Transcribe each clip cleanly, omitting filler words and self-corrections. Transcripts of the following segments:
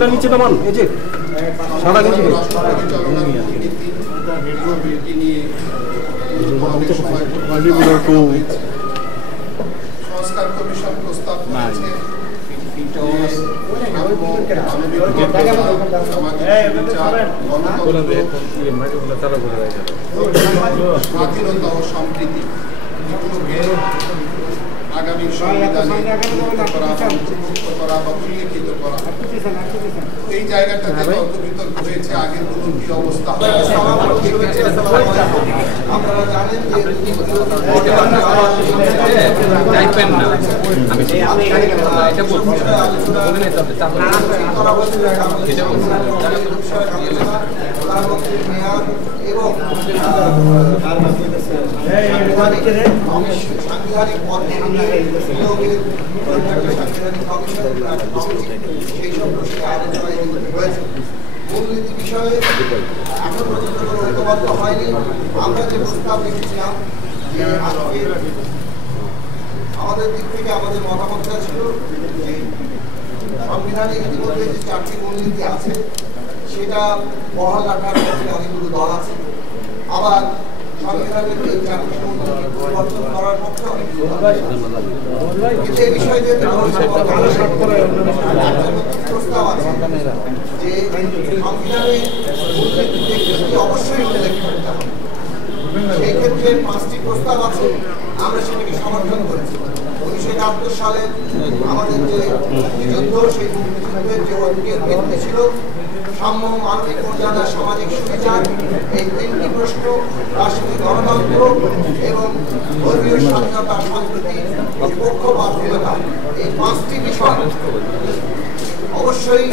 সাদাটা নিচে নামান, এই যে সাদা নিচে সংস্কার কমিশন প্রস্তাব করেছে স্বাধীনতা ও সম্প্রীতি আগামী সংবিধানে করা বা উল্লেখিত করা এই জায়গাটাতে তর্ক বিতর্ক হয়েছে আগের নতুন কি অবস্থা আপনারা জানেন এবং সাংবিধানিক পদ্ধতি সেই সব প্রশ্নে আলোচনা হয়েছে। মূলনীতি বিষয়ে এখন পর্যন্ত কোনো ঐক্যবদ্ধ হয়নি। আমরা যে প্রস্তাব রেখেছিলাম যে আজকে আমাদের দিক থেকে আমাদের মতামতটা ছিল যে সংবিধানে ইতিমধ্যে যে 4টি মূলনীতি আছে সেটা বহাল রাখার পক্ষে অনেকগুলো দল আছে, আবার সংবিধানের এই 4টি মূলনীতি পরিবর্তন করার পক্ষে অনেকগুলো দল আছে। কিন্তু এই বিষয়ে যে প্রস্তাব আছে যে সংবিধানে মূলনীতিতে একটি অবশ্যই উল্লেখ করতে হবে, সেই ক্ষেত্রে 5টি প্রস্তাব আছে, আমরা সেটাকে সমর্থন করেছি। 1971 সালে আমাদের যে মুক্তিযুদ্ধ, সেই মুক্তিযুদ্ধের যে ঐক্যের ভিত্তি ছিল সাম্য, মানবিক মর্যাদা, সামাজিক সুবিচার, এই 3টি প্রশ্ন, রাষ্ট্রীয় গণতন্ত্র এবং ধর্মীয় স্বাধীনতা, সম্প্রীতি, পক্ষপাতহীনতা, এই 5টি বিষয় অবশ্যই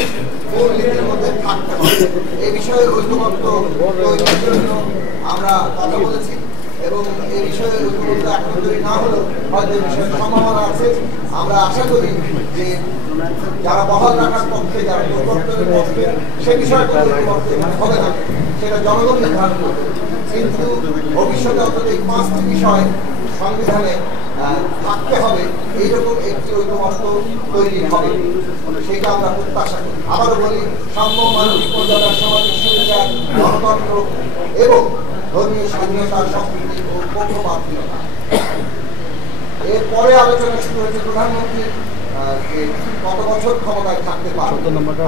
মূলনীতির মধ্যে থাকতে হবে। এই বিষয়ে ঐক্যমত্য তৈরির জন্য আমরা কথা বলেছি এবং এই বিষয়ে ঐক্যমত্য এখন তৈরি না হলেও হয়তো এই বিষয়ে সম্ভাবনা আছে। আমরা আশা করি যে যারা বহাল রাখার পক্ষে, যারা পরিবর্তনের পক্ষে, সে বিষয়ে হবে না, সেটা জনগণ নির্ধারণ করবে। কিন্তু ভবিষ্যতে অন্তত এই 5টি বিষয় সংবিধানে থাকতে হবে, এইরকম একটি ঐক্যমত্য তৈরি হবে, সেটা আমরা প্রত্যাশা করি। আবারও বলি, সাম্য, মানবিক মর্যাদা, সামাজিক সুবিচার, গণতন্ত্র এবং ধর্মীয় স্বাধীনতা, সম্প্রীতি ও পক্ষপাতহীনতা। এরপরে আলোচনা শুরু হয়েছে প্রধানমন্ত্রী কত বছর ক্ষমতায় থাকতে পারে।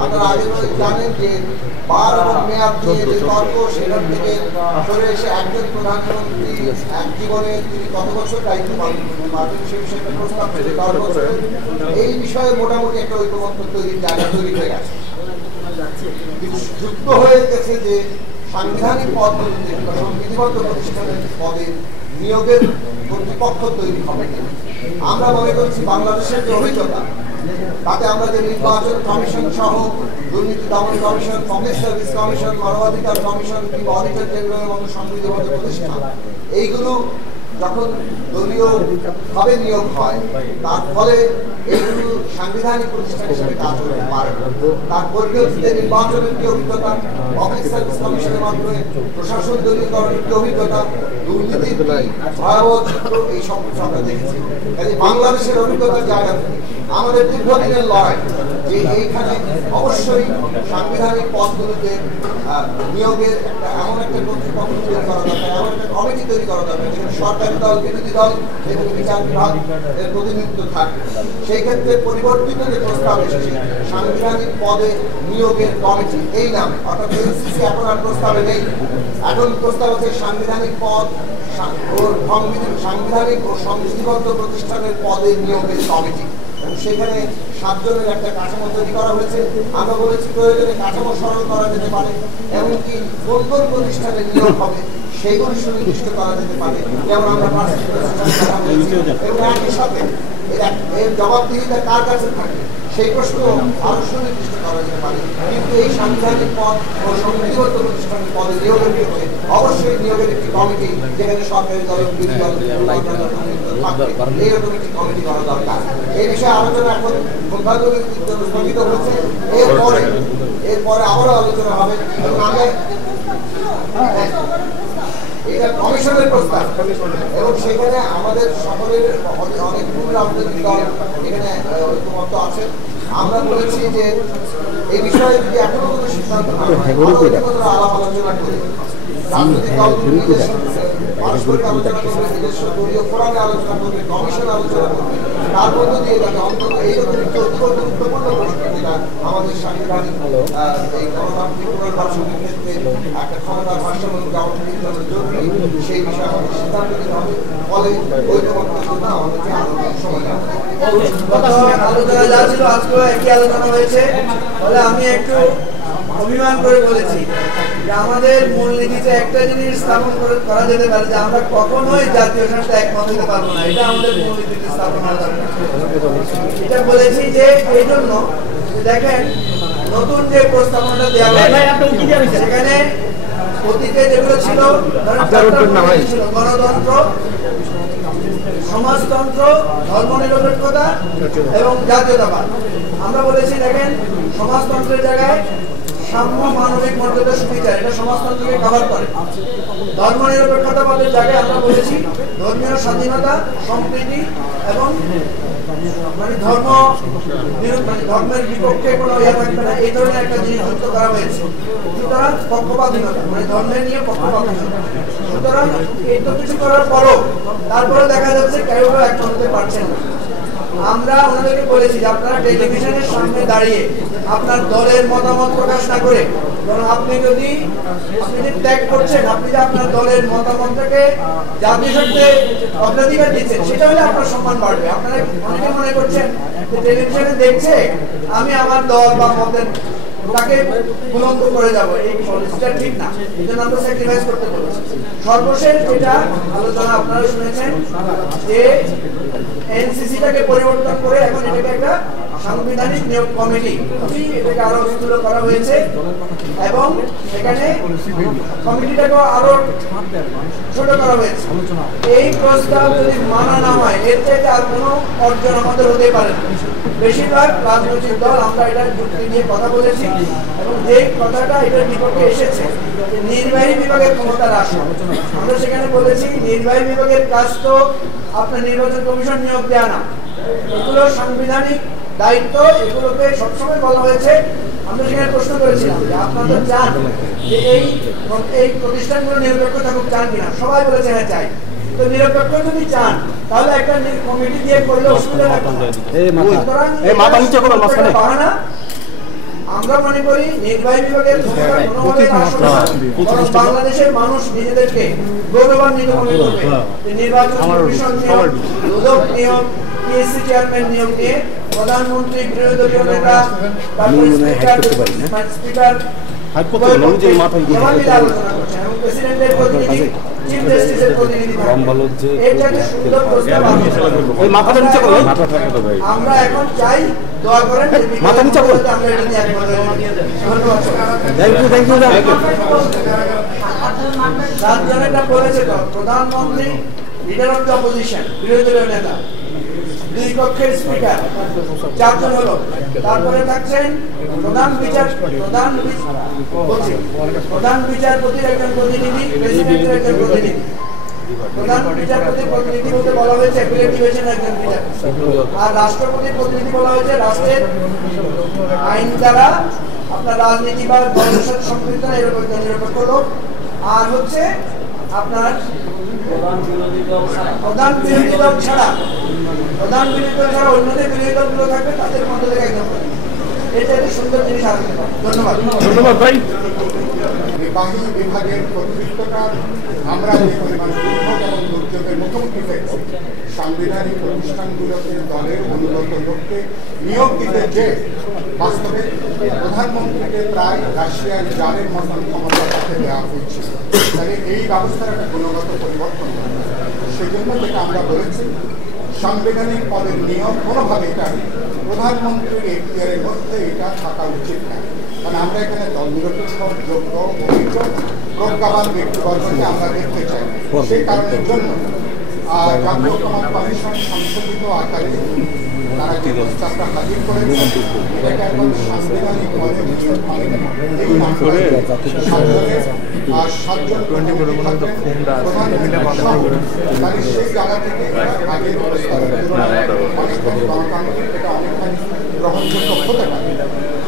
আপনারা আগে জানেন যে বার এবং মেয়াদ নিয়ে যে তর্ক, সেখান থেকে সরে এসে একজন প্রধানমন্ত্রী এক জীবনে তিনি কত বছর দায়িত্ব পালন করবেন সেই বিষয়টা প্রস্তাব করেছে 10 বছরের। এই বিষয়ে মোটামুটি একটা ঐক্যমত্য তৈরির জায়গা তৈরি হয়ে গেছে। যুক্ত হয়ে গেছে যে সাংবিধানিক পদ্ধতিতে সংবিধিবদ্ধ প্রতিষ্ঠানের পদে নিয়োগের কর্তৃপক্ষ তৈরি হবে। আমরা মনে করছি বাংলাদেশের যে অভিজ্ঞতা, তাতে আমরা যে নির্বাচন কমিশন সহ দুর্নীতি দমন কমিশন, পাবলিক সার্ভিস কমিশন, মানবাধিকার কমিশন কিংবা অডিটর জেনারেলের মতো সংবিধিবদ্ধ প্রতিষ্ঠান, এইগুলো যখন দলীয়ভাবে নিয়োগ হয় তার ফলে এইগুলো সাংবিধানিক প্রতিষ্ঠান হিসেবে কাজ করতে পারে। তার পরিপ্রেক্ষিতে নির্বাচনের কি অভিজ্ঞতা, পাবলিক সার্ভিস কমিশনের মাধ্যমে প্রশাসন দলীয়করণের কি অভিজ্ঞতা, দুর্নীতির ভয়াবহ চিত্র, এই সব কিছু আমরা দেখেছি। বাংলাদেশের অভিজ্ঞতার জায়গা থেকে আমাদের দীর্ঘদিনের লড়াই যে এইখানে অবশ্যই সাংবিধানিক পদগুলিতে নিয়োগের এমন একটা কর্তৃপক্ষ তৈরি করা দরকার, এমন একটা কমিটি তৈরি করা দরকার যেখানে সরকারি দল, বিরোধী দল এবং বিচার বিভাগ এর প্রতিনিধিত্ব থাকবে। সেই ক্ষেত্রে পরিবর্তিত যে প্রস্তাব এসেছে সাংবিধানিক পদে নিয়োগের কমিটি এই নামে, অর্থাৎ এনসিসি এখন আর প্রস্তাবে নেই। এখন প্রস্তাব আছে সাংবিধানিক পদ, সাংবিধানিক ও সংবিধিবদ্ধ প্রতিষ্ঠানের পদে নিয়োগের কমিটি। সেখানে 7 জনের একটা কাঠামো তৈরি করা হয়েছে। আমরা বলেছি প্রয়োজনে কাঠামো সরল করা যেতে পারে, এমনকি কোন কোন প্রতিষ্ঠানে নিয়োগ হবে সেইগুলি সুনির্দিষ্ট করা যেতে পারে, যেমন আমরা এবং একই সাথে এর জবাবদিহিতা কার কাছে থাকে সেই প্রশ্ন আরো সুনির্দিষ্ট করা যেতে পারে। কিন্তু এই সাংবিধানিক পদ ও সংবিধিবদ্ধ প্রতিষ্ঠানের পদে নিয়োগের ক্ষেত্রে অবশ্যই নিয়োগের একটি কমিটি, যেখানে সরকারি দল, বিরোধী দল এইরকম একটি কমিটি করা দরকার। এই বিষয়ে আলোচনা এখন স্থগিত হচ্ছে। এরপরে আবারও আলোচনা হবে এবং এই এটা কমিশনের প্রস্তাব এবং সেখানে আমাদের সকলের অনেকগুলো রাজনৈতিক দল এখানে ঐক্যমত্য আছে। আমরা বলেছি যে এই বিষয়ে যদি এখনো কোনো সিদ্ধান্ত না আলাপ আলোচনা করে রাজনৈতিক দলগুলো পারস্পরিক আলোচনা করবে, নিজস্ব দলীয় ফোরামে আলোচনা করবে, কমিশন আলোচনা করবে, তার মধ্য দিয়ে যাতে অন্তত এইরকম একটি অত্যন্ত গুরুত্বপূর্ণ প্রশ্ন যেটা আমাদের সাংবিধানিক এই গণতান্ত্রিক পুনর্বাসনের ক্ষেত্রে একটা ক্ষমতার ভারসাম্য গণতান্ত্রিক জরুরি, সেই বিষয়ে আমাদের সিদ্ধান্ত নিতে হবে। ফলে ঐক্যমত্যের জন্য আমাদেরকে আরো সময় আলোচনা যা ছিল আজকেও একই আলোচনা হয়েছে। ফলে আমি একটু অভিমান করে বলেছি যে আমাদের মূলনীতিতে একটা জিনিস স্থাপন করা যেতে পারে যে আমরা কখনোই জাতীয় স্বার্থে একমত হতে পারবো না, এটা আমাদের মূলনীতিতে স্থাপন করা দরকার। এটা বলেছি যে এই জন্য দেখেন নতুন যে প্রস্তাবনাটা দেওয়া হয় সেখানে অতীতে যেগুলো ছিল গণতন্ত্র, সমাজতন্ত্র, ধর্মনিরপেক্ষতা এবং জাতীয়তাবাদ। আমরা বলেছি দেখেন সমাজতন্ত্রের জায়গায় সাম্য, মানবিক মর্যাদা, সুবিচার, এটা সমাজতন্ত্রকে কভার করে। ধর্মনিরপেক্ষতাবাদের জায়গায় আমরা বলেছি ধর্মীয় স্বাধীনতা, সম্প্রীতি এবং মানে ধর্মের বিপক্ষে কোনো ইয়ে থাকবে না, এই ধরনের একটা জিনিস যুক্ত করা হয়েছে। সুতরাং পক্ষপাতহীনতা, মানে ধর্মের নিয়ে পক্ষপাতহীনতা। সুতরাং এই তো কিছু করার পরও তারপরে দেখা যাচ্ছে কেউ একমত হতে পারছেন না। আমরা ওনাদেরকে বলেছি যে আপনারা টেলিভিশনের সামনে দাঁড়িয়ে আপনার দলের মতামত প্রকাশ না করে কারণ আপনি যে ত্যাগ করছেন, আপনি যে আপনার দলের মতামতটাকে জাতীয় স্বার্থে অগ্রাধিকার দিচ্ছেন, সেটা হলে আপনার সম্মান বাড়বে। আপনারা অনেকে মনে করছেন যে টেলিভিশনে দেখছে আমি আমার দল বা মতের তাকে বুলন্দ করে যাবো, এই পলিসিটা ঠিক না। এই জন্য আমরা স্যাক্রিফাইস করতে বলেছি। সর্বশেষ যেটা আলোচনা আপনারা শুনেছেন যে এনসিসিটাকে পরিবর্তন করে এখন এটাকে একটা সাংবিধানিক নিয়োগ কমিটি, এটাকে আরো স্থূল করা হয়েছে এবং এখানে কমিটিটাকে আরো ছোট করা হয়েছে। এই প্রস্তাব যদি মানা না হয় এর থেকে আর কোনো অর্জন আমাদের হতে পারে না। বেশিরভাগ রাজনৈতিক দল আমরা এটা যুক্তি নিয়ে কথা বলেছি এবং যে কথাটা এটার বিপক্ষে এসেছে নির্বাহী বিভাগের ক্ষমতা হ্রাস। আমরা সেখানে বলেছি নির্বাহী বিভাগের কাজ তো আপনার নির্বাচন কমিশন নিয়োগ দেয়া না, এগুলো সাংবিধানিক দায়িত্ব, এগুলোকে সবসময় বলা হয়েছে। আমরা সেখানে প্রশ্ন করেছিলাম যে আপনারা চান যে এই প্রতিষ্ঠানগুলো নিরপেক্ষ থাকুক, চান কিনা? সবাই বলেছে হ্যাঁ চাই। তো নিরপেক্ষ যদি চান তাহলে একটা কমিটি দিয়ে করলে অসুবিধা থাকবে না। আমরা মনে করি নির্বাহী বিভাগের বাংলাদেশের মানুষ নিজেদেরকে গৌরবান্বিত মনে করবে যে নির্বাচন কমিশন নিয়োগ, দুদক নিয়োগ, পিএসসি চেয়ারম্যান নিয়োগ নিয়ে প্রধানমন্ত্রী, বিরোধী দলীয় নেতা, স্পিকার আলোচনা করছেন এবং প্রেসিডেন্টের প্রতিনিধি, চিফ জাস্টিসের প্রতিনিধি। আমরা এখন চাই দোয়া করেন বলেছে তো প্রধানমন্ত্রী, লিডার অফ দ্য অপোজিশন, বিরোধী দলীয় নেতা, দুই কক্ষের স্পিকার, চারজন হলো। তারপরে থাকছেন প্রধান বিচারপতির একজন প্রতিনিধি, প্রেসিডেন্টের একজন প্রতিনিধি। প্রধান বিচারপতির প্রতিনিধি বলতে বলা হয়েছে অ্যাপিলেট ডিভিশনের একজন বিচারপতি, আর রাষ্ট্রপতির প্রতিনিধি বলা হয়েছে রাষ্ট্রের আইন দ্বারা আপনার রাজনীতি বা দলের সাথে সম্পৃক্ত না এরকম একজন নিরপেক্ষ লোক। আর হচ্ছে আপনার প্রধান বিরোধী দল ছাড়া অন্যদের বিরোধী দলগুলো থাকবে, তাদের মধ্যে থেকে একজন। এটা একটা সুন্দর জিনিস আসবে। ধন্যবাদ ভাই। নির্বাহী বিভাগের কর্তৃত্বটা আমরা যে পরিমাণ দুর্ভোগ এবং দুর্যোগের মুখোমুখি হয়েছি, সাংবিধানিক প্রতিষ্ঠানগুলোকে দলের অনুগত লোককে নিয়োগ দিতে যে বাস্তবে প্রধানমন্ত্রীকে প্রায় রাশিয়ার জালের মতন ক্ষমতা রাখতে দেওয়া হয়েছিল। তাহলে এই ব্যবস্থার একটা গুণগত পরিবর্তন, সেই জন্য যেটা আমরা বলেছি সাংবিধানিক পদের নিয়ম কোনোভাবে এটা প্রধানমন্ত্রীর এখতিয়ারের মধ্যে এটা থাকা উচিত না। কারণ আমরা এখানে দল নিরপেক্ষ, যোগ্য, অভিজ্ঞ, প্রজ্ঞাবান ব্যক্তিবর্গকে আমরা দেখতে চাই। সেই কারণের জন্য জাতীয় কমিশন সংশোধিত আকারে তারা যে প্রস্তাবটা হাজির করেছে এটাকে এখন সাংবিধানিক পর্যবেক্ষণ কমিটি এই নামে সাতজন তাহলে সেই জায়গা থেকে আগের অনেকখানি গণতান্ত্রিক এটা অনেকখানি গ্রহণযোগ্য হতে পারে।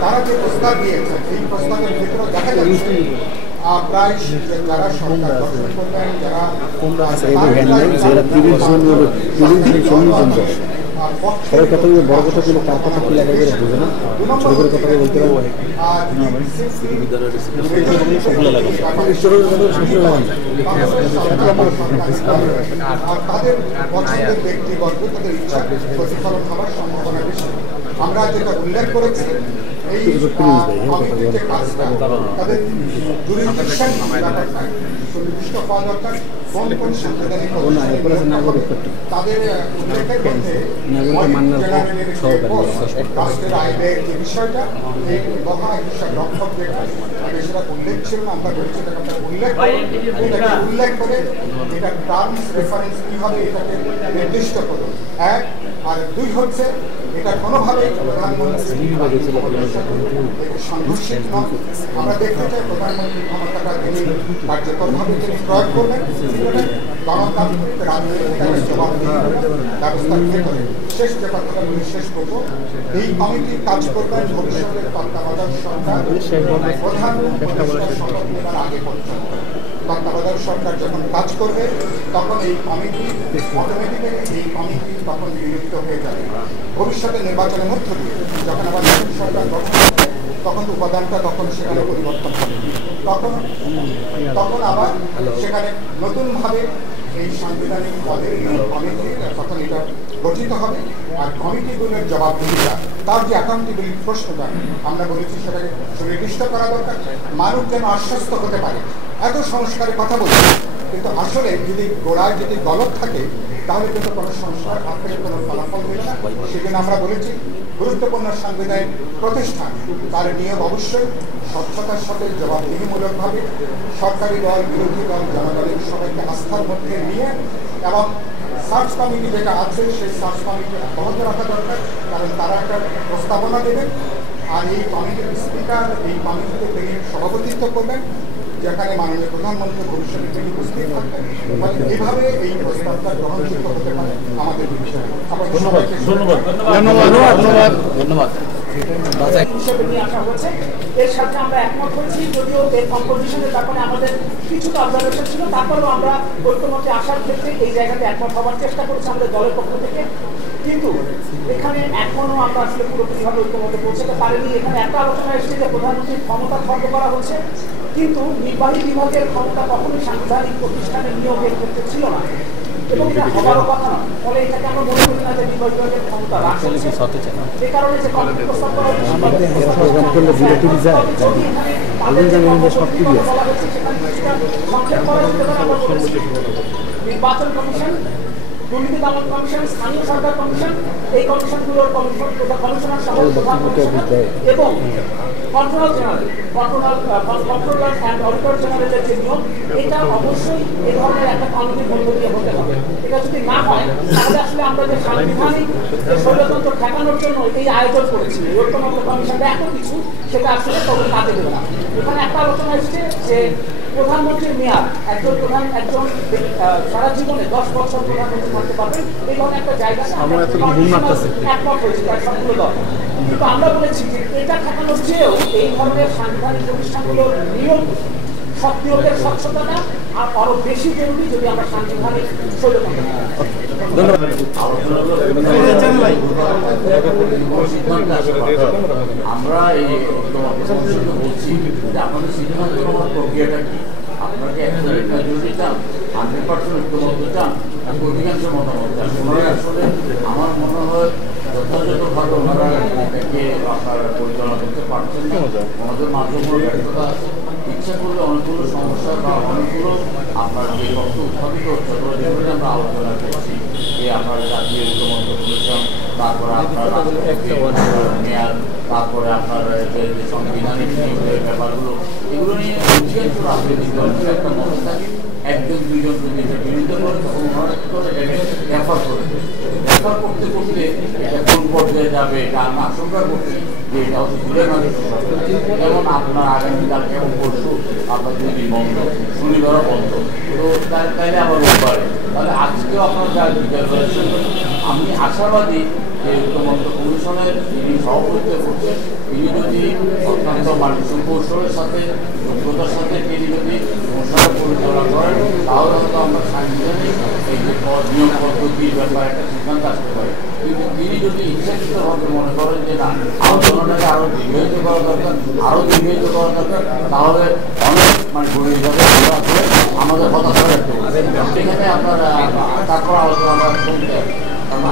তারা যে প্রস্তাব দিয়েছে এই প্রস্তাবের ভিতরে দেখা যাচ্ছে প্রায় যারা সরকার গঠন করবেন যারা সবাই কথা বলে বড় কথা বলে কার কথা কি লাগে বুঝে না, ছোট করে কথা বলতে পারবো সবগুলো লাগান তাদের পছন্দের ব্যক্তিবর্গ তাদের ইচ্ছা প্রতিফলন হওয়ার সম্ভাবনা বেশি। আমরা যেটা উল্লেখ করেছি এই কমিটির যে কাজটা তাদের জুরিসডিকশন ব্যাপারটা সুনির্দিষ্ট হওয়া দরকার। কোন কোন সাংবিধানিক তাদের উল্লেখের মধ্যে রাষ্ট্রের আইনের যে বিষয়টা এই মহা হিসাব রক্ষক যেটা সেটা উল্লেখ ছিল না, আমরা বলেছি এটাকে উল্লেখ করে এটা টার্মস রেফারেন্স কীভাবে এটাকে নির্দিষ্ট করুন এক, আর দুই হচ্ছে এটা কোনোভাবেই প্রধানমন্ত্রী সাংঘর্ষিক নয়। আমরা দেখতে চাই প্রধানমন্ত্রী ক্ষমতাটা তিনি কার্যকরভাবে তিনি প্রয়োগ করবেন গণতান্ত্রিক রাজনৈতিক জবাবদিহি ব্যবস্থার ভেতরে। শেষ যে কথাটা বলি শেষ করবো, এই কমিটি কাজ করবেন ভবিষ্যতের তত্ত্বাবধায়ক সরকার প্রধানমন্ত্রী শপথ নেওয়ার আগে পর্যন্ত। তত্ত্বাবধায়ক সরকার যখন কাজ করবে তখন এই কমিটি অটোমেটিক্যালি এই কমিটি তখন নিযুক্ত হয়ে যাবে। ভবিষ্যতে নির্বাচনের মধ্য দিয়ে যখন আবার নতুন সরকার গঠন হবে তখন উপাদানটা তখন সেখানে পরিবর্তন হবে, তখন আবার সেখানে নতুনভাবে এই সাংবিধানিক পদের কমিটি তখন এটা গঠিত হবে। আর কমিটিগুলোর জবাবদিহিতা তার যে অ্যাকাউন্টেবিলিটি প্রশ্নটা আমরা বলেছি সেটাকে সুনির্দিষ্ট করা দরকার। মানুষ যেন আশ্বস্ত হতে পারে। এত সংস্কারের কথা বলছি কিন্তু আসলে যদি গোড়ায় যদি গলত থাকে তাহলে কিন্তু কোনো সংস্কার আপনার কোনো ফলাফল দেবে না। সেদিন আমরা বলেছি গুরুত্বপূর্ণ সাংবিধানিক প্রতিষ্ঠান তার নিয়ম অবশ্যই স্বচ্ছতার সাথে জবাবদিহিমূলকভাবে সরকারি দল বিরোধী দল জনগণের সবাইকে আস্থার মধ্যে নিয়ে এবং সার্চ কমিটি যেটা আছে সেই সার্চ কমিটি অব্যাহত রাখা দরকার, কারণ তারা একটা প্রস্তাবনা দেবেন আর এই কমিটির স্পিকার এই কমিটিতে তিনি সভাপতিত্ব করবেন যেখানে মাননীয় প্রধানমন্ত্রী ভবিষ্যতে তিনি উপস্থিত থাকবেন। এভাবে এই প্রস্তাবটা গ্রহণযোগ্য হতে পারে আমাদের বিষয়ে। ধন্যবাদ। হিসেবে নিয়ে আসা হচ্ছে এর সাথে আমরা একমত হয়েছি, যদিও এর কম্পোজিশনের ব্যাপারে আমাদের কিছুটা অবজারভেশন ছিল, তারপরেও আমরা ঐক্যমত্যে আসার ক্ষেত্রে এই জায়গাতে একমত হওয়ার চেষ্টা করেছি আমাদের দলের পক্ষ থেকে। কিন্তু এখানে এখনো আমরা আসলে পুরোপুরিভাবে ঐক্যমত্যে পৌঁছাতে পারিনি। এখানে একটা আলোচনা এসেছে যে প্রধানমন্ত্রীর ক্ষমতা খর্ব করা হচ্ছে, কিন্তু নির্বাহী বিভাগের ক্ষমতা কখনোই সাংবিধানিক প্রতিষ্ঠানের নিয়োগের ক্ষেত্রে ছিল না এবং এটা হবারও কথা নয়। ফলে এটাকে আমরা মনে করি না যে নির্বাহী বিভাগের ক্ষমতা হ্রাস হচ্ছে। যে কারণে যে কমিটি প্রস্তাব করা হচ্ছে নির্বাচন কমিশন, দুর্নীতি দমন কমিশন, স্থানীয় সরকার কমিশন, এই কমিশনগুলোর কমিশনার সহ প্রধানমন্ত্রী এবং controller general controller and auditor জেনারেলের যে নিয়ম, এটা অবশ্যই এই ধরনের একটা কমিটির মধ্য দিয়ে হতে হবে। এটা যদি না হয় তাহলে আসলে আমরা যে সাংবিধানিক স্বৈরতন্ত্র ঠেকানোর জন্য এই আয়োজন করেছি ঐক্যমত্য কমিশনটা এত কিছু, সেটা আসলে তখন কাজে দেবে না। এখানে একটা আলোচনা এসছে যে প্রধানমন্ত্রীর মেয়াদ একজন সারা জীবনে 10 বছর প্রধানমন্ত্রী থাকতে পারবেন, এই ধরনের একটা জায়গা একমত হয়েছে তার সবগুলো দল। কিন্তু আমরা বলেছি যে এটা ঠেকানোর চেয়েও এই ধরনের সাংবিধানিক প্রতিষ্ঠানগুলোর নিয়ম সক্রিয়দের স্বচ্ছতাটা আর আরো বেশি জরুরি যদি আমরা সাংবিধানিক স্বৈরতন্ত্র। আমরা এই বলছি যে আপনাদের সিদ্ধান্ত নেওয়ার প্রক্রিয়াটা কি? আপনাকে 100% চান, 100% ঐক্যমত্য চান, অধিকাংশ মতামত চান? ওনারা আসলে আমার মনে হয় যথাযথভাবে ওনারা এটাকে আপনারা পরিচালনা করতে পারছেন না। ওনাদের মাধ্যমে ব্যর্থতা ইচ্ছা করলে অনেকগুলো সমস্যা বা অনেকগুলো আপনার যে তথ্য উত্থাপিত হচ্ছে যেগুলো আমরা আলোচনা করছি যে আপনার জাতীয় ঐক্যমত্য কমিশন, তারপরে আপনার মেয়াদ, তারপরে আপনার যে সাংবিধানিক নিয়মের ব্যাপারগুলো, এগুলো নিয়ে অধিকাংশ রাজনৈতিক দলের একটা মত থাকে। একজন দুইজন যদি এটা বিরোধিতা করে তখন ওনারা কি করে এটাকে রেফার করে দেয়। ব্যাখ্যা করতে করতে এটা কোন পর্যায়ে যাবে এটা আমরা আশঙ্কা করছি যে এটা হচ্ছে জুলাই মাসের যেমন আপনার আগামীকাল এবং পরশু আপনার যদি বন্ধ, শনিবারও বন্ধ, তো তাইলে আবার রোববারে, তাহলে আজকেও আপনার যা বিচার করেছেন আমি আশাবাদী যে ঐক্যমত্য কমিশনের যিনি সভাপতিত্ব করছেন তিনি যদি অত্যন্ত কৌশলের সাথে যোগ্যতার সাথে তিনি যদি অনুষ্ঠান পরিচালনা করেন তাহলে হয়তো আমরা সাংবিধানিক এই যে নিয়ম পদ্ধতির ব্যাপারে একটা সিদ্ধান্ত আসতে পারে। কিন্তু তিনি যদি ইচ্ছাকৃতভাবে মনে করেন যে না আলোচনাটাকে আরও দীর্ঘায়িত করা দরকার, আরও দীর্ঘায়িত করা দরকার, তাহলে অনেক গভীরভাবে আমরা আসলে আমাদের হতাশা ব্যক্ত করি। সেখানে আপনার তারপর আলোচনা আমরা শুনতে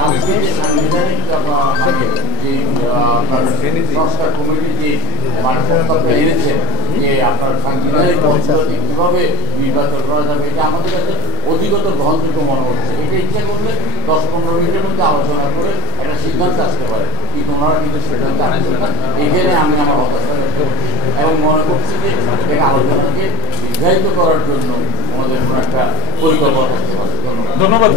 আজকে যে সাংবিধানিক যে আপনার সংস্কার কমিটি যে প্রস্তাবটা এনেছেন যে আপনার সাংবিধানিক পদ্ধতি কীভাবে নির্বাচন করা যাবে এটা আমাদের কাছে অধিকতর গ্রহণযোগ্য মনে হচ্ছে। এটা ইচ্ছা করলে 10-15 মিনিটের মধ্যে আলোচনা করে একটা সিদ্ধান্ত আসতে পারে, কিন্তু ওনারা কিন্তু সিদ্ধান্ত আসছে না। এইখানে আমি আমার হতাশা ব্যক্ত করছি এবং মনে করছি যে এই আলোচনাকে দীর্ঘায়িত করার জন্য আমাদের একটা পরিকল্পনা করতে পারে। ধন্যবাদ।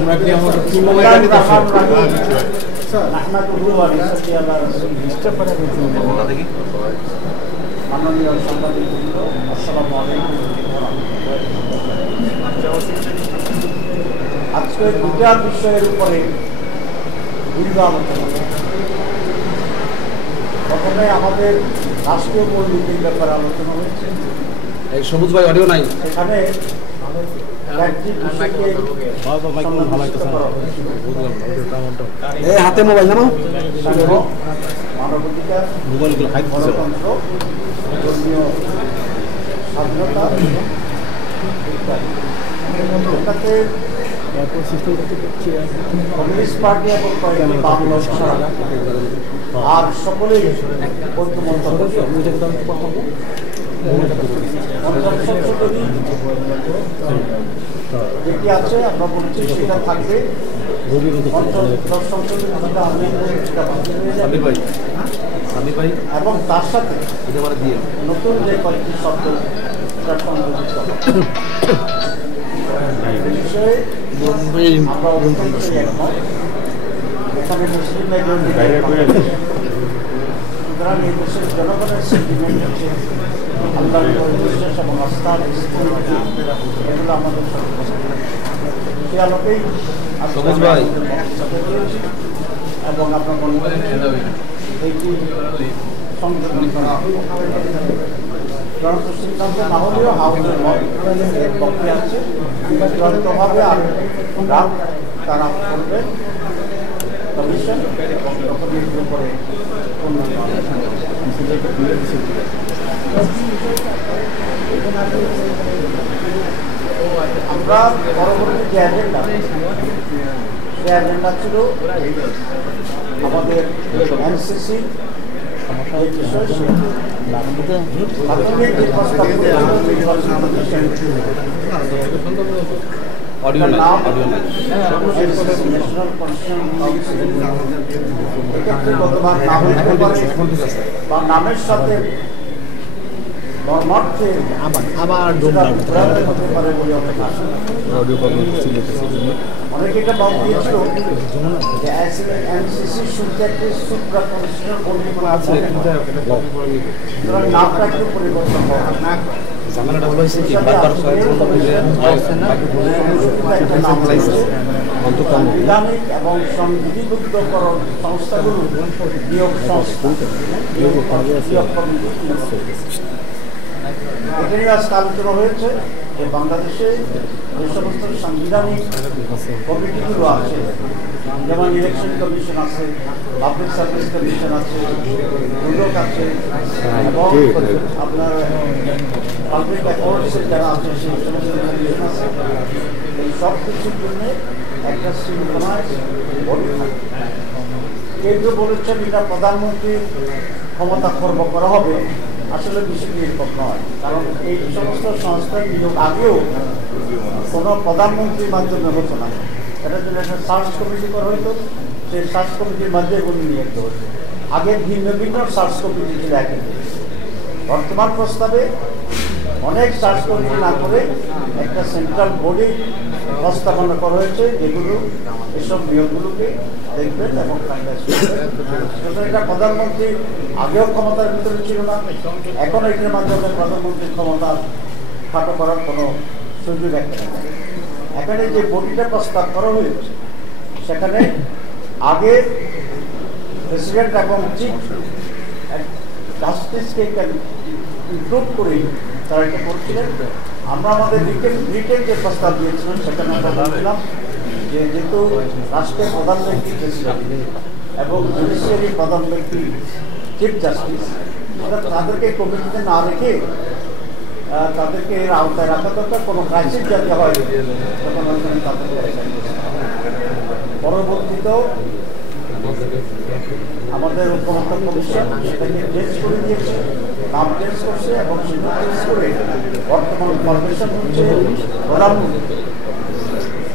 আজকে দুটা বিষয়ের উপরে দীর্ঘ আলোচনা। প্রথমে আমাদের রাষ্ট্রীয় মূলনীতির ব্যাপারে আলোচনা হয়েছে। এই সবুজ ভাই অডিও নাই এখানে হাতে মোবাইল নামাও, মানবাধিকার, গণতন্ত্র, ধর্মীয় স্বাধীনতা ইত্যাদি। কমিউনিস্ট পার্টি এবং আর সকলেই যেটি আছে আমরা বলছি সেটা থাকবে। এবং তার সাথে নতুন যে কয়েকটি শব্দ বিষয়ে আমরা এখানে মুসলিম সুতরাং এই দেশের জনগণের সেন্টিমেন্ট হচ্ছে আল্লাহর বিশ্বাস এবং আস্থার এগুলো আমাদের সে আলোকেই এবং আপনার মনে করেন এইটি সংশোধন করা চূড়ান্ত সিদ্ধান্ত না হলেও হাউসের পক্ষে আছে চূড়ান্তভাবে আর তারা করবে কমিশন করে আমরা পরবর্তী যে এজেন্ডা সে এজেন্ডা ছিল আমাদের এনসিসি নামের সাথে অনেকে এটা বাদ দিয়েছিল যে এনসিসি শুনতে একটি সুপ্রা কমিশনার পরিকল্পনা আছে, নামটা একটু পরিবর্তন করা। ঝামেলাটা হলো হয়েছে কি বারবার সাংবিধানিক এবং সংবিধিবদ্ধকরণ সংস্থাগুলো নিয়োগ সংস্থা এখানে আজকে আলোচনা হয়েছে যে বাংলাদেশে যে সমস্ত সাংবিধানিক কমিটিগুলো আছে, যেমন ইলেকশন কমিশন আছে, পাবলিক সার্ভিস কমিশন আছে, দুদক আছে এবং আপনার পাবলিক অ্যাকাউন্টসের যারা আছে সেই সমস্ত কমিশন আছে। এই সব কিছুর জন্য একটা শৃঙ্খলায় বডি থাকে। কেন্দ্র বলেছেন এটা প্রধানমন্ত্রীর ক্ষমতা খর্ব করা হবে, আসলে বিষয়টি এরকম নয়। কারণ এই সমস্ত সংস্থার নিয়োগ আগেও কোনো প্রধানমন্ত্রীর মাধ্যমে হতো না, এটার জন্য একটা সার্চ কমিটি করা হতো, সেই সার্চ কমিটির মাধ্যমে এগুলো নিয়োগ হতো। আগে ভিন্ন ভিন্ন সার্চ কমিটি ছিল একই। বর্তমান প্রস্তাবে অনেক সার্চ কমিটি না করে একটা সেন্ট্রাল বডি প্রস্তাবনা করা হয়েছে যেগুলো এসব নিয়োগগুলোকে দেখবেন এবং এটা প্রধানমন্ত্রী আগেও ক্ষমতার ভিতরে ছিল না, এখন এটার মাধ্যমে প্রধানমন্ত্রীর ক্ষমতা খাটো করার কোনো সুযোগ একটা নেই। এখানে যে বডিটা প্রস্তাব করা হয়েছে সেখানে আগে প্রেসিডেন্ট এবং চিফ জাস্টিসকে ইনক্লুড করে তারা এটা করছিলেন। আমরা আমাদের রিটেন যে প্রস্তাব দিয়েছিলাম সেখানে আমরা বলছিলাম যে যেহেতু রাষ্ট্রের প্রধান ব্যক্তি প্রেসিডেন্ট এবং জুডিশিয়ারি প্রধান ব্যক্তি চিফ জাস্টিস, তাদেরকে কমিটিতে না রেখে তাদেরকে এর আওতায় রাখা দরকার। কোনো ক্রাইসিস যাতে হয় তখন তাদেরকে পরবর্তীতেও আমাদের ঐক্যমত্য কমিশন সেটাকে চেঞ্জ করে দিয়েছে, নাম চেঞ্জ করছে এবং সেটা চেঞ্জ করে বর্তমান কর্পোরেশন হচ্ছে প্রধান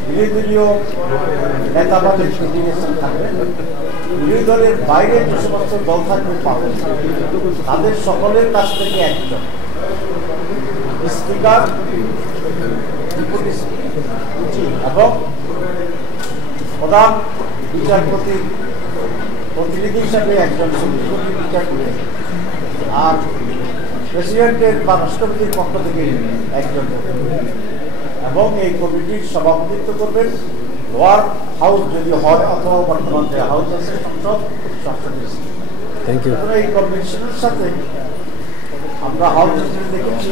বিরোধী দলীয় নেতাবাদের ডেলিগেশন থাকবেন। বিরোধী দলের বাইরে যে সমস্ত দল থাকবে পাবেন তাদের সকলের কাছ থেকে একজন স্পিকার এবং প্রধান বিচারপতি প্রতিনিধি হিসাবে একজন বিচারপতি আর প্রেসিডেন্টের বা রাষ্ট্রপতির পক্ষ থেকে একজন এবং এই কমিটির সভাপতিত্ব করবেন লোয়ার হাউস যদি হয় অথবা বর্তমান যে হাউস আছে সংসদ। এই কমিশনের সাথে আমরা হাউস দেখেছি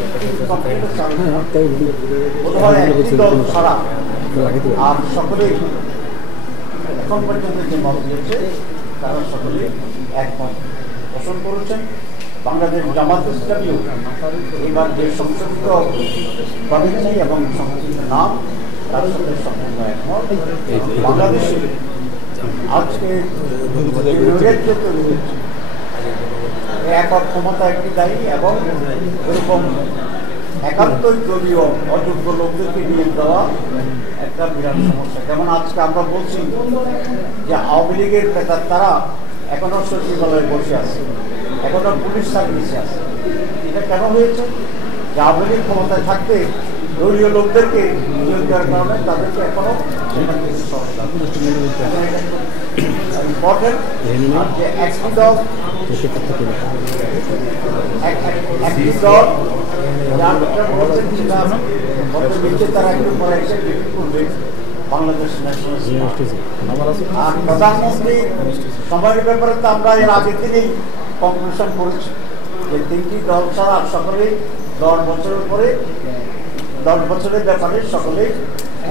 বোধহয় একটি দল ছাড়া আর সকলেই এখন পর্যন্ত যে মত দিয়েছে তারা সকলেই একমত পোষণ করেছেন। বাংলাদেশ জামাত ইসলামীও এবার যে সংশোধিত কমিটি এবং সংশোধিত নাম তার সাথে সম্পূর্ণ একমত। বাংলাদেশে আজকে একক ক্ষমতা একটি দায়ী এবং এরকম একান্তই দলীয় অযোগ্য লোকদেরকে নিয়ে দেওয়া একটা বিরাট সমস্যা। যেমন আজকে আমরা বলছি যে আওয়ামী লীগের নেতা তারা এখনো সচিবালয়ে বসে আছে, এখনো পুলিশ সার্ভিসে আছে। এটা কেন হয়েছে? যে আওয়ামী লীগ ক্ষমতায় থাকতে দলীয় লোকদেরকে নিয়োগ দেওয়ার কারণে তাদেরকে এখনো ইম্পর্টেন্ট যে একটি দল তারা একটু পরে করবে বাংলাদেশ ন্যাশনাল। আর প্রধানমন্ত্রী সময়ের ব্যাপারে তো আমরা এর আগের দিনেই কনক্লুশন করেছি যে তিনটি দল ছাড়া সকলেই 10 বছরের পরে 10 বছরের ব্যাপারে সকলেই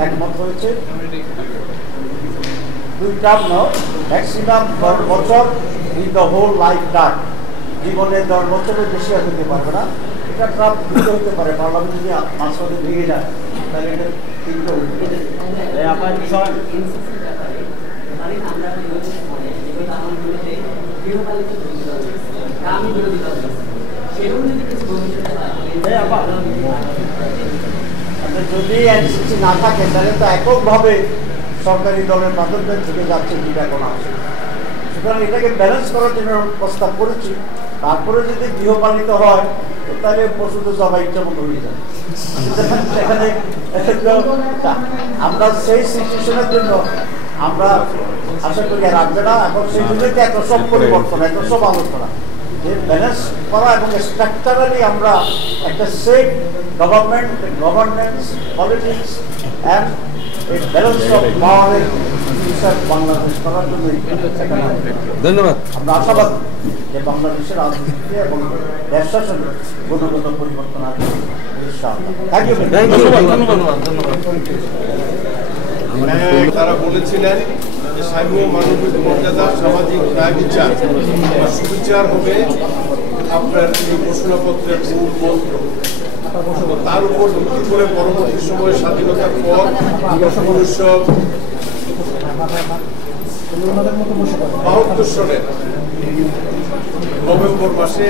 একমত হয়েছে। 2 টার্ম নয়, ম্যাক্সিমাম 10 বছর in the whole life time. জীবনে 10 বছরের বেশি আর হতে পারবে না। এটা ট্রাম্প দিতে হতে পারে, পার্লামেন্ট যদি মাঝপথে ভেঙে যায় তাহলে এটা তিনটে উঠবে। যদি এনসিসি না থাকে তাহলে তো এককভাবে সরকারি দলের প্রাধান্য থেকে যাচ্ছে যেটা এখন আছে। সুতরাং এটাকে ব্যালেন্স করার জন্য প্রস্তাব করেছি। তারপরে যদি গৃহপালিত হয় তাহলে পশু তো সবাই ইচ্ছা মতো হয়ে যায়। সেখানে আমরা সেই সিচুয়েশনের জন্য আমরা আশা করি রাখবে না। এখন সেই জন্যই এত সব পরিবর্তন, এত সব আলোচনা যে ব্যালেন্স করা এবং স্ট্রাকচারালি আমরা একটা safe government, governance, politics and এই ব্যালেন্স অফ পাওয়ারের বিষয় বাংলাদেশ করার জন্য ধন্যবাদ। আমরা আশাবাদ যে বাংলাদেশের রাজনীতিতে এবং দেশ শাসনে গুণগত পরিবর্তন আসবে। তারা বলেছিলেন যে সার্ব মানবিক মর্যাদা, সামাজিক ন্যায় বিচার বা সুবিচার হবে আপনার এই ঘোষণাপত্রের মূল মন্ত্র। তার উপর ভিত্তি করে পরবর্তী সময়ে স্বাধীনতার পর 1975 72 সনের নভেম্বর মাসে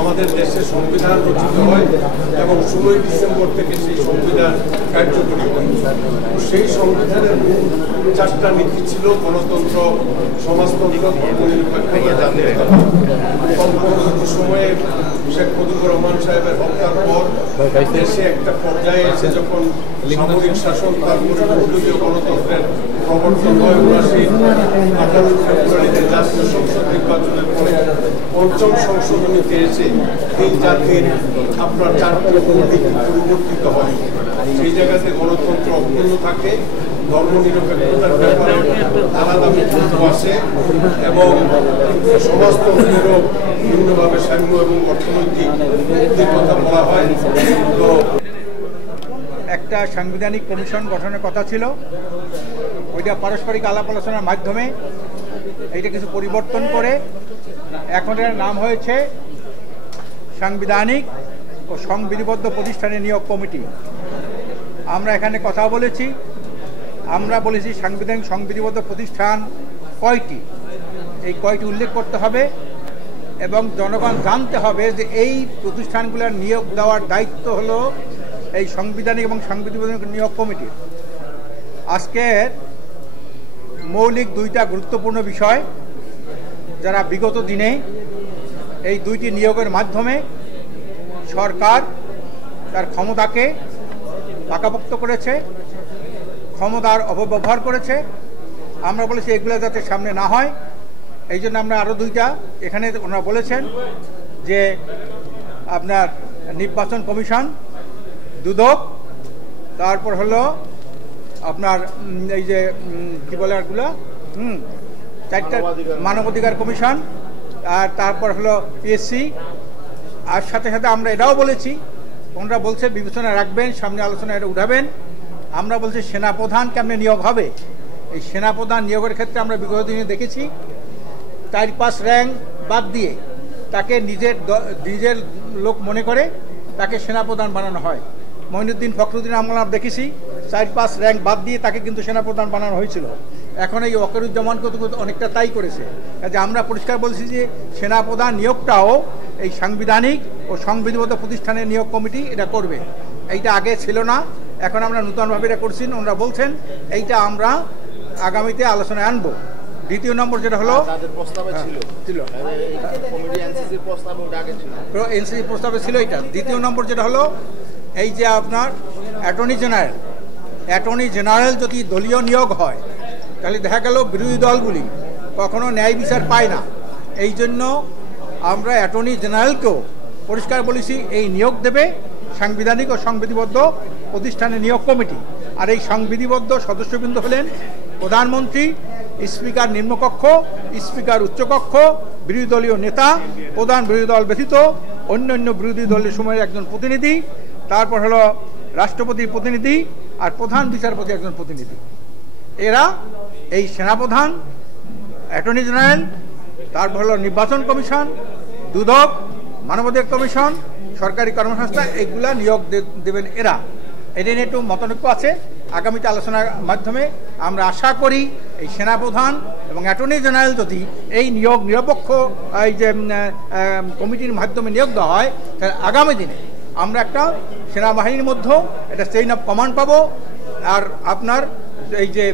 আমাদের দেশে সংবিধান রচিত হয় এবং 16 ডিসেম্বর থেকে সেই সংবিধান কার্যকরী হয়। সেই সংবিধানের মূল 4টা নীতি ছিল গণতন্ত্র, সমাজতন্ত্র, ধর্মনিরপেক্ষতা, পরবর্তী সময়ে শেখ মুজিবুর রহমান সাহেবের হত্যার পর দেশে একটা পর্যায়ে এসে যখন সামরিক শাসন, তারপরে বহুদলীয় গণতন্ত্রের প্রবর্তন হয় 18 ফেব্রুয়ারিতে জাতীয় সংসদ নির্বাচনের পরে 5ম সংশোধনীতে এসে এই জাতির আপনার 4টি মৌলিক পরিবর্তিত হয়। সেই জায়গাতে গণতন্ত্র অক্ষুণ্ণ থাকে, ধর্মনিরপেক্ষতার ব্যাপারে আলাদা বিকল্প আসে এবং সমাজতন্ত্রেরও বিভিন্নভাবে সাম্য এবং অর্থনৈতিক মুক্তির কথা বলা হয়। তো একটা সাংবিধানিক কমিশন গঠনের কথা ছিল, ওইটা পারস্পরিক আলাপ আলোচনার মাধ্যমে এইটা কিছু পরিবর্তন করে এখন এর নাম হয়েছে সাংবিধানিক ও সংবিধিবদ্ধ প্রতিষ্ঠানের নিয়োগ কমিটি। আমরা এখানে কথা বলেছি, আমরা বলেছি সাংবিধানিক সংবিধিবদ্ধ প্রতিষ্ঠান কয়টি, এই কয়টি উল্লেখ করতে হবে এবং জনগণ জানতে হবে যে এই প্রতিষ্ঠানগুলোর নিয়োগ দেওয়ার দায়িত্ব হলো এই সাংবিধানিক এবং সংবিধিবদ্ধ নিয়োগ কমিটির। আজকের মৌলিক 2টা গুরুত্বপূর্ণ বিষয় যারা বিগত দিনে এই 2টি নিয়োগের মাধ্যমে সরকার তার ক্ষমতাকে পাকাপোক্ত করেছে, ক্ষমতার অপব্যবহার করেছে। আমরা বলেছি এগুলো যাতে সামনে না হয়, এই জন্য আমরা আরও 2টা এখানে ওনারা বলেছেন যে আপনার নির্বাচন কমিশন, দুদক, তারপর হলো আপনার এই যে কী বলে আরগুলো 4টা মানবাধিকার কমিশন, আর তারপর হলো পিএসসি। আর সাথে সাথে আমরা এটাও বলেছি, ওনারা বলছে বিবেচনা রাখবেন, সামনে আলোচনা এটা উঠাবেন। আমরা বলছি সেনাপ্রধান কেমনে নিয়োগ হবে। এই সেনাপ্রধান নিয়োগের ক্ষেত্রে আমরা বিগত দিনে দেখেছি 4-5 র্যাঙ্ক বাদ দিয়ে তাকে নিজের লোক মনে করে তাকে সেনাপ্রধান বানানো হয়। মঈনুদ্দিন ফখরুদ্দিন আমরা দেখেছি 4-5 র্যাঙ্ক বাদ দিয়ে তাকে কিন্তু সেনাপ্রধান বানানো হয়েছিল। এখন এই ওয়াকারুজ্জামান অনেকটা তাই করেছে। কাজে আমরা পরিষ্কার বলছি যে সেনাপ্রধান নিয়োগটাও এই সাংবিধানিক ও সংবিধিবদ্ধ প্রতিষ্ঠানের নিয়োগ কমিটি এটা করবে। এইটা আগে ছিল না, এখন আমরা নূতনভাবে এটা করছি। ওনারা বলছেন এইটা আমরা আগামীতে আলোচনায় আনবো। দ্বিতীয় নম্বর যেটা হলো এনসিসি প্রস্তাবে ছিল এটা। দ্বিতীয় নম্বর যেটা হলো এই যে আপনার অ্যাটর্নি জেনারেল যদি দলীয় নিয়োগ হয় তাহলে দেখা গেল বিরোধী দলগুলি কখনো ন্যায় বিচার পায় না। এই জন্য আমরা অ্যাটর্নি জেনারেলকেও পরিষ্কার বলেছি এই নিয়োগ দেবে সাংবিধানিক ও সংবিধিবদ্ধ প্রতিষ্ঠানের নিয়োগ কমিটি। আর এই সংবিধিবদ্ধ সদস্যবৃন্দ হলেন প্রধানমন্ত্রী, স্পিকার নিম্নকক্ষ, স্পিকার উচ্চকক্ষ, বিরোধী দলীয় নেতা, প্রধান বিরোধী দল ব্যতীত অন্যান্য বিরোধী দলের সময়ের একজন প্রতিনিধি, তারপর হলো রাষ্ট্রপতির প্রতিনিধি, আর প্রধান বিচারপতি একজন প্রতিনিধি। এরা এই সেনাপ্রধান, অ্যাটর্নি জেনারেল, তারপর হলো নির্বাচন কমিশন, দুদক, মানবাধিকার কমিশন, সরকারি কর্মসংস্থা, এগুলা নিয়োগ দেবেন এরা। এটা নিয়ে একটু মতানৈক্য আছে। আগামীতে আলোচনার মাধ্যমে আমরা আশা করি এই সেনাপ্রধান এবং অ্যাটর্নি জেনারেল যদি এই নিয়োগ নিরপেক্ষ এই যে কমিটির মাধ্যমে নিয়োগ দেওয়া হয় তাহলে আগামী দিনে আমরা একটা সেনাবাহিনীর মধ্যেও একটা চেইন অফ কমান্ড পাবো। আর আপনার এই যে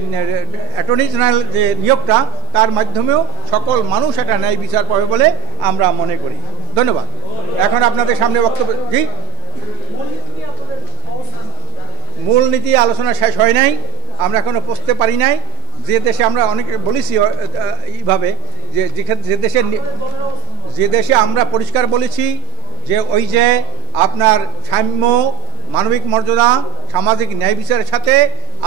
অ্যাটর্নি জেনারেল যে নিয়োগটা তার মাধ্যমেও সকল মানুষ একটা ন্যায় বিচার পাবে বলে আমরা মনে করি। ধন্যবাদ। এখন আপনাদের সামনে বক্তব্য। জি, মূলনীতি আলোচনা শেষ হয় নাই, আমরা এখনো পৌঁছতে পারি নাই। যে দেশে আমরা অনেক বলেছি এইভাবে যে দেশে আমরা পরিষ্কার বলেছি যে ওই যে আপনার সাম্য, মানবিক মর্যাদা, সামাজিক ন্যায় বিচারের সাথে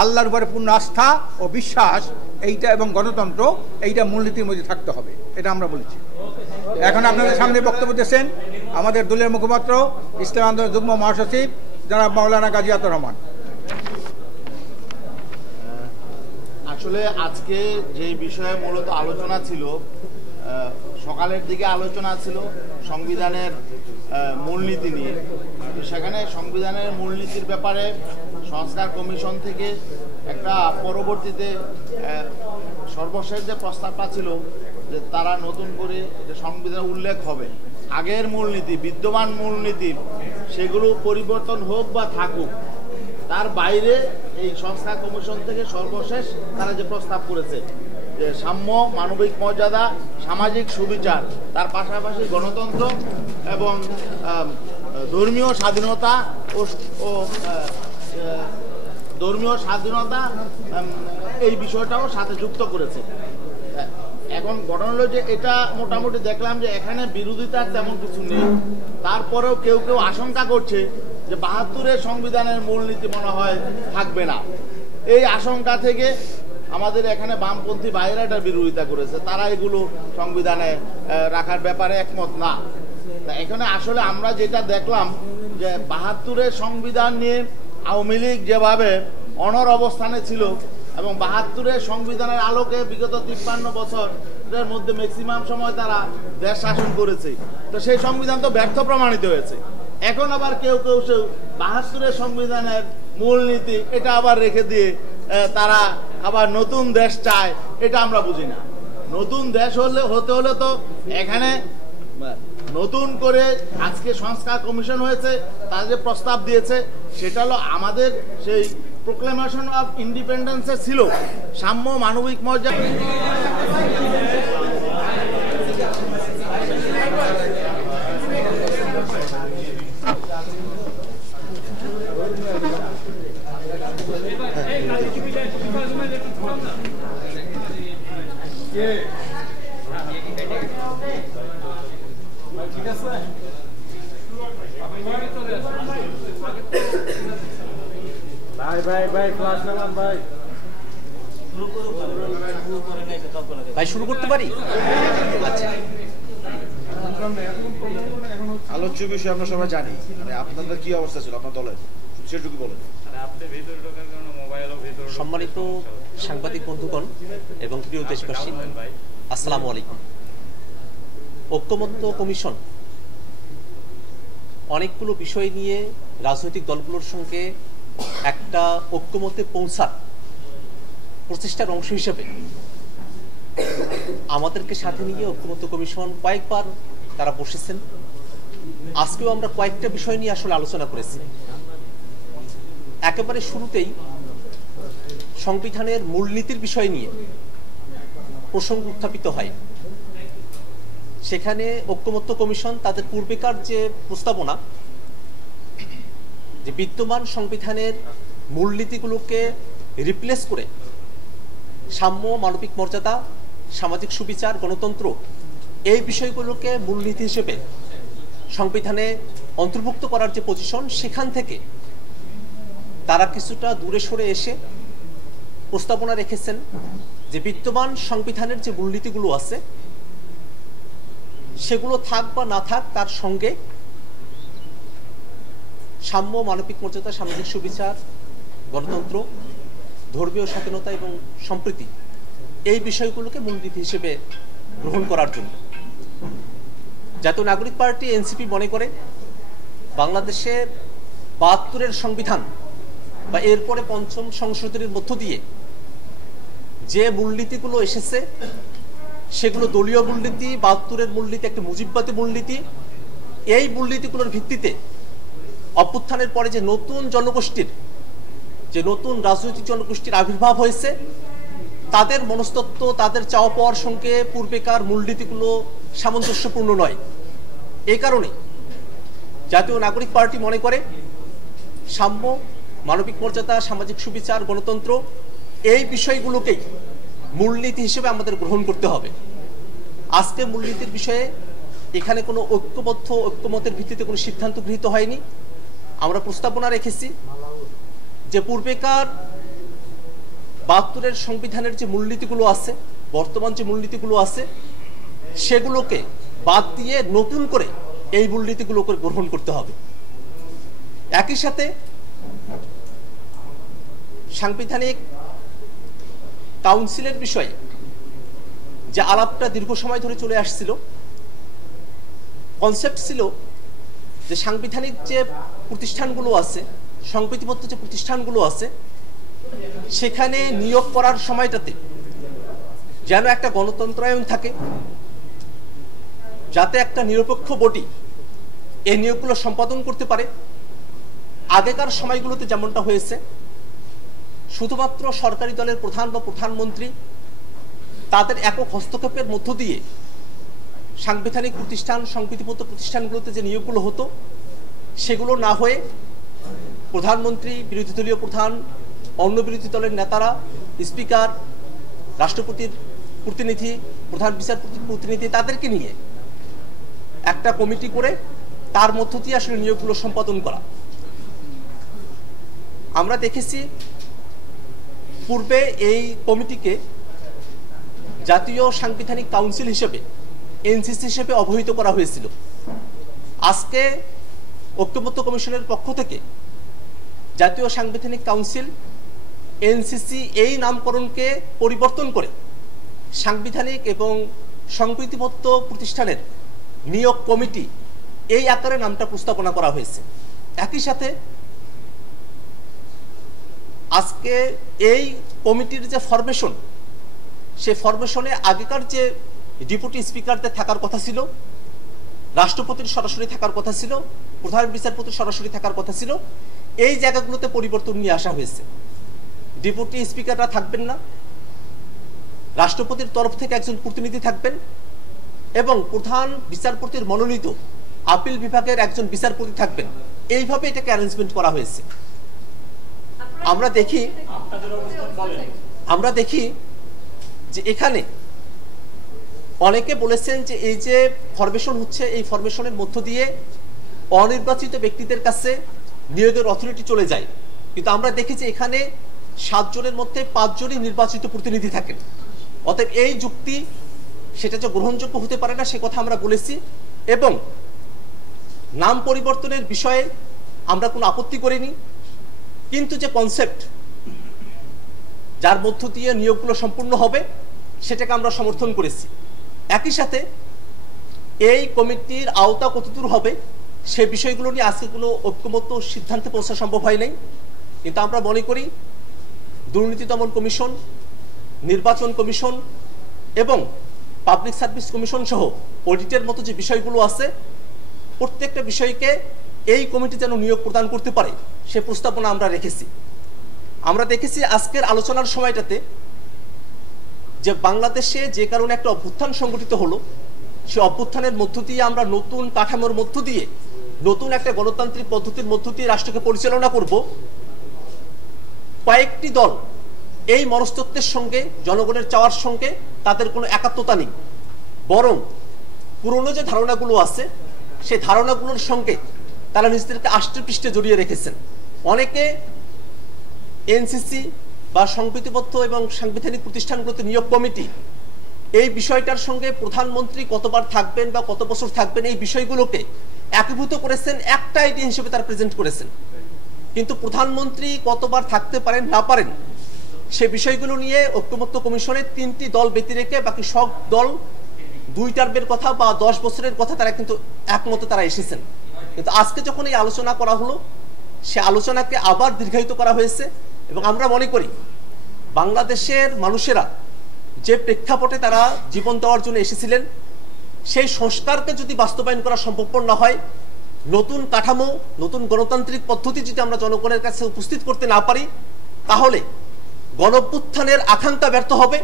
আল্লাহর উপরে পূর্ণ আস্থা ও বিশ্বাস, এইটা এবং গণতন্ত্র, এইটা মূলনীতির মধ্যে থাকতে হবে, এটা আমরা বলেছি। এখন আপনাদের সামনে বক্তব্য দিয়েছেন আমাদের দলের মুখপাত্র, ইসলাম আন্দোলনের যুগ্ম মহাসচিব জনাব মাওলানা গাজী আতাউর রহমান। আসলে আজকে যে বিষয়ে মূলত আলোচনা ছিল, সকালের দিকে আলোচনা ছিল সংবিধানের মূলনীতি নিয়ে। সেখানে সংবিধানের মূলনীতির ব্যাপারে সংস্কার কমিশন থেকে একটা পরবর্তীতে সর্বশেষ যে প্রস্তাবটা ছিল যে তারা নতুন করে যে সংবিধানে উল্লেখ হবে, আগের মূলনীতি, বিদ্যমান মূলনীতি সেগুলো পরিবর্তন হোক বা থাকুক, তার বাইরে এই সংস্কার কমিশন থেকে সর্বশেষ তারা যে প্রস্তাব করেছে যে সাম্য, মানবিক মর্যাদা, সামাজিক সুবিচার, তার পাশাপাশি গণতন্ত্র এবং ধর্মীয় স্বাধীনতা ও ধর্মীয় স্বাধীনতা এই বিষয়টাও সাথে যুক্ত করেছে। এখন ঘটনা হলো যে এটা মোটামুটি দেখলাম যে এখানে বিরোধিতার তেমন কিছু নেই, তারপরেও কেউ কেউ আশঙ্কা করছে যে ৭২-এর সংবিধানের মূলনীতি মনে হয় থাকবে না। এই আশঙ্কা থেকে আমাদের এখানে বামপন্থী ভাইয়েরা এটা বিরোধিতা করেছে, তারা এগুলো সংবিধানে রাখার ব্যাপারে একমত না। তা এখানে আসলে আমরা যেটা দেখলাম যে ৭২-এর সংবিধান নিয়ে আওয়ামী লীগ যেভাবে অনড় অবস্থানে ছিল এবং ৭২-এর সংবিধানের আলোকে বিগত ৫৩ বছরের মধ্যে ম্যাক্সিমাম সময় তারা দেশ শাসন করেছে, তো সেই সংবিধান তো ব্যর্থ প্রমাণিত হয়েছে। এখন আবার কেউ কেউ ৭২-এর সংবিধানের মূলনীতি এটা আবার রেখে দিয়ে তারা আবার নতুন দেশ চায়, এটা আমরা বুঝি না। নতুন দেশ হতে হলে তো এখানে নতুন করে আজকে সংস্কার কমিশন হয়েছে, তারা যে প্রস্তাব দিয়েছে সেটা হলো আমাদের সেই প্রোক্লেমেশন অফ ইন্ডিপেন্ডেন্সে ছিল সাম্য, মানবিক মর্যাদা। ভাই শুরু করতে পারি? আচ্ছা, আলোচ্য বিষয় আমরা সবাই জানি, মানে আপনাদের কি অবস্থা ছিল আপনার দলের, সেটুকু বলেন। সম্মানিত সাংবাদিক বন্ধুগণ এবং প্রিয় দেশবাসী, আসসালামু আলাইকুম। ঐক্যমত্য কমিশন অনেকগুলো বিষয় নিয়ে রাজনৈতিক দলগুলোর সঙ্গে একটা ঐক্যমত্যে পৌঁছার প্রচেষ্টার অংশ হিসেবে আমাদেরকে সাথে নিয়ে ঐক্যমত্য কমিশন কয়েকবার তারা বসেছেন। আজকেও আমরা কয়েকটা বিষয় নিয়ে আসলে আলোচনা করেছি। একেবারে শুরুতেই সংবিধানের মূলনীতির বিষয় নিয়ে প্রসঙ্গ উত্থাপিত হয়। সেখানে ঐক্যমত্য কমিশন তাদের পূর্বেকার যে প্রস্তাবনা যে বিদ্যমান সংবিধানের মূলনীতিগুলোকে রিপ্লেস করে সাম্য, মানবিক মর্যাদা, সামাজিক সুবিচার, গণতন্ত্র এই বিষয়গুলোকে মূলনীতি হিসেবে সংবিধানে অন্তর্ভুক্ত করার যে পজিশন, সেখান থেকে তারা কিছুটা দূরে সরে এসে প্রস্তাবনা রেখেছেন যে বিদ্যমান সংবিধানের যে মূলনীতিগুলো আছে সেগুলো থাক বা না থাক, তার সঙ্গে সাম্য, মানবিক মর্যাদা, সামাজিক সুবিচার, গণতন্ত্র, ধর্মীয় স্বাধীনতা এবং সম্প্রীতি এই বিষয়গুলোকে মূলনীতি হিসেবে গ্রহণ করার জন্য জাতীয় নাগরিক পার্টি এনসিপি মনে করে বাংলাদেশের ৭২-এর সংবিধান বা এরপরে পঞ্চম সংশোধনীর মধ্য দিয়ে যে মূলনীতিগুলো এসেছে সেগুলো দলীয় মূলনীতি, ৭২-এর মূলনীতি একটা মুজিববাদী মূলনীতি। এই মূলনীতিগুলোর ভিত্তিতে অভ্যুত্থানের পরে যে নতুন জনগোষ্ঠীর, যে নতুন রাজনৈতিক জনগোষ্ঠীর আবির্ভাব হয়েছে, তাদের মনস্তত্ত্ব, তাদের চাওয়া পাওয়ার সঙ্গে পূর্বেকার মূলনীতিগুলো সামঞ্জস্যপূর্ণ নয়। এই কারণে জাতীয় নাগরিক পার্টি মনে করে সাম্য, মানবিক মর্যাদা, সামাজিক সুবিচার, গণতন্ত্র এই বিষয়গুলোকেই মূলনীতি হিসেবে আমাদের গ্রহণ করতে হবে। আজকে মূলনীতির বিষয়ে এখানে কোনো ঐক্যমতের ভিত্তিতে কোনো সিদ্ধান্ত গৃহীত হয়নি। আমরা প্রস্তাবনা রেখেছি যে পূর্বেকার ৭২-এর সংবিধানের যে মূলনীতিগুলো আছে, বর্তমান যে মূলনীতিগুলো আছে, সেগুলোকে বাদ দিয়ে নতুন করে এই মূলনীতিগুলোকে গ্রহণ করতে হবে। একই সাথে সাংবিধানিক কাউন্সিলের বিষয়ে যে আলাপটা দীর্ঘ সময় ধরে চলে আসছিল, কনসেপ্ট ছিল যে সাংবিধানিক যে প্রতিষ্ঠানগুলো আছে, সংবিধিবদ্ধ যে প্রতিষ্ঠানগুলো আছে, সেখানে নিয়োগ করার সময়টাতে যেন একটা গণতন্ত্রায়ন থাকে, যাতে একটা নিরপেক্ষ বডি এই নিয়োগগুলো সম্পাদন করতে পারে। আগেকার সময়গুলোতে যেমনটা হয়েছে, শুধুমাত্র সরকারি দলের প্রধান বা প্রধানমন্ত্রী তাদের একক হস্তক্ষেপের মধ্য দিয়ে সাংবিধানিক প্রতিষ্ঠান, সংবিধিবদ্ধ প্রতিষ্ঠানগুলোতে যে নিয়োগগুলো হতো সেগুলো না হয়ে প্রধানমন্ত্রী, বিরোধী দলীয় প্রধান, অন্য বিরোধী দলের নেতারা, স্পিকার, রাষ্ট্রপতির প্রতিনিধি, প্রধান বিচারপতির প্রতিনিধি তাদেরকে নিয়ে একটা কমিটি করে তার মধ্য দিয়ে আসলে নিয়োগগুলো সম্পাদন করা। আমরা দেখেছি পূর্বে এই কমিটিকে জাতীয় সাংবিধানিক কাউন্সিল হিসেবে, এনসিসি হিসেবে অবহিত করা হয়েছিল। আজকে ঐক্যমত্য কমিশনের পক্ষ থেকে জাতীয় সাংবিধানিক কাউন্সিল, এনসিসি এই নামকরণকে পরিবর্তন করে সাংবিধানিক এবং সংবিধিবদ্ধ প্রতিষ্ঠানের নিয়োগ কমিটি এই আকারে নামটা প্রস্তাবনা করা হয়েছে। একই সাথে আজকে এই কমিটির যে ফরমেশন, সে ফরমেশনে আগেকার যে ডেপুটি স্পিকারদের থাকার কথা ছিল, রাষ্ট্রপতির সরাসরি থাকার কথা ছিল, প্রধান বিচারপতির সরাসরি থাকার কথা ছিল, এই জায়গাগুলোতে পরিবর্তন নিয়ে আসা হয়েছে। ডেপুটি স্পিকাররা থাকবেন না, রাষ্ট্রপতির তরফ থেকে একজন প্রতিনিধি থাকবেন এবং প্রধান বিচারপতির মনোনীত আপিল বিভাগের একজন বিচারপতি থাকবেন। এইভাবে এটাকে অ্যারেঞ্জমেন্ট করা হয়েছে। আমরা দেখি যে এখানে অনেকে বলেছেন যে এই যে ফরমেশন হচ্ছে, এই ফরমেশনের মধ্য দিয়ে অনির্বাচিত ব্যক্তিদের কাছে নিয়োগের অথরিটি চলে যায়। কিন্তু আমরা দেখি যে এখানে 7 জনের মধ্যে 5 জনই নির্বাচিত প্রতিনিধি থাকেন। অতএব এই যুক্তি সেটা যে গ্রহণযোগ্য হতে পারে না সে কথা আমরা বলেছি, এবং নাম পরিবর্তনের বিষয়ে আমরা কোনো আপত্তি করিনি। কিন্তু যে কনসেপ্ট, যার মধ্য দিয়ে নিয়োগগুলো সম্পূর্ণ হবে, সেটাকে আমরা সমর্থন করেছি। একই সাথে এই কমিটির আওতা কতদূর হবে সে বিষয়গুলো নিয়ে আজকে কোনো ঐক্যমত্য সিদ্ধান্তে পৌঁছা সম্ভব হয় নাই। কিন্তু আমরা মনে করি দুর্নীতি দমন কমিশন, নির্বাচন কমিশন এবং পাবলিক সার্ভিস কমিশন সহ অডিটের মতো যে বিষয়গুলো আছে, প্রত্যেকটা বিষয়কে এই কমিটি যেন নিয়োগ প্রদান করতে পারে সে প্রস্তাবনা আমরা রেখেছি। আমরা দেখেছি আজকের আলোচনার সময়টাতে যে বাংলাদেশে যে কারণে একটা অভ্যুত্থান সংগঠিত হলো, সে অভ্যুত্থানের মধ্য দিয়ে আমরা নতুন কাঠামোর মধ্য দিয়ে, নতুন একটা গণতান্ত্রিক পদ্ধতির মধ্য দিয়ে রাষ্ট্রকে পরিচালনা করব। কয়েকটি দল এই মনস্তত্ত্বের সঙ্গে, জনগণের চাওয়ার সঙ্গে তাদের কোনো একাত্মতা নেই, বরং পুরনো যে ধারণাগুলো আছে সেই ধারণাগুলোর সঙ্গে তারা নিজেদেরকে আষ্টে পৃষ্ঠে জড়িয়ে রেখেছেন। অনেকে এনসিসি বা সংবিধিবদ্ধ এবং সাংবিধানিক প্রতিষ্ঠানগুলোতে নিয়োগ কমিটি, এই বিষয়টার সঙ্গে প্রধানমন্ত্রী কতবার থাকবেন বা কত বছর থাকবেন এই বিষয়গুলোকে একীভূত করেছেন, একটা আইডিয়া হিসেবে তারা প্রেজেন্ট করেছেন। কিন্তু প্রধানমন্ত্রী কতবার থাকতে পারেন না পারেন সে বিষয়গুলো নিয়ে ঐক্যমত্য কমিশনের 3টি দল ব্যতি রেখে বাকি সব দল 2 টার্মের কথা বা 10 বছরের কথা তারা কিন্তু একমতে তারা এসেছেন। কিন্তু আজকে যখন এই আলোচনা করা হলো, সে আলোচনাকে আবার দীর্ঘায়িত করা হয়েছে। এবং আমরা মনে করি বাংলাদেশের মানুষেরা যে প্রেক্ষাপটে তারা জীবন দেওয়ার জন্য এসেছিলেন, সেই সংস্কারকে যদি বাস্তবায়ন করা সম্ভবপর না হয়, নতুন কাঠামো, নতুন গণতান্ত্রিক পদ্ধতি যদি আমরা জনগণের কাছে উপস্থিত করতে না পারি, তাহলে গণঅভ্যুত্থানের আকাঙ্ক্ষা ব্যর্থ হবে।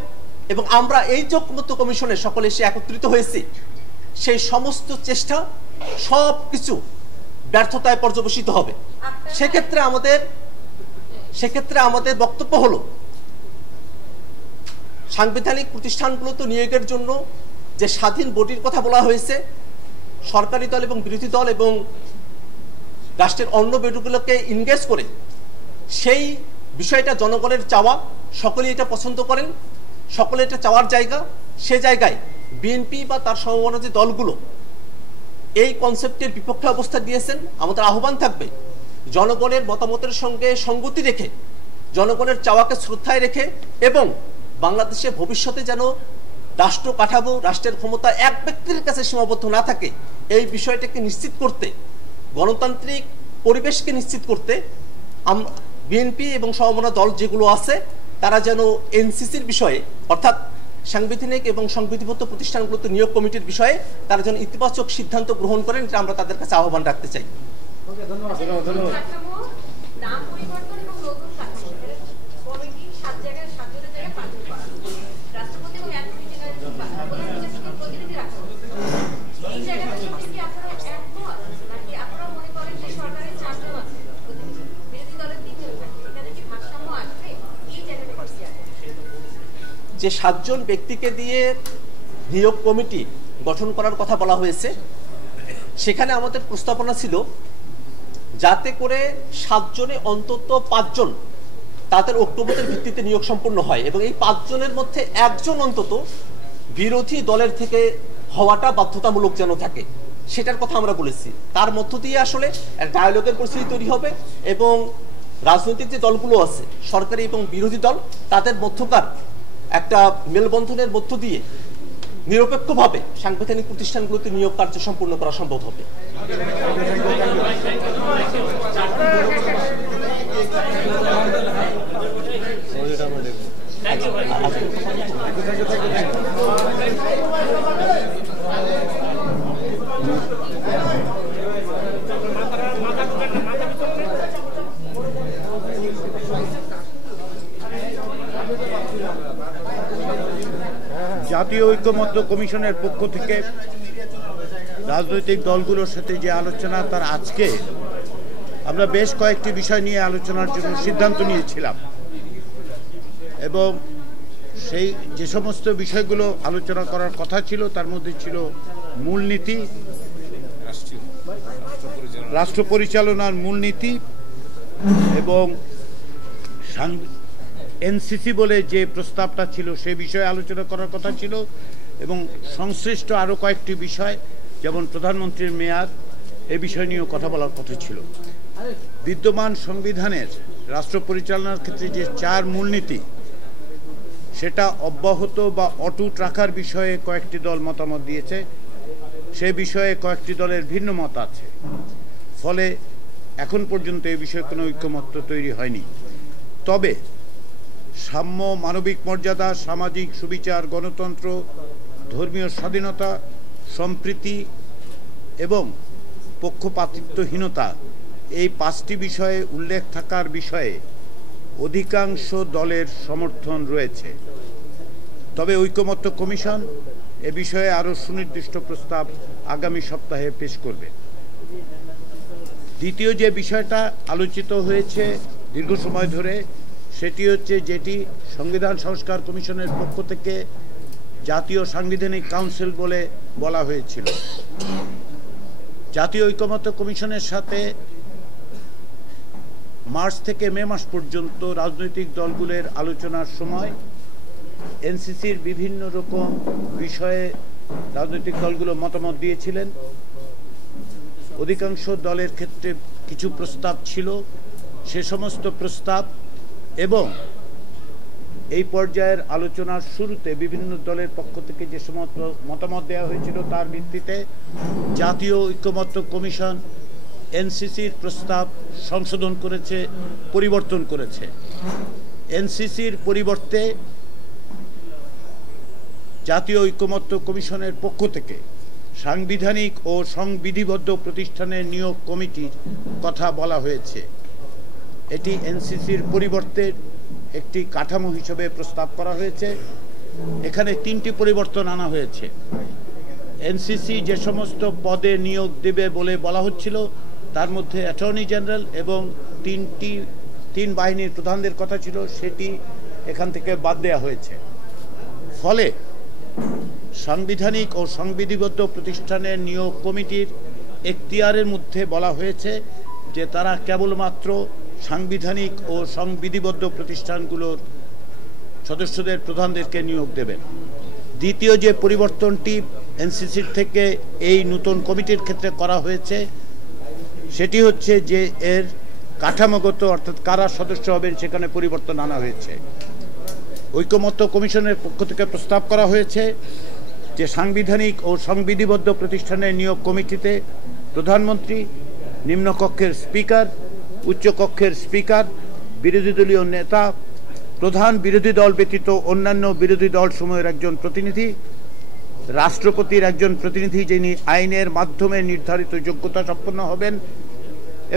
এবং আমরা এই যে ঐক্যমত্য কমিশনে সকলে এসে একত্রিত হয়েছি, সেই সমস্ত চেষ্টা সব কিছু ব্যর্থতায় পর্যবসিত হবে। সেক্ষেত্রে আমাদের বক্তব্য হলো, সাংবিধানিক প্রতিষ্ঠানগুলোতে নিয়োগের জন্য যে স্বাধীন বডির কথা বলা হয়েছে, সরকারি দল এবং বিরোধী দল এবং রাষ্ট্রের অন্য বডিগুলোকে ইনগেজ করে সেই বিষয়টা জনগণের চাওয়া, সকলেই এটা পছন্দ করেন, সকলে এটা চাওয়ার জায়গা। সে জায়গায় বিএনপি বা তার সমমনা যে দলগুলো এই কনসেপ্টের বিপক্ষে অবস্থা দিয়েছেন, আমাদের আহ্বান থাকবে জনগণের মতামতের সঙ্গে সঙ্গতি রেখে, জনগণের চাওয়াকে শ্রদ্ধায় রেখে এবং বাংলাদেশে ভবিষ্যতে যেন রাষ্ট্র কাঠামো, রাষ্ট্রের ক্ষমতা এক ব্যক্তির কাছে সীমাবদ্ধ না থাকে, এই বিষয়টাকে নিশ্চিত করতে, গণতান্ত্রিক পরিবেশকে নিশ্চিত করতে বিএনপি এবং সমমনা দল যেগুলো আছে তারা যেন এনসিসির বিষয়ে অর্থাৎ সাংবিধানিক এবং সংবিধিবদ্ধ প্রতিষ্ঠানগুলোতে নিয়োগ কমিটির বিষয়ে তারা যেন ইতিবাচক সিদ্ধান্ত গ্রহণ করেন, এটা আমরা তাদের কাছে আহ্বান রাখতে চাই। যে 7 জন ব্যক্তিকে দিয়ে নিয়োগ কমিটি গঠন করার কথা বলা হয়েছে, সেখানে আমাদের প্রস্তাবনা ছিল যাতে করে 7 জনে অন্তত 5 জন তাদের ঐক্যমতের ভিত্তিতে নিয়োগ সম্পন্ন হয় এবং এই 5 জনের মধ্যে 1 জন অন্তত বিরোধী দলের থেকে হওয়াটা বাধ্যতামূলক যেন থাকে, সেটার কথা আমরা বলেছি। তার মধ্য দিয়ে আসলে ডায়ালগের পরিস্থিতি তৈরি হবে এবং রাজনৈতিক যে দলগুলো আছে, সরকারি এবং বিরোধী দল, তাদের মধ্যকার একটা মেলবন্ধনের মধ্য দিয়ে নিরপেক্ষভাবে সাংবিধানিক প্রতিষ্ঠানগুলোতে নিয়োগ কার্য সম্পূর্ণ করা সম্ভব হবে। জাতীয় ঐক্যমত্য কমিশনের পক্ষ থেকে রাজনৈতিক দলগুলোর সাথে যে আলোচনা, তার আজকে আমরা বেশ কয়েকটি বিষয় নিয়ে আলোচনার জন্য সিদ্ধান্ত নিয়েছিলাম এবং সেই যে সমস্ত বিষয়গুলো আলোচনা করার কথা ছিল তার মধ্যে ছিল মূলনীতি, রাষ্ট্র পরিচালনার মূলনীতি এবং এনসিসি বলে যে প্রস্তাবটা ছিল সে বিষয়ে আলোচনা করার কথা ছিল এবং সংশ্লিষ্ট আরও কয়েকটি বিষয় যেমন প্রধানমন্ত্রীর মেয়াদ, এ বিষয় নিয়েও কথা বলার কথা ছিল। বিদ্যমান সংবিধানের রাষ্ট্র পরিচালনার ক্ষেত্রে যে 4 মূলনীতি, সেটা অব্যাহত বা অটুট রাখার বিষয়ে কয়েকটি দল মতামত দিয়েছে, সে বিষয়ে কয়েকটি দলের ভিন্ন মত আছে। ফলে এখন পর্যন্ত এই বিষয়ে কোনো ঐক্যমত্য তৈরি হয়নি। তবে সাম্য, মানবিক মর্যাদা, সামাজিক সুবিচার, গণতন্ত্র, ধর্মীয় স্বাধীনতা, সম্প্রীতি এবং পক্ষপাতিত্বহীনতা, এই 5টি বিষয়ে উল্লেখ থাকার বিষয়ে অধিকাংশ দলের সমর্থন রয়েছে। তবে ঐক্যমত্য কমিশন এ বিষয়ে আরও সুনির্দিষ্ট প্রস্তাব আগামী সপ্তাহে পেশ করবে। দ্বিতীয় যে বিষয়টা আলোচিত হয়েছে দীর্ঘ সময় ধরে, সেটি হচ্ছে যেটি সংবিধান সংস্কার কমিশনের পক্ষ থেকে জাতীয় সাংবিধানিক কাউন্সিল বলে বলা হয়েছিল। জাতীয় ঐক্যমত্য কমিশনের সাথে মার্চ থেকে মে মাস পর্যন্ত রাজনৈতিক দলগুলোর আলোচনার সময় এনসিসির বিভিন্ন রকম বিষয়ে রাজনৈতিক দলগুলো মতামত দিয়েছিলেন। অধিকাংশ দলের ক্ষেত্রে কিছু প্রস্তাব ছিল, সে সমস্ত প্রস্তাব এবং এই পর্যায়ের আলোচনার শুরুতে বিভিন্ন দলের পক্ষ থেকে যে সমস্ত মতামত দেওয়া হয়েছিল তার ভিত্তিতে জাতীয় ঐক্যমত্য কমিশন এনসিসির প্রস্তাব সংশোধন করেছে, পরিবর্তন করেছে। এনসিসির পরিবর্তে জাতীয় ঐক্যমত্য কমিশনের পক্ষ থেকে সাংবিধানিক ও সংবিধিবদ্ধ প্রতিষ্ঠানের নিয়োগ কমিটির কথা বলা হয়েছে। এটি এনসিসির পরিবর্তে একটি কাঠামো হিসেবে প্রস্তাব করা হয়েছে। এখানে 3টি পরিবর্তন আনা হয়েছে। এনসিসি যে সমস্ত পদে নিয়োগ দেবে বলে বলা হচ্ছিল তার মধ্যে অ্যাটর্নি জেনারেল এবং 3 বাহিনীর প্রধানদের কথা ছিল, সেটি এখান থেকে বাদ দেওয়া হয়েছে। ফলে সাংবিধানিক ও সংবিধিবদ্ধ প্রতিষ্ঠানের নিয়োগ কমিটির এখতিয়ারের মধ্যে বলা হয়েছে যে তারা কেবলমাত্র সাংবিধানিক ও সংবিধিবদ্ধ প্রতিষ্ঠানগুলোর সদস্যদের প্রধানদেরকে নিয়োগ দেবেন। দ্বিতীয় যে পরিবর্তনটি এনসিসির থেকে এই নতুন কমিটির ক্ষেত্রে করা হয়েছে সেটি হচ্ছে যে এর কাঠামোগত অর্থাৎ কারা সদস্য হবেন সেখানে পরিবর্তন আনা হয়েছে। ঐক্যমত্য কমিশনের পক্ষ থেকে প্রস্তাব করা হয়েছে যে সাংবিধানিক ও সংবিধিবদ্ধ প্রতিষ্ঠানের নিয়োগ কমিটিতে প্রধানমন্ত্রী, নিম্নকক্ষের স্পিকার, উচ্চকক্ষের স্পিকার, বিরোধী দলীয় নেতা প্রধান বিরোধী দল ব্যতীত অন্যান্য বিরোধী দল সমূহের একজন প্রতিনিধি, রাষ্ট্রপতির একজন প্রতিনিধি যিনি আইনের মাধ্যমে নির্ধারিত যোগ্যতা সম্পন্ন হবেন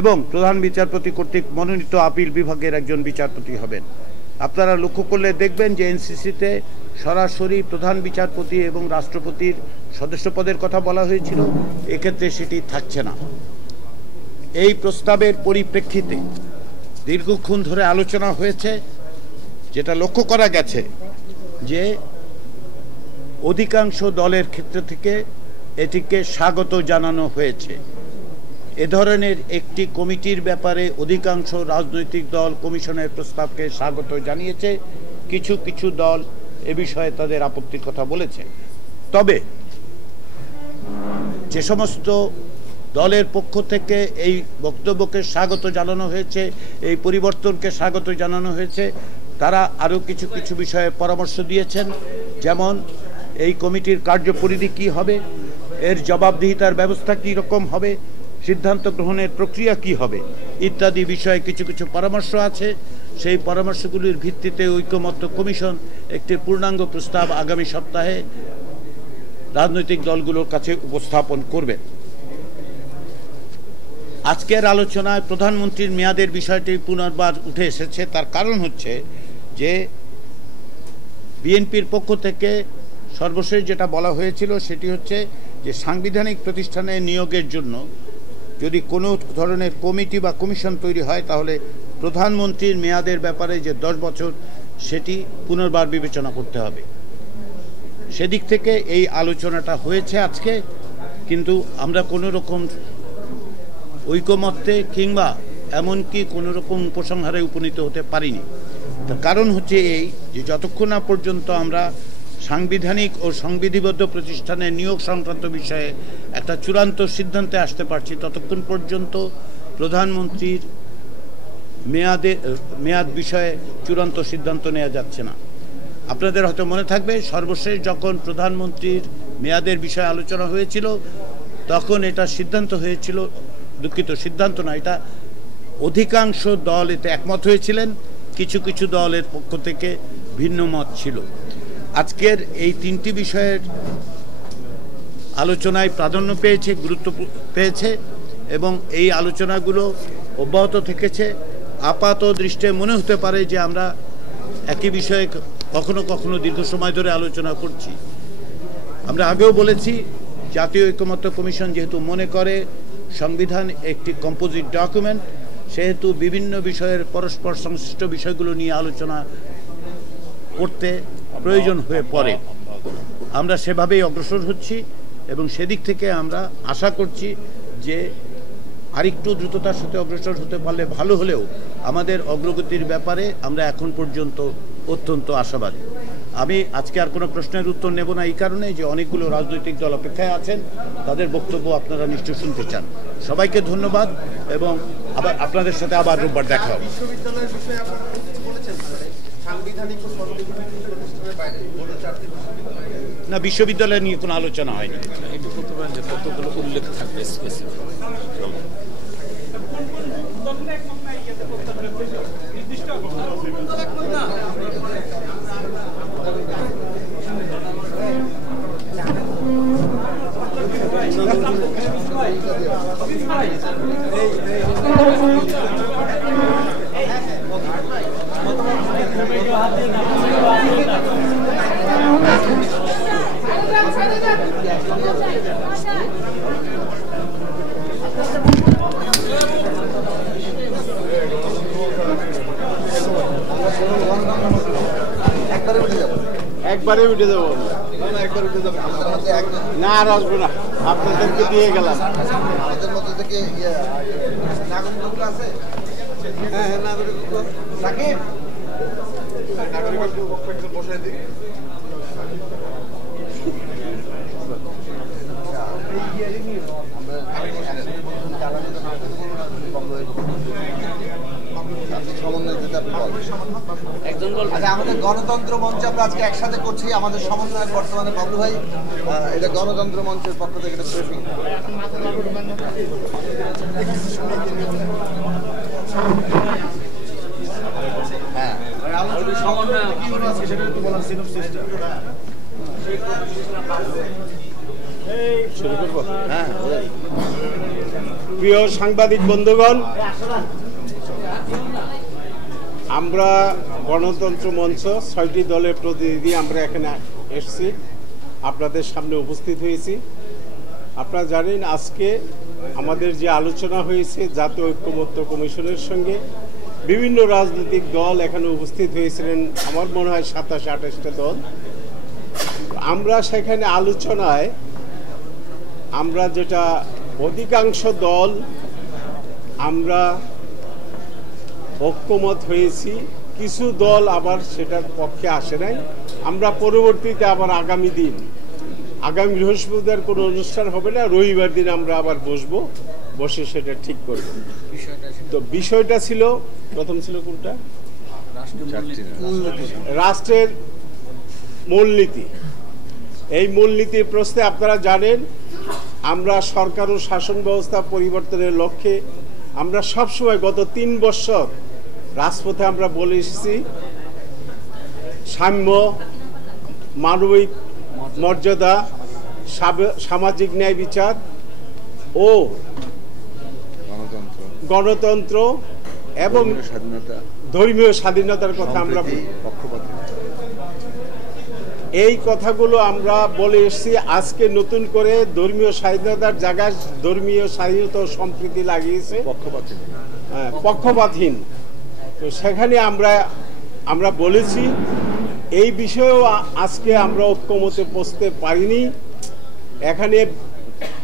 এবং প্রধান বিচারপতি কর্তৃক মনোনীত আপিল বিভাগের একজন বিচারপতি হবেন। আপনারা লক্ষ্য করলে দেখবেন যে এনসিসিতে সরাসরি প্রধান বিচারপতি এবং রাষ্ট্রপতির সদস্যপদের কথা বলা হয়েছিল, এক্ষেত্রে সেটি থাকছে না। এই প্রস্তাবের পরিপ্রেক্ষিতে দীর্ঘক্ষণ ধরে আলোচনা হয়েছে, যেটা লক্ষ্য করা গেছে যে অধিকাংশ দলের ক্ষেত্র থেকে এটিকে স্বাগত জানানো হয়েছে। এ ধরনের একটি কমিটির ব্যাপারে অধিকাংশ রাজনৈতিক দল কমিশনের প্রস্তাবকে স্বাগত জানিয়েছে, কিছু কিছু দল এ বিষয়ে তাদের আপত্তির কথা বলেছে। তবে যে সমস্ত দলের পক্ষ থেকে এই বক্তব্যকে স্বাগত জানানো হয়েছে, এই পরিবর্তনকে স্বাগত জানানো হয়েছে, তারা আরও কিছু কিছু বিষয়ে পরামর্শ দিয়েছেন, যেমন এই কমিটির কার্যপরিধি কী হবে, এর জবাবদিহিতার ব্যবস্থা কী রকম হবে, সিদ্ধান্ত গ্রহণের প্রক্রিয়া কি হবে ইত্যাদি বিষয়ে কিছু কিছু পরামর্শ আছে। সেই পরামর্শগুলির ভিত্তিতে ঐকমত্য কমিশন একটি পূর্ণাঙ্গ প্রস্তাব আগামী সপ্তাহে রাজনৈতিক দলগুলোর কাছে উপস্থাপন করবে। আজকের আলোচনায় প্রধানমন্ত্রীর মেয়াদের বিষয়টি পুনর্বার উঠে এসেছে। তার কারণ হচ্ছে যে বিএনপির পক্ষ থেকে সর্বশেষ যেটা বলা হয়েছিল সেটি হচ্ছে যে সাংবিধানিক প্রতিষ্ঠানে নিয়োগের জন্য যদি কোনো ধরনের কমিটি বা কমিশন তৈরি হয় তাহলে প্রধানমন্ত্রীর মেয়াদের ব্যাপারে যে 10 বছর সেটি পুনর্বার বিবেচনা করতে হবে। সেদিক থেকে এই আলোচনাটা হয়েছে আজকে, কিন্তু আমরা কোনো রকম ঐকমত্যে কিংবা এমনকি কোনো রকম উপসংহারে উপনীত হতে পারিনি। তার কারণ হচ্ছে এই যে যতক্ষণ না পর্যন্ত আমরা সাংবিধানিক ও সংবিধিবদ্ধ প্রতিষ্ঠানের নিয়োগ সংক্রান্ত বিষয়ে একটা চূড়ান্ত সিদ্ধান্তে আসতে পারছি, ততক্ষণ পর্যন্ত প্রধানমন্ত্রীর মেয়াদ বিষয়ে চূড়ান্ত সিদ্ধান্ত নেওয়া যাচ্ছে না। আপনাদের হয়তো মনে থাকবে সর্বশেষ যখন প্রধানমন্ত্রীর মেয়াদের বিষয়ে আলোচনা হয়েছিল তখন এটা সিদ্ধান্ত হয়েছিল, দুঃখিত সিদ্ধান্ত না, এটা অধিকাংশ দল এতে একমত হয়েছিলেন, কিছু কিছু দলের পক্ষ থেকে ভিন্ন মত ছিল। আজকের এই 3টি বিষয়ের আলোচনায় প্রাধান্য পেয়েছে, গুরুত্ব পেয়েছে এবং এই আলোচনাগুলো অব্যাহত থেকেছে। আপাত দৃষ্টে মনে হতে পারে যে আমরা একই বিষয়ে কখনো কখনো দীর্ঘ সময় ধরে আলোচনা করছি। আমরা আগেও বলেছি জাতীয় ঐকমত্য কমিশন যেহেতু মনে করে সংবিধান একটি কম্পোজিট ডকুমেন্ট, সেহেতু বিভিন্ন বিষয়ের পরস্পর সংশ্লিষ্ট বিষয়গুলো নিয়ে আলোচনা করতে প্রয়োজন হয়ে পড়ে। আমরা সেভাবেই অগ্রসর হচ্ছি এবং সেদিক থেকে আমরা আশা করছি যে আরেকটু দ্রুততার সাথে অগ্রসর হতে পারলে ভালো হলেও আমাদের অগ্রগতির ব্যাপারে আমরা এখন পর্যন্ত অত্যন্ত আশাবাদী। আমি আজকে আর কোনো প্রশ্নের উত্তর নেব না এই কারণে যে অনেকগুলো রাজনৈতিক দল অপেক্ষায় আছেন, তাদের বক্তব্য আপনারা নিশ্চয় শুনতে চান। সবাইকে ধন্যবাদ এবং আবার আপনাদের সাথে আবার রোববার দেখা হবে। না, বিশ্ববিদ্যালয় নিয়ে কোনো আলোচনা হয়নি। একটু বলতে পারেন যে কতগুলো উল্লেখ থাকবে স্পেসিফিক? একবারে উঠে যাবো না, আর আসবো না, আপনাদেরকে দিয়ে গেলাম। আমাদের মধ্যে থেকে নাগরিক আছে, হ্যাঁ নাগরিক সাকিব বসাই দিই। আমাদের গণতন্ত্র মঞ্চ আমরা আজকে একসাথে করছি, আমাদের সমন্বয়ক বর্তমানে বাবলু ভাই, এটা গণতন্ত্র মঞ্চের পক্ষ থেকে একটা ব্রিফিং। হ্যাঁ সেটা একটু বলার সিনোপসিসটা। শুরু করবো? হ্যাঁ। প্রিয় সাংবাদিক বন্ধুগণ, আমরা গণতন্ত্র মঞ্চ 6টি দলের প্রতিনিধি আমরা এখানে এসেছি, আপনাদের সামনে উপস্থিত হয়েছি। আপনারা জানেন আজকে আমাদের যে আলোচনা হয়েছে জাতীয় ঐক্যমত্য কমিশনের সঙ্গে বিভিন্ন রাজনৈতিক দল এখানে উপস্থিত হয়েছিলেন, আমার মনে হয় 27-28টা দল। আমরা সেখানে আলোচনায় আমরা যেটা অধিকাংশ দল আমরা ঐক্যমত হয়েছি, কিছু দল আবার সেটার পক্ষে আসে নাই। আমরা পরবর্তীতে আবার আগামী আগামী বৃহস্পতিবার কোনো অনুষ্ঠান হবে না, রবিবার দিন আমরা আবার বসে সেটা ঠিক করব। তো বিষয়টা ছিল, প্রথম ছিল কোনটা? রাষ্ট্রের মূলনীতি। এই মূলনীতির প্রশ্নে আপনারা জানেন আমরা সরকার ও শাসন ব্যবস্থা পরিবর্তনের লক্ষ্যে আমরা সবসময় গত 3 বছর রাজপথে আমরা বলে এসেছি সাম্য, মানবিক মর্যাদা, সামাজিক ন্যায় বিচার ও গণতন্ত্র এবং ধর্মীয় স্বাধীনতার কথা আমরা এই কথাগুলো আমরা বলে এসেছি। আজকে নতুন করে ধর্মীয় স্বাধীনতার জায়গায় ধর্মীয় স্বাধীনতা ও সম্প্রীতি লাগিয়েছে পক্ষপাতহীন। তো সেখানে আমরা বলেছি এই বিষয়েও আজকে আমরা ঐক্যমতে পৌঁছতে পারিনি। এখানে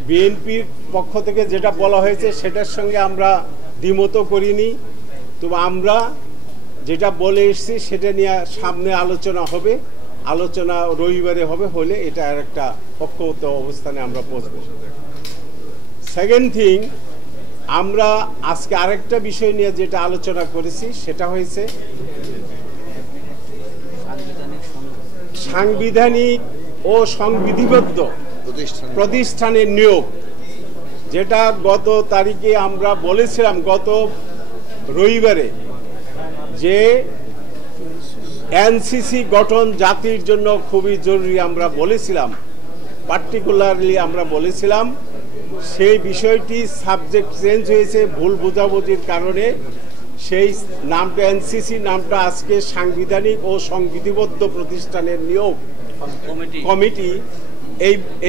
বিএনপির পক্ষ থেকে যেটা বলা হয়েছে সেটার সঙ্গে আমরা দ্বিমত করিনি। তো আমরা যেটা বলে এসেছি সেটা নিয়ে সামনে আলোচনা হবে, আলোচনা রবিবারে হবে, হলে এটা আর একটা ঐক্যমত অবস্থানে আমরা পৌঁছব। সেকেন্ড থিং, আমরা আজকে আরেকটা বিষয় নিয়ে যেটা আলোচনা করেছি সেটা হয়েছে সাংবিধানিক ও সংবিধিবদ্ধ প্রতিষ্ঠানের নিয়োগ, যেটা গত তারিখে আমরা বলেছিলাম গত রবিবারে যে এনসিসি গঠন জাতির জন্য খুবই জরুরি আমরা বলেছিলাম, পার্টিকুলারলি আমরা বলেছিলাম। সেই বিষয়টি সাবজেক্ট চেঞ্জ হয়েছে ভুল বোঝাবুঝির কারণে, সেই নামটা এনসিসি নামটা আজকে সাংবিধানিক ও সংবিধিবদ্ধ প্রতিষ্ঠানের নিয়োগ কমিটি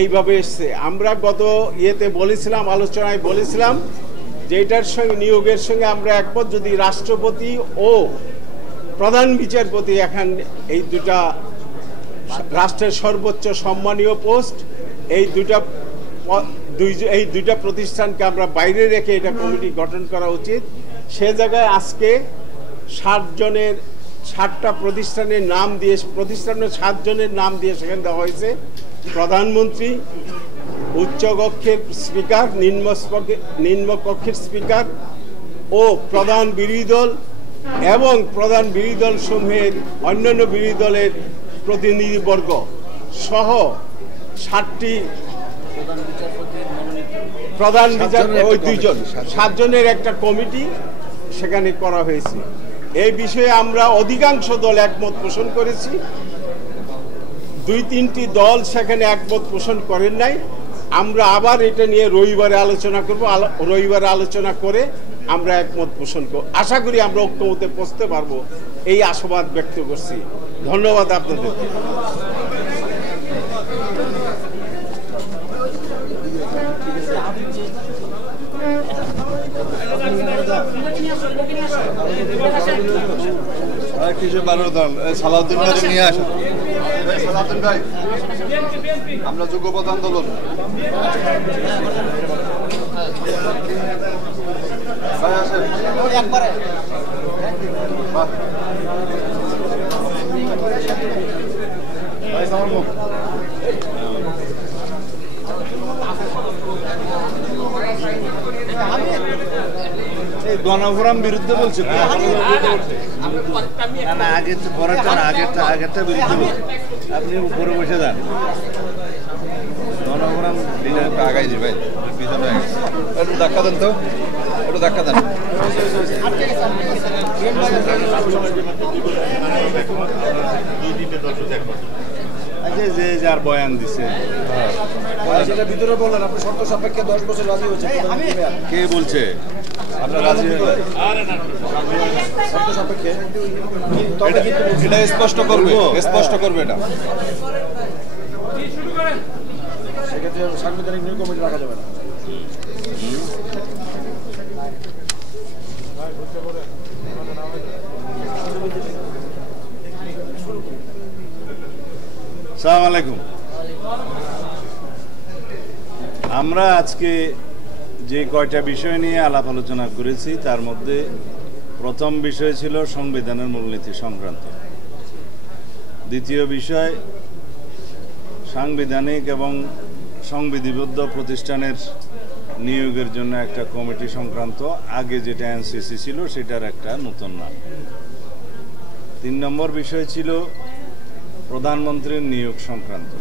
এইভাবে এসছে। আমরা গত বলেছিলাম, আলোচনায় বলেছিলাম যে এটার সঙ্গে নিয়োগের সঙ্গে আমরা একমত যদি রাষ্ট্রপতি ও প্রধান বিচারপতি এখন এই দুটা রাষ্ট্রের সর্বোচ্চ সম্মানীয় পোস্ট, এই দুইটা প্রতিষ্ঠানকে আমরা বাইরে রেখে এটা কমিটি গঠন করা উচিত। সে জায়গায় আজকে 60টা প্রতিষ্ঠানের নাম দিয়ে, প্রতিষ্ঠানের 7 জনের নাম দিয়ে সেখানে দেওয়া হয়েছে প্রধানমন্ত্রী, উচ্চকক্ষের স্পিকার, নিম্নকক্ষের স্পিকার ও প্রধান বিরোধী দল এবং প্রধান বিরোধী দল সমূহের অন্যান্য বিরোধী দলের প্রতিনিধিবর্গ সহ 60টি প্রধান বিচারপতি, ওই 2 জন 7 জনের একটা কমিটি সেখানে করা হয়েছে। এই বিষয়ে আমরা অধিকাংশ দল একমত পোষণ করেছি, 2-3টি দল সেখানে একমত পোষণ করেন নাই। আমরা আবার এটা নিয়ে রবিবারে আলোচনা করব, রবিবারে আলোচনা করে আমরা একমত পোষণ করব। আশা করি আমরা ঐক্যমতে পৌঁছতে পারবো, এই আশাবাদ ব্যক্ত করছি। ধন্যবাদ আপনাদের। কিছু বারো দল সালাউদ্দিন ভাই নিয়ে আসেন। সালাউদ্দিন ভাই, আমরা যুগপথ আন্দোলন ভাই আসেন একবারে। ভাই সালাম এই গণফোরাম বিরুদ্ধে বলছে না আগের পরেরটা না আগেরটা বিরুদ্ধে বলছে। আপনি উপরে বসে যান। গণফোরাম একটু আগাইছি ভাই, পিছনে একটু ধাক্কা দেন তো, একটু ধাক্কা দেন। যে যার বয়ান দিছে সেটা ভিতরে বললেন আপনি শর্ত সাপেক্ষে 10 বছর রাজি হয়েছে, কে বলছে আপনার রাজি হলেন? শর্ত সাপেক্ষে এটা স্পষ্ট করবে এটা। সেক্ষেত্রে সাংবিধানিক নিয়োগ কমিটি রাখা যাবে না। আসসালামু আলাইকুম। আমরা আজকে যে কয়টা বিষয় নিয়ে আলাপ আলোচনা করেছি তার মধ্যে প্রথম বিষয় ছিল সংবিধানের মূলনীতি সংক্রান্ত, দ্বিতীয় বিষয় সাংবিধানিক এবং সংবিধিবদ্ধ প্রতিষ্ঠানের নিয়োগের জন্য একটা কমিটি সংক্রান্ত, আগে যেটা এনসিসি ছিল সেটার একটা নতুন নাম। 3 নম্বর বিষয় ছিল প্রধানমন্ত্রীর নিয়োগ সংক্রান্ত,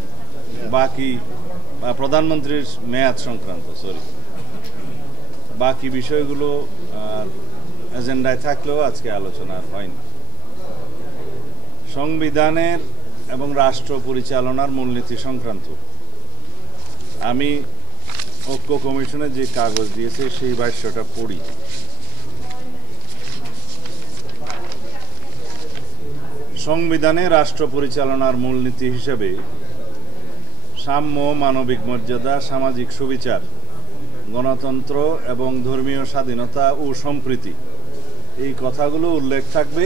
প্রধানমন্ত্রীর মেয়াদ সংক্রান্ত বাকি বিষয়গুলো এজেন্ডায় থাকলেও আজকে আলোচনা হয়নি। সংবিধানের এবং রাষ্ট্র পরিচালনার মূলনীতি সংক্রান্ত আমি ঐক্য কমিশনে যে কাগজ দিয়েছে সেই ভাষ্যটা পড়ি। সংবিধানে রাষ্ট্র পরিচালনার মূলনীতি হিসেবে সাম্য, মানবিক মর্যাদা, সামাজিক সুবিচার, গণতন্ত্র এবং ধর্মীয় স্বাধীনতা ও সম্প্রীতি এই কথাগুলো উল্লেখ থাকবে।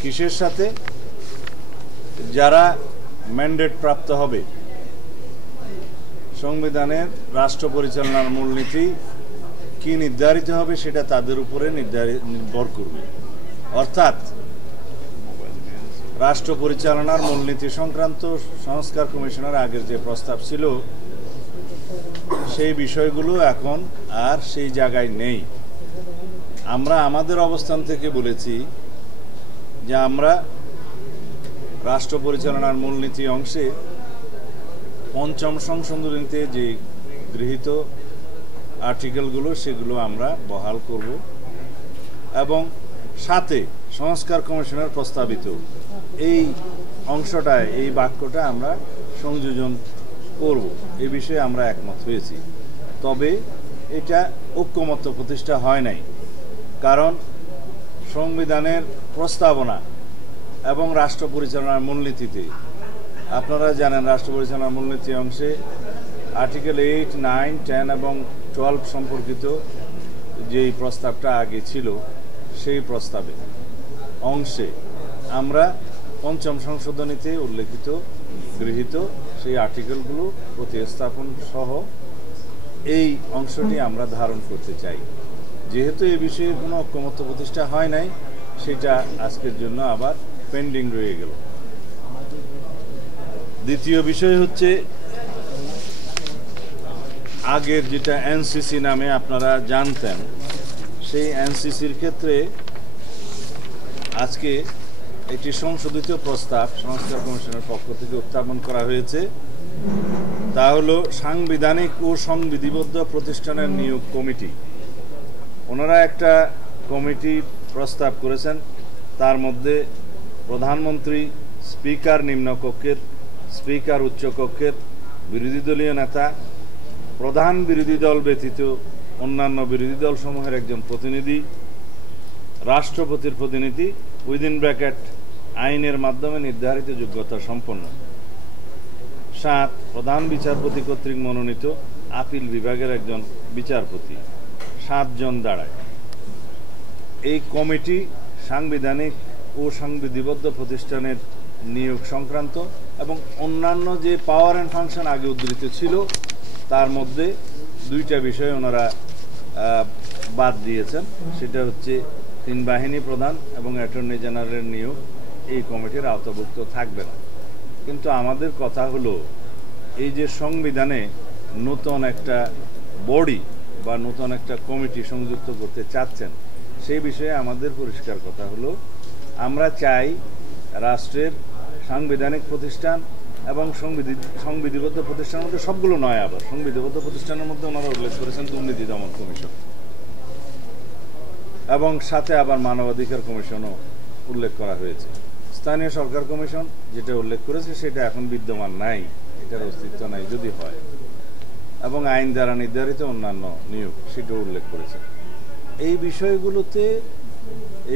কিসের সাথে? যারা ম্যান্ডেট প্রাপ্ত হবে, সংবিধানের রাষ্ট্র পরিচালনার মূলনীতি কি নির্ধারিত হবে সেটা তাদের উপরে নির্ভর করবে। অর্থাৎ রাষ্ট্র পরিচালনার মূলনীতি সংক্রান্ত সংস্কার কমিশনের আগের যে প্রস্তাব ছিল সেই বিষয়গুলো এখন আর সেই জায়গায় নেই। আমরা আমাদের অবস্থান থেকে বলেছি যে আমরা রাষ্ট্র পরিচালনার মূলনীতি অংশে ৫ম সংশোধনীতে যে গৃহীত আর্টিকেলগুলো সেগুলো আমরা বহাল করব এবং সাথে সংস্কার কমিশনের প্রস্তাবিত এই অংশটায় এই বাক্যটা আমরা সংযোজন করব, এ বিষয়ে আমরা একমত হয়েছি। তবে এটা ঐক্যমত্য প্রতিষ্ঠা হয় নাই, কারণ সংবিধানের প্রস্তাবনা এবং রাষ্ট্র পরিচালনার মূলনীতিতে আপনারা জানেন রাষ্ট্র পরিচালনার মূলনীতি অংশে আর্টিকেল 8, 9, 10 এবং 12 সম্পর্কিত যেই প্রস্তাবটা আগে ছিল সেই প্রস্তাবে অংশে আমরা ৫ম সংশোধনীতে উল্লেখিত গৃহীত সেই আর্টিকেলগুলো প্রতিস্থাপন সহ এই অংশটি আমরা ধারণ করতে চাই। যেহেতু এই বিষয়ে কোনো ঐক্যমত্য প্রতিষ্ঠা হয় নাই, সেটা আজকের জন্য আবার পেন্ডিং রয়ে গেল। দ্বিতীয় বিষয় হচ্ছে আগের যেটা এনসিসি নামে আপনারা জানতেন, সেই এনসিসির ক্ষেত্রে আজকে একটি সংশোধিত প্রস্তাব সংস্কার কমিশনের পক্ষ থেকে উত্থাপন করা হয়েছে। তা হলো সাংবিধানিক ও সংবিধিবদ্ধ প্রতিষ্ঠানের নিয়োগ কমিটি। ওনারা একটা কমিটির প্রস্তাব করেছেন, তার মধ্যে প্রধানমন্ত্রী, স্পিকার নিম্নকক্ষের, স্পিকার উচ্চকক্ষের, বিরোধী দলীয় নেতা, প্রধান বিরোধী দল ব্যতীত অন্যান্য বিরোধী দলসমূহের একজন প্রতিনিধি, রাষ্ট্রপতির প্রতিনিধি উইদিন ব্র্যাকেট আইনের মাধ্যমে নির্ধারিত যোগ্যতা সম্পন্ন। 7 প্রধান বিচারপতি কর্তৃক মনোনীত আপিল বিভাগের একজন বিচারপতি। 7 জন দাঁড়ায়। এই কমিটি সাংবিধানিক ও সংবিধিবদ্ধ প্রতিষ্ঠানের নিয়োগ সংক্রান্ত এবং অন্যান্য যে পাওয়ার অ্যান্ড ফাংশন আগে উদ্ধৃত ছিল তার মধ্যে 2টা বিষয় ওনারা বাদ দিয়েছেন। সেটা হচ্ছে 3 বাহিনী প্রধান এবং অ্যাটর্নি জেনারেলের নিয়োগ এই কমিটির আওতাভুক্ত থাকবে না। কিন্তু আমাদের কথা হলো এই যে সংবিধানে নতুন একটা বডি বা নতুন একটা কমিটি সংযুক্ত করতে চাচ্ছেন, সেই বিষয়ে আমাদের পরিষ্কার কথা হলো, আমরা চাই রাষ্ট্রের সাংবিধানিক প্রতিষ্ঠান এবং সংবিধিবদ্ধ প্রতিষ্ঠানের মধ্যে সবগুলো নয়, আবার সংবিধিবদ্ধ প্রতিষ্ঠানের মধ্যে ওনারা উল্লেখ করেছেন দুর্নীতি দমন কমিশন, এবং সাথে আবার মানবাধিকার কমিশনও উল্লেখ করা হয়েছে। স্থানীয় সরকার কমিশন যেটা উল্লেখ করেছে সেটা এখন বিদ্যমান নাই, এটার অস্তিত্ব নাই যদি হয়, এবং আইন দ্বারা নির্ধারিত অন্যান্য নিয়োগ সেটাও উল্লেখ করেছে। এই বিষয়গুলোতে,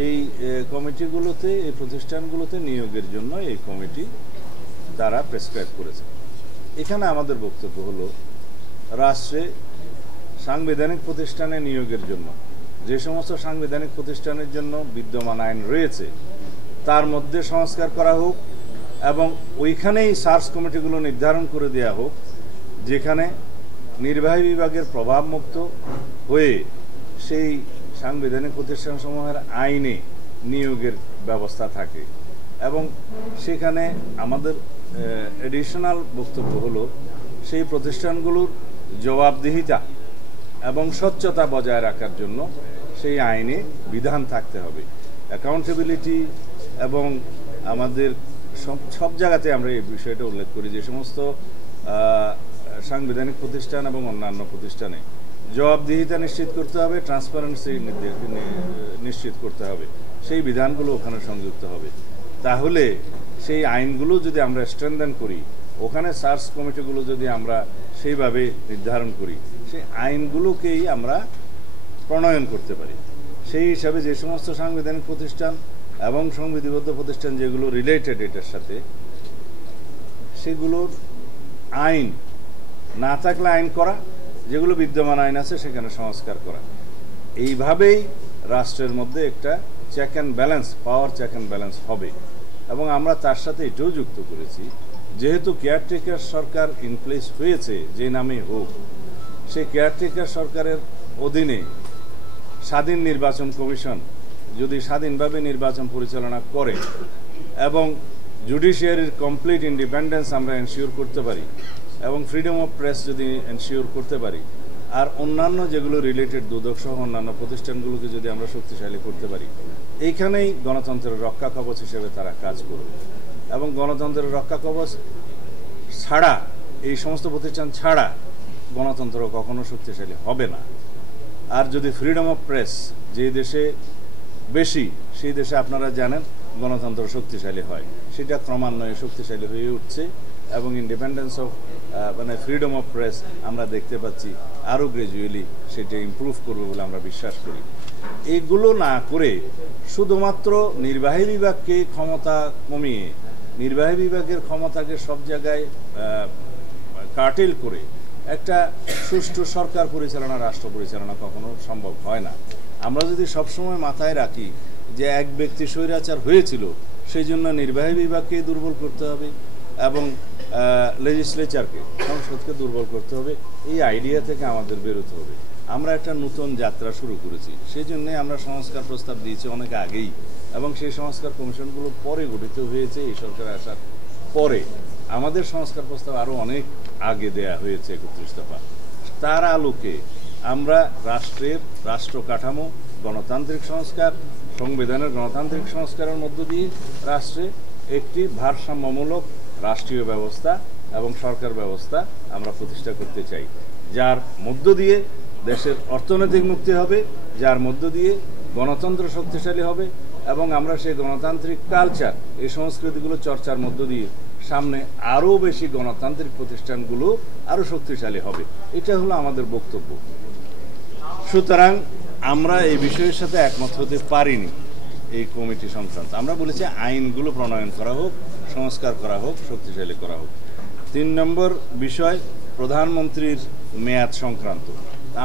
এই কমিটিগুলোতে, এই প্রতিষ্ঠানগুলোতে নিয়োগের জন্য এই কমিটি তারা প্রেসক্রাইব করেছে। এখানে আমাদের বক্তব্য হলো, রাষ্ট্রে সাংবিধানিক প্রতিষ্ঠানে নিয়োগের জন্য যে সমস্ত সাংবিধানিক প্রতিষ্ঠানের জন্য বিদ্যমান আইন রয়েছে তার মধ্যে সংস্কার করা হোক, এবং ওইখানেই সার্চ কমিটিগুলো নির্ধারণ করে দেওয়া হোক যেখানে নির্বাহী বিভাগের প্রভাবমুক্ত হয়ে সেই সাংবিধানিক প্রতিষ্ঠানসমূহের আইনে নিয়োগের ব্যবস্থা থাকে। এবং সেখানে আমাদের এডিশনাল বক্তব্য হলো, সেই প্রতিষ্ঠানগুলোর জবাবদিহিতা এবং স্বচ্ছতা বজায় রাখার জন্য সেই আইনে বিধান থাকতে হবে। অ্যাকাউন্টেবিলিটি এবং আমাদের সব জায়গাতে আমরা এই বিষয়টা উল্লেখ করি, যে সমস্ত সাংবিধানিক প্রতিষ্ঠান এবং অন্যান্য প্রতিষ্ঠানে জবাবদিহিতা নিশ্চিত করতে হবে, ট্রান্সপারেন্সি নিশ্চিত করতে হবে, সেই বিধানগুলো ওখানে সংযুক্ত হবে। তাহলে সেই আইনগুলো যদি আমরা স্ট্রেনথেন করি, ওখানে সার্চ কমিটিগুলো যদি আমরা সেইভাবে নির্ধারণ করি, সেই আইনগুলোকেই আমরা প্রণয়ন করতে পারি। সেই হিসাবে যে সমস্ত সাংবিধানিক প্রতিষ্ঠান এবং সংবিধিবদ্ধ প্রতিষ্ঠান যেগুলো রিলেটেড এটার সাথে, সেগুলোর আইন না থাকলে আইন করা, যেগুলো বিদ্যমান আইন আছে সেখানে সংস্কার করা। এইভাবেই রাষ্ট্রের মধ্যে একটা check and balance, power check and balance হবে। এবং আমরা তার সাথে এটাও যুক্ত করেছি, যেহেতু কেয়ারটেকার সরকার ইনপ্লেস হয়েছে যে নামে হোক, সেই কেয়ারটেকার সরকারের অধীনে স্বাধীন নির্বাচন কমিশন যদি স্বাধীনভাবে নির্বাচন পরিচালনা করে এবং জুডিশিয়ারির কমপ্লিট ইন্ডিপেন্ডেন্স আমরা এনশিওর করতে পারি, এবং ফ্রিডম অফ প্রেস যদি এনশিওর করতে পারি, আর অন্যান্য যেগুলো রিলেটেড দুদক সহ অন্যান্য প্রতিষ্ঠানগুলোকে যদি আমরা শক্তিশালী করতে পারি, এইখানেই গণতন্ত্রের রক্ষা কবচ হিসেবে তারা কাজ করবে। এবং গণতন্ত্রের রক্ষা কবচ ছাড়া, এই সমস্ত প্রতিষ্ঠান ছাড়া গণতন্ত্র কখনো শক্তিশালী হবে না। আর যদি ফ্রিডম অফ প্রেস যে দেশে বেশি, সেই দেশে আপনারা জানেন গণতন্ত্র শক্তিশালী হয়, সেটা ক্রমান্বয়ে শক্তিশালী হয়ে উঠছে, এবং independence of freedom of press আমরা দেখতে পাচ্ছি আরও গ্র্যাজুয়ালি সেটা ইমপ্রুভ করবে বলে আমরা বিশ্বাস করি। এইগুলো না করে শুধুমাত্র নির্বাহী বিভাগকে ক্ষমতা কমিয়ে, নির্বাহী বিভাগের ক্ষমতাকে সব জায়গায় কার্টেল করে একটা সুষ্ঠু সরকার পরিচালনা, রাষ্ট্র পরিচালনা কখনো সম্ভব হয় না। আমরা যদি সবসময় মাথায় রাখি যে এক ব্যক্তি স্বৈরাচার হয়েছিল, সেই জন্য নির্বাহী বিভাগকে দুর্বল করতে হবে এবং লেজিসলেচারকে, সংসদকে দুর্বল করতে হবে, এই আইডিয়া থেকে আমাদের বেরোতে হবে। আমরা একটা নতুন যাত্রা শুরু করেছি, সেই জন্যে আমরা সংস্কার প্রস্তাব দিয়েছি অনেক আগেই, এবং সেই সংস্কার কমিশনগুলো পরে গঠিত হয়েছে এই সরকার আসার পরে। আমাদের সংস্কার প্রস্তাব আরও অনেক আগে দেয়া হয়েছে 31 দফা। তার আলোকে আমরা রাষ্ট্রের রাষ্ট্র কাঠামো, গণতান্ত্রিক সংস্কার, সংবিধানের গণতান্ত্রিক সংস্কারের মধ্য দিয়ে রাষ্ট্রে একটি ভারসাম্যমূলক রাষ্ট্রীয় ব্যবস্থা এবং সরকার ব্যবস্থা আমরা প্রতিষ্ঠা করতে চাই, যার মধ্য দিয়ে দেশের অর্থনৈতিক মুক্তি হবে, যার মধ্য দিয়ে গণতন্ত্র শক্তিশালী হবে, এবং আমরা সেই গণতান্ত্রিক কালচার, এই সংস্কৃতিগুলো চর্চার মধ্য দিয়ে সামনে আরও বেশি গণতান্ত্রিক প্রতিষ্ঠানগুলো আরও শক্তিশালী হবে। এটা হলো আমাদের বক্তব্য। সুতরাং আমরা এই বিষয়ের সাথে একমত হতে পারিনি এই কমিটি সংক্রান্ত। আমরা বলেছি আইনগুলো প্রণয়ন করা হোক, সংস্কার করা হোক, শক্তিশালী করা হোক। 3 নম্বর বিষয় প্রধানমন্ত্রীর মেয়াদ সংক্রান্ত।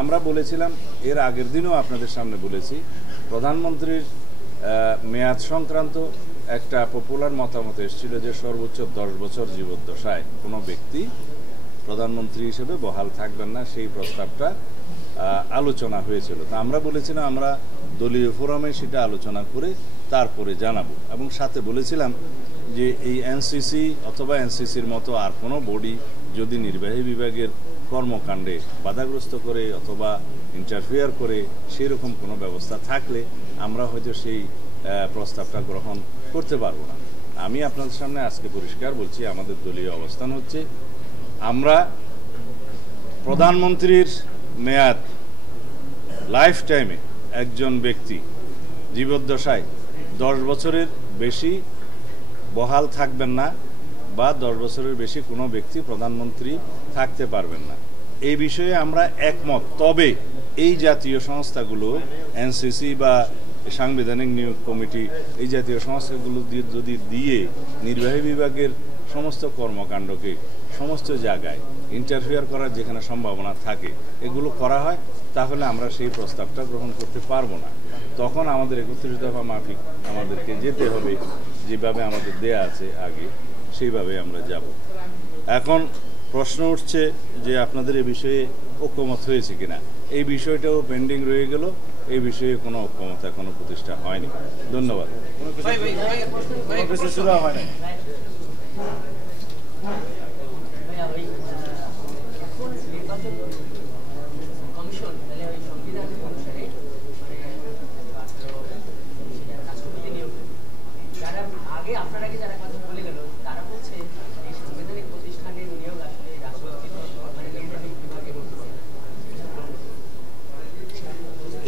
আমরা বলেছিলাম, এর আগের দিনও আপনাদের সামনে বলেছি, প্রধানমন্ত্রীর মেয়াদ সংক্রান্ত একটা পপুলার মতামত এসেছিল যে সর্বোচ্চ 10 বছর জীবদ্দশায় কোনো ব্যক্তি প্রধানমন্ত্রী হিসেবে বহাল থাকবেন না, সেই প্রস্তাবটা আলোচনা হয়েছিল। তা আমরা বলেছিলাম আমরা দলীয় ফোরামে সেটা আলোচনা করে তারপরে জানাবো, এবং সাথে বলেছিলাম যে এই এনসিসি অথবা এনসিসির মতো আর কোনো বডি যদি নির্বাহী বিভাগের কর্মকাণ্ডে বাধাগ্রস্ত করে অথবা ইন্টারফেয়ার করে সেই রকম কোনো ব্যবস্থা থাকলে আমরা হয়তো সেই প্রস্তাবটা গ্রহণ করতে পারবো না। আমি আপনাদের সামনে আজকে পরিষ্কার বলছি, আমাদের দলীয় অবস্থান হচ্ছে আমরা প্রধানমন্ত্রীর মেয়াদ লাইফ টাইমে একজন ব্যক্তি জীবদ্দশায় 10 বছরের বেশি বহাল থাকবেন না বা 10 বছরের বেশি কোনো ব্যক্তি প্রধানমন্ত্রী থাকতে পারবেন না, এই বিষয়ে আমরা একমত। তবে এই জাতীয় সংস্থাগুলো এনসিসি বা সাংবিধানিক নিয়োগ কমিটি এই জাতীয় সংস্থাগুলো যদি দিয়ে নির্বাহী বিভাগের সমস্ত কর্মকাণ্ডকে সমস্ত জায়গায় ইন্টারফেয়ার করার যেখানে সম্ভাবনা থাকে এগুলো করা হয়, তাহলে আমরা সেই প্রস্তাবটা গ্রহণ করতে পারবো না। তখন আমাদের 31 দফা মাফিক আমাদেরকে যেতে হবে, যেভাবে আমাদের দেয়া আছে আগে সেইভাবে আমরা যাব। এখন প্রশ্ন উঠছে যে আপনাদের এই বিষয়ে ঐক্যমত হয়েছে কিনা। এই বিষয়টাও পেন্ডিং রয়ে গেল, এই বিষয়ে কোনো ঐক্যমত এখনো প্রতিষ্ঠা হয়নি। ধন্যবাদ।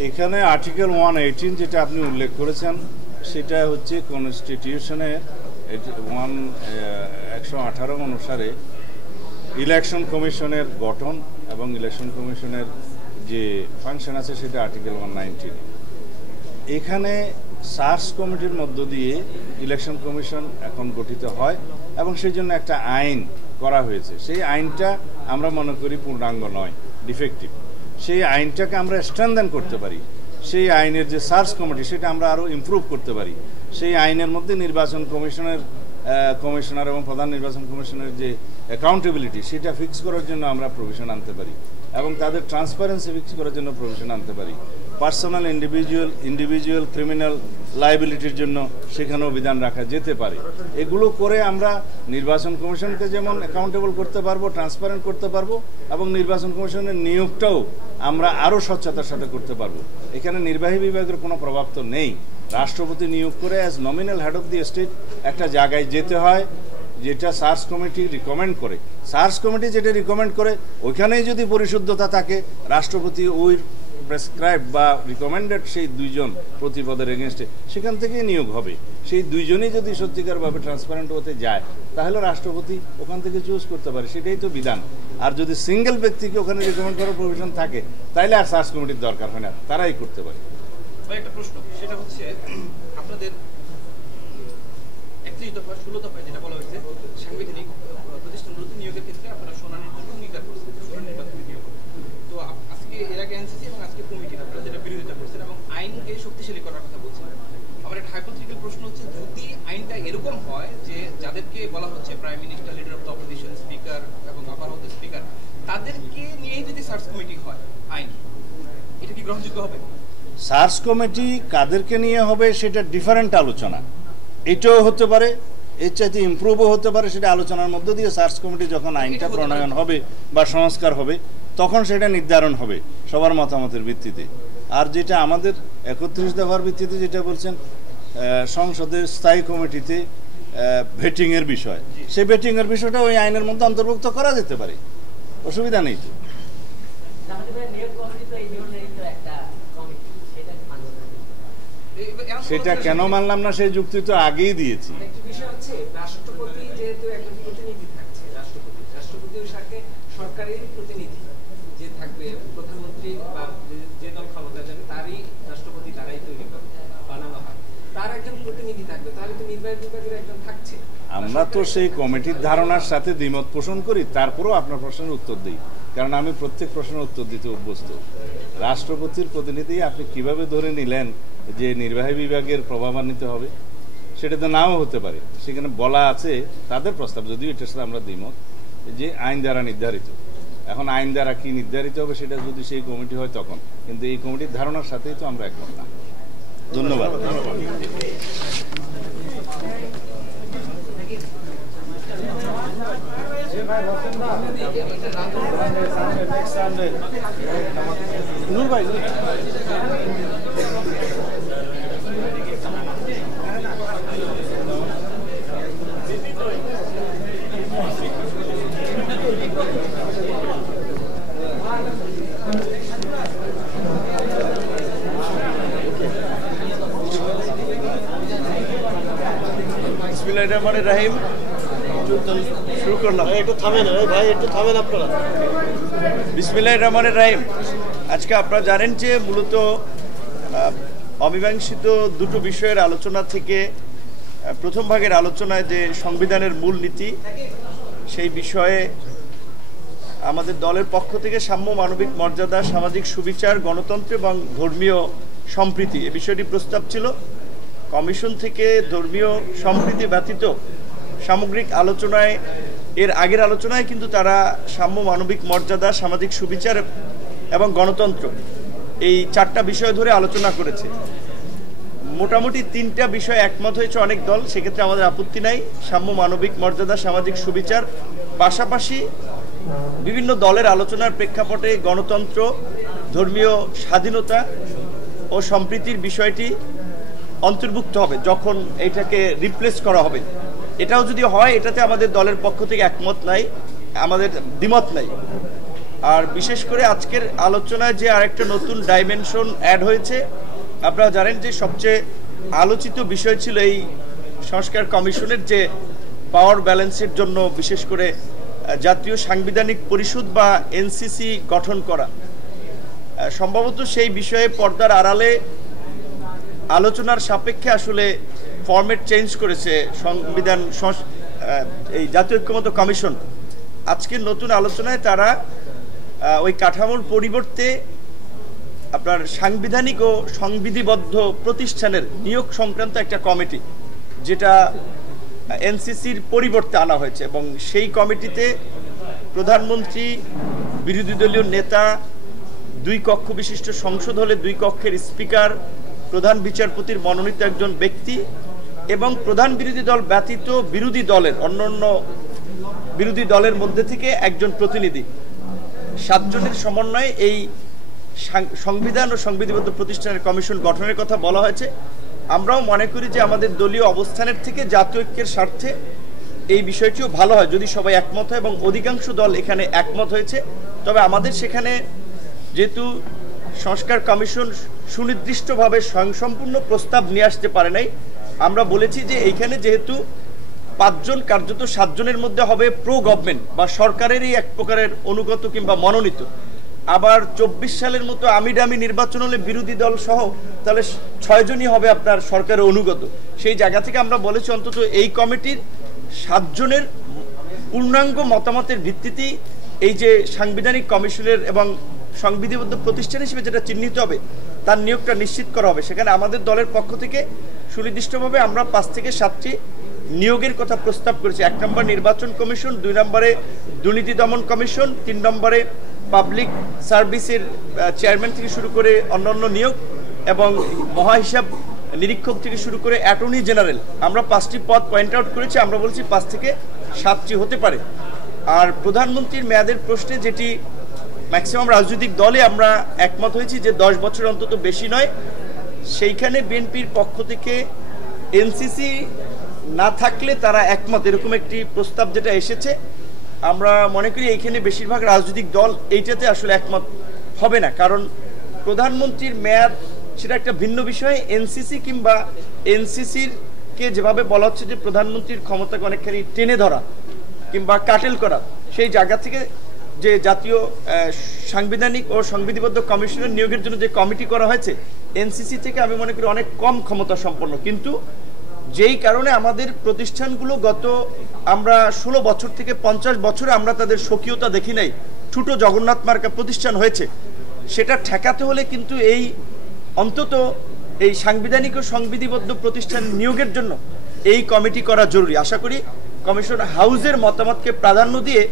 এখানে আর্টিকেল 118 যেটা আপনি উল্লেখ করেছেন সেটা হচ্ছে কনস্টিটিউশনের 118 অনুসারে ইলেকশন কমিশনের গঠন এবং ইলেকশন কমিশনের যে ফাংশন আছে সেটা আর্টিকেল 119। এখানে সার্চ কমিটির মধ্য দিয়ে ইলেকশন কমিশন এখন গঠিত হয় এবং সেই জন্য একটা আইন করা হয়েছে। সেই আইনটা আমরা মনে করি পূর্ণাঙ্গ নয়, ডিফেক্টিভ। সেই আইনটাকে আমরা স্ট্রেনথেন করতে পারি। সেই আইনের যে সার্চ কমিটি সেটা আমরা আরও ইমপ্রুভ করতে পারি। সেই আইনের মধ্যে নির্বাচন কমিশনার এবং প্রধান নির্বাচন কমিশনের যে অ্যাকাউন্টেবিলিটি সেটা ফিক্স করার জন্য আমরা প্রভিশন আনতে পারি এবং তাদের ট্রান্সপারেন্সি ফিক্স করার জন্য প্রভিশন আনতে পারি। পার্সোনাল ইন্ডিভিজুয়াল ক্রিমিনাল লায়াবিলিটির জন্য সেখানেও বিধান রাখা যেতে পারে। এগুলো করে আমরা নির্বাচন কমিশনকে যেমন অ্যাকাউন্টেবল করতে পারবো, ট্রান্সপারেন্ট করতে পারবো এবং নির্বাচন কমিশনের নিয়োগটাও আমরা আরও স্বচ্ছতার সাথে করতে পারবো। এখানে নির্বাহী বিভাগের কোনো প্রভাব তো নেই। রাষ্ট্রপতি নিয়োগ করে as nominal head of the state একটা জায়গায় যেতে হয় যেটা সার্চ কমিটি রিকমেন্ড করে। সার্চ কমিটি যেটা রিকমেন্ড করে ওইখানেই যদি পরিশুদ্ধতা থাকে, রাষ্ট্রপতি ওই প্রেসক্রাইব বা রিকমেন্ডেড সেই 2 জন প্রতিপদের এগেনস্টে সেখান থেকেই নিয়োগ হবে। সেই 2 জনই যদি সত্যিকারভাবে ট্রান্সপারেন্ট হতে যায় তাহলে রাষ্ট্রপতি ওখান থেকে চুজ করতে পারে, সেটাই তো বিধান। আর যদি সিঙ্গেল ব্যক্তিকে ওখানে রিকমেন্ড করার প্রভিশন থাকে তাহলে আর সার্চ কমিটির দরকার হয় না, তারাই করতে পারে। একটা প্রশ্ন, সেটা হচ্ছে আপনাদের 31 দফা 16 দফায় যেটা বলা হয়েছে সাংবিধানিক প্রতিষ্ঠানগুলোতে নিয়োগের ক্ষেত্রে আপনারা শুনানির জন্য অঙ্গীকার করছেন, নির্বাচনী নিয়োগ। তো আজকে এর আগে এনসিসি এবং আজকে কমিটি আপনারা যেটা বিরোধিতা করছেন এবং আইনকে শক্তিশালী করার কথা বলছেন। আমার একটা হাইপোথেটিক্যাল প্রশ্ন হচ্ছে, যদি আইনটা এরকম হয় যে যাদেরকে বলা হচ্ছে prime minister, leader of the opposition, speaker এবং আপার হাউসের স্পিকার, তাদেরকে নিয়েই যদি সার্চ কমিটি হয় আইন, এটা কি গ্রহণযোগ্য হবে? সার্চ কমিটি কাদেরকে নিয়ে হবে সেটা ডিফারেন্ট আলোচনা। এটাও হতে পারে, এর চাইতে ইমপ্রুভও হতে পারে। সেটা আলোচনার মধ্য দিয়ে সার্চ কমিটি যখন আইনটা প্রণয়ন হবে বা সংস্কার হবে তখন সেটা নির্ধারণ হবে সবার মতামতের ভিত্তিতে। আর যেটা আমাদের 31 দফার ভিত্তিতে যেটা বলছেন সংসদের স্থায়ী কমিটিতে ভেটিংয়ের বিষয়, সেই ভেটিংয়ের বিষয়টা ওই আইনের মধ্যে অন্তর্ভুক্ত করা যেতে পারে, অসুবিধা নেই তো। সেটা কেন মানলাম না সেই যুক্তি তো আগেই দিয়েছি। রাষ্ট্রপতি যেহেতু একজন প্রতিনিধি থাকছে, রাষ্ট্রপতির সাথে সরকারের প্রতিনিধি যে থাকবে, প্রধানমন্ত্রী বা যে দল ক্ষমতা যাবে তারই রাষ্ট্রপতি তারাই তৈরি করে বানানো হয়, তার একজন প্রতিনিধি থাকবে, তাহলে তো নির্বাহী বিভাগের একজন থাকছে। আমরা তো সেই কমিটির ধারণার সাথে দ্বিমত পোষণ করি, তারপরেও আপনার প্রশ্নের উত্তর দিই, কারণ আমি প্রত্যেক প্রশ্নের উত্তর দিতে অভ্যস্ত। রাষ্ট্রপতির প্রতিনিধি আপনি কিভাবে ধরে নিলেন যে নির্বাহী বিভাগের প্রভাবান্বিত হবে? সেটা তো নাও হতে পারে। সেখানে বলা আছে তাদের প্রস্তাব, যদিও এটার সাথে আমরা দ্বিমত, যে আইন দ্বারা নির্ধারিত। এখন আইন দ্বারা কি নির্ধারিত হবে সেটা যদি সেই কমিটি হয় তখন, কিন্তু এই কমিটির ধারণার সাথেই তো আমরা একমত না। ধন্যবাদ। নূর ভাই রাহিম শুরু করলাম। একটু থামেন ভাই, একটু থামেন আপনারা। বিসমিল্লাহির রহমানির রহিম। আজকে আপনারা জানেন যে মূলত অমীমাংসিত দুটো বিষয়ের আলোচনা থেকে প্রথম ভাগের আলোচনায় যে সংবিধানের মূল নীতি, সেই বিষয়ে আমাদের দলের পক্ষ থেকে সাম্য, মানবিক মর্যাদা, সামাজিক সুবিচার, গণতন্ত্র এবং ধর্মীয় সম্প্রীতি এ বিষয়টি প্রস্তাব ছিল। কমিশন থেকে ধর্মীয় সম্প্রীতি ব্যতীত সামগ্রিক আলোচনায়, এর আগের আলোচনায় কিন্তু তারা সাম্য, মানবিক মর্যাদা, সামাজিক সুবিচার এবং গণতন্ত্র এই চারটা বিষয় ধরে আলোচনা করেছে। মোটামুটি তিনটা বিষয় একমত হয়েছে অনেক দল, সেক্ষেত্রে আমাদের আপত্তি নাই। সাম্য, মানবিক মর্যাদা, সামাজিক সুবিচার, পাশাপাশি বিভিন্ন দলের আলোচনার প্রেক্ষাপটে গণতন্ত্র, ধর্মীয় স্বাধীনতা ও সম্প্রীতির বিষয়টি অন্তর্ভুক্ত হবে যখন এটাকে রিপ্লেস করা হবে। এটাও যদি হয়, এটাতে আমাদের দলের পক্ষ থেকে একমত নাই, আমাদের দ্বিমত নাই। আর বিশেষ করে আজকের আলোচনায় যে আরেকটা নতুন ডাইমেনশন অ্যাড হয়েছে, আপনারা জানেন যে সবচেয়ে আলোচিত বিষয় ছিল এই সংস্কার কমিশনের যে পাওয়ার ব্যালেন্সের জন্য বিশেষ করে জাতীয় সাংবিধানিক পরিষদ বা এনসিসি গঠন করা। সম্ভবত সেই বিষয়ে পর্দার আড়ালে আলোচনার সাপেক্ষে আসলে ফরম্যাট চেঞ্জ করেছে সংবিধান এই জাতীয় ঐক্যমত্য কমিশন। আজকের নতুন আলোচনায় তারা ওই কাঠামোর পরিবর্তে আপনার সাংবিধানিক ও সংবিধিবদ্ধ প্রতিষ্ঠানের নিয়োগ সংক্রান্ত একটা কমিটি, যেটা এনসিসির পরিবর্তে আনা হয়েছে, এবং সেই কমিটিতে প্রধানমন্ত্রী, বিরোধী দলীয় নেতা, 2 কক্ষ বিশিষ্ট সংসদ হলে 2 কক্ষের স্পিকার, প্রধান বিচারপতির মনোনীত একজন ব্যক্তি এবং প্রধান বিরোধী দল ব্যতীত বিরোধী দলের অন্যান্য বিরোধী দলের মধ্যে থেকে একজন প্রতিনিধি, 7 জনের সমন্বয়ে এই সংবিধান ও সংবিধিবদ্ধ প্রতিষ্ঠানের কমিশন গঠনের কথা বলা হয়েছে। আমরাও মনে করি যে আমাদের দলীয় অবস্থানের থেকে জাতীয় ঐক্যের স্বার্থে এই বিষয়টিও ভালো হয় যদি সবাই একমত হয়, এবং অধিকাংশ দল এখানে একমত হয়েছে। তবে আমাদের সেখানে যেহেতু সংস্কার কমিশন সুনির্দিষ্টভাবে স্বয়ংসম্পূর্ণ প্রস্তাব নিয়ে আসতে পারে নাই, আমরা বলেছি যে এইখানে যেহেতু 5 জন কার্যত 7 জনের মধ্যে হবে প্রো গভর্নমেন্ট বা সরকারেরই এক প্রকারের অনুগত কিংবা মনোনীত, আবার 24 সালের মতো আমিডামি নির্বাচন হলে বিরোধী দল সহ তাহলে 6 জনই হবে আপনার সরকারের অনুগত। সেই জায়গা থেকে আমরা বলেছি অন্তত এই কমিটির 7 জনের পূর্ণাঙ্গ মতামতের ভিত্তিতেই এই যে সাংবিধানিক কমিশনের এবং সংবিধিবদ্ধ প্রতিষ্ঠান হিসেবে যেটা চিহ্নিত হবে তার নিয়োগটা নিশ্চিত করা হবে। সেখানে আমাদের দলের পক্ষ থেকে সুনির্দিষ্টভাবে আমরা 5 থেকে 7টি নিয়োগের কথা প্রস্তাব করেছি। 1 নম্বর নির্বাচন কমিশন, 2 নম্বরে দুর্নীতি দমন কমিশন, 3 নম্বরে পাবলিক সার্ভিসের চেয়ারম্যান থেকে শুরু করে অন্যান্য নিয়োগ, এবং মহাহিসাব নিরীক্ষক থেকে শুরু করে অ্যাটর্নি জেনারেল। আমরা 5টি পদ পয়েন্ট আউট করেছি, আমরা বলছি 5 থেকে 7টি হতে পারে। আর প্রধানমন্ত্রীর মেয়াদের প্রশ্নে যেটি ম্যাক্সিমাম রাজনৈতিক দলে আমরা একমত হয়েছি যে 10 বছর অন্তত বেশি নয়, সেইখানে বিএনপির পক্ষ থেকে এনসিসি না থাকলে তারা একমত, এরকম একটি প্রস্তাব যেটা এসেছে। আমরা মনে করি এইখানে বেশিরভাগ রাজনৈতিক দল এইটাতে আসলে একমত হবে না, কারণ প্রধানমন্ত্রীর মেয়াদ সেটা একটা ভিন্ন বিষয়। এনসিসি কিংবা এনসিসির কে যেভাবে বলা হচ্ছে যে প্রধানমন্ত্রীর ক্ষমতাকে অনেকখানি টেনে ধরা কিংবা কাটেল করা, সেই জায়গা থেকে যে জাতীয় সাংবিধানিক ও সংবিধিবদ্ধ কমিশনের নিয়োগের জন্য যে কমিটি করা হয়েছে, এনসিসি থেকে আমি মনে করি অনেক কম ক্ষমতা সম্পন্ন। কিন্তু যেই কারণে আমাদের প্রতিষ্ঠানগুলো গত আমরা 16 বছর থেকে 50 বছরে আমরা তাদের স্বকীয়তা দেখি নাই, ছোট জগন্নাথ মার্কা প্রতিষ্ঠান হয়েছে, সেটা ঠেকাতে হলে কিন্তু এই অন্তত এই সাংবিধানিক ও সংবিধিবদ্ধ প্রতিষ্ঠান নিয়োগের জন্য এই কমিটি করা জরুরি। আশা করি কমিশন হাউসের মতামতকে প্রাধান্য দিয়ে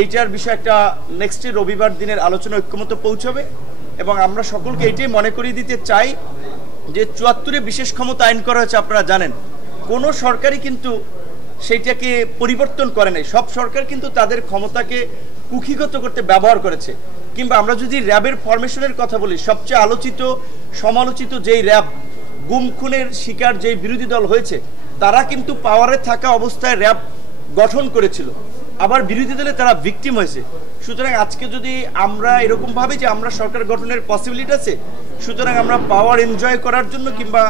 এইটার বিষয়ে একটা নেক্সট রবিবার দিনের আলোচনা ঐক্যমত পৌঁছাবে। এবং আমরা সকলকে এইটাই মনে করিয়ে দিতে চাই যে 74-এ বিশেষ ক্ষমতা আইন করা হয়েছে, আপনারা জানেন কোনো সরকারই কিন্তু সেইটাকে পরিবর্তন করে নাই। সব সরকার কিন্তু তাদের ক্ষমতাকে কুক্ষিগত করতে ব্যবহার করেছে। কিংবা আমরা যদি র্যাবের ফরমেশনের কথা বলি, সবচেয়ে আলোচিত সমালোচিত যেই র্যাব গুম খুনের শিকার যেই বিরোধী দল হয়েছে, তারা কিন্তু পাওয়ারে থাকা অবস্থায় র্যাব গঠন করেছিল, আবার বিরোধী দলে তারা ভিকটিম হয়েছে। সুতরাং আজকে যদি আমরা এরকম ভাবে যে আমরা সরকার গঠনের পসিবিলিটি আছে, সুতরাং আমরা পাওয়ার এনজয় করার জন্য কিংবা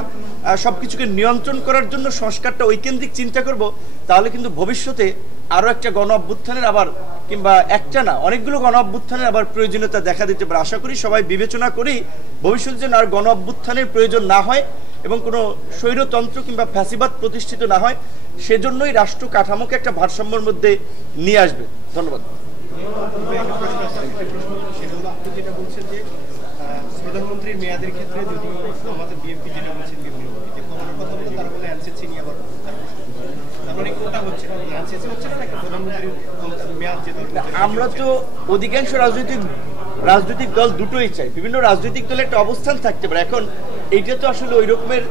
সবকিছুকে নিয়ন্ত্রণ করার জন্য সংস্কারটা ঐকেন্দ্রিক চিন্তা করব, তাহলে কিন্তু ভবিষ্যতে আরো একটা গণ অভ্যুত্থানের আবার কিংবা একটা না অনেকগুলো গণ অভ্যুত্থানের আবার প্রয়োজনীয়তা দেখা দিতে পারে। আশা করি সবাই বিবেচনা করি ভবিষ্যতে যেন আর গণ অভ্যুত্থানের প্রয়োজন না হয় এবং কোনো স্বৈরতন্ত্র কিংবা ফ্যাসিবাদ প্রতিষ্ঠিত না হয়, সেজন্যই রাষ্ট্র কাঠামোকে একটা ভারসাম্যের মধ্যে নিয়ে আসবে। ধন্যবাদ। প্রধানমন্ত্রীর মেয়াদের ক্ষেত্রে যদি আমাদের বিএনপি যেটা বলছেন বিভিন্ন কথা বলে তারা বলে এনসিসি নিয়ে আবার তারপরে কোটা হচ্ছে না, এনসিসি হচ্ছে না নাকি প্রধানমন্ত্রীর মেয়াদ যে আমরা তো অধিকাংশ রাজনৈতিক দল দুটোই চাই। বিভিন্ন রাজনৈতিক দলের একটা অবস্থান থাকতে পারে। এখন এইটা তো আসলে ওই রকমের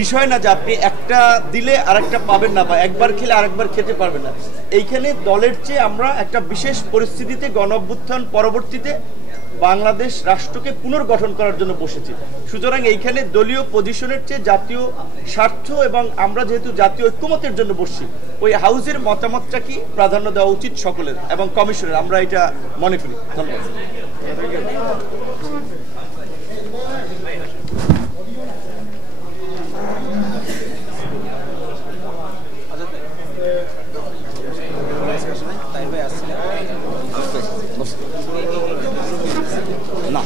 বিষয় না যে আপনি একটা দিলে আরেকটা পাবেন না বা একবার খেলে আরেকবার খেতে পারবেন না। এইখানে দলের চেয়ে আমরা একটা বিশেষ পরিস্থিতিতে গণ অভ্যুত্থান পরবর্তীতে বাংলাদেশ রাষ্ট্রকে পুনর্গঠন করার জন্য বসেছি। সুতরাং এইখানে দলীয় পজিশনের চেয়ে জাতীয় স্বার্থ এবং আমরা যেহেতু জাতীয় ঐক্যমতের জন্য বসছি, ওই হাউজের মতামতটা কি প্রাধান্য দেওয়া উচিত সকলের এবং কমিশনের, আমরা এটা মনে করি। ধন্যবাদ। না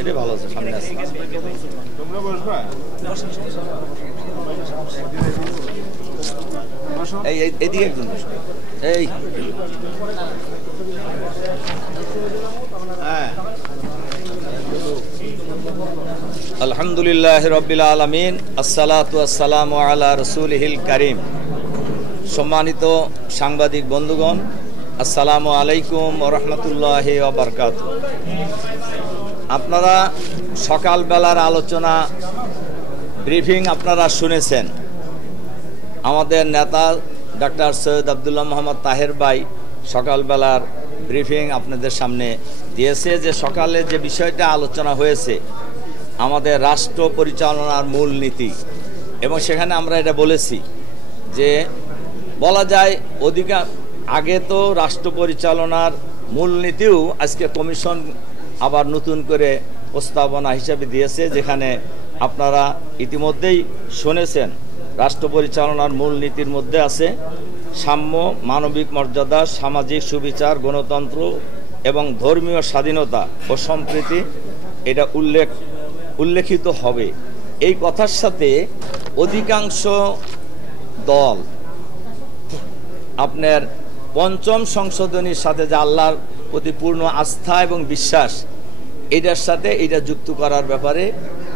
এটাই ভালো আছে, সামনে আছে। তোমরা বসবা? এইদিকে একজন এই আলহামদুলিল্লাহ রাব্বিল আলামিন, আসসালাতু আসসালামু আলা রাসূলিহিল কারীম। সম্মানিত সাংবাদিক বন্ধুগণ, আসসালামু আলাইকুম ওয়া রাহমাতুল্লাহি ওয়া বারাকাতুহু। আপনারা সকালবেলার আলোচনা ব্রিফিং আপনারা শুনেছেন। আমাদের নেতা ডক্টর সৈয়দ আব্দুল্লাহ মোহাম্মদ তাহের ভাই সকালবেলার ব্রিফিং আপনাদের সামনে দিয়েছে যে সকালে যে বিষয়টা আলোচনা হয়েছে আমাদের রাষ্ট্র পরিচালনার মূলনীতি, এবং সেখানে আমরা এটা বলেছি যে বলা যায় আগে তো রাষ্ট্র পরিচালনার মূলনীতিও আজকে কমিশন আবার নতুন করে প্রস্তাবনা হিসেবে দিয়েছে, যেখানে আপনারা ইতিমধ্যেই শুনেছেন। রাষ্ট্র পরিচালনার মূলনীতির মধ্যে আছে সাম্য, মানবিক মর্যাদা, সামাজিক সুবিচার, গণতন্ত্র এবং ধর্মীয় স্বাধীনতা ও সম্প্রীতি, এটা উল্লেখিত হবে। এই কথার সাথে অধিকাংশ দল আপনার পঞ্চম সংশোধনীর সাথে যে আল্লাহর প্রতি পূর্ণ আস্থা এবং বিশ্বাস, এটার সাথে এটা যুক্ত করার ব্যাপারে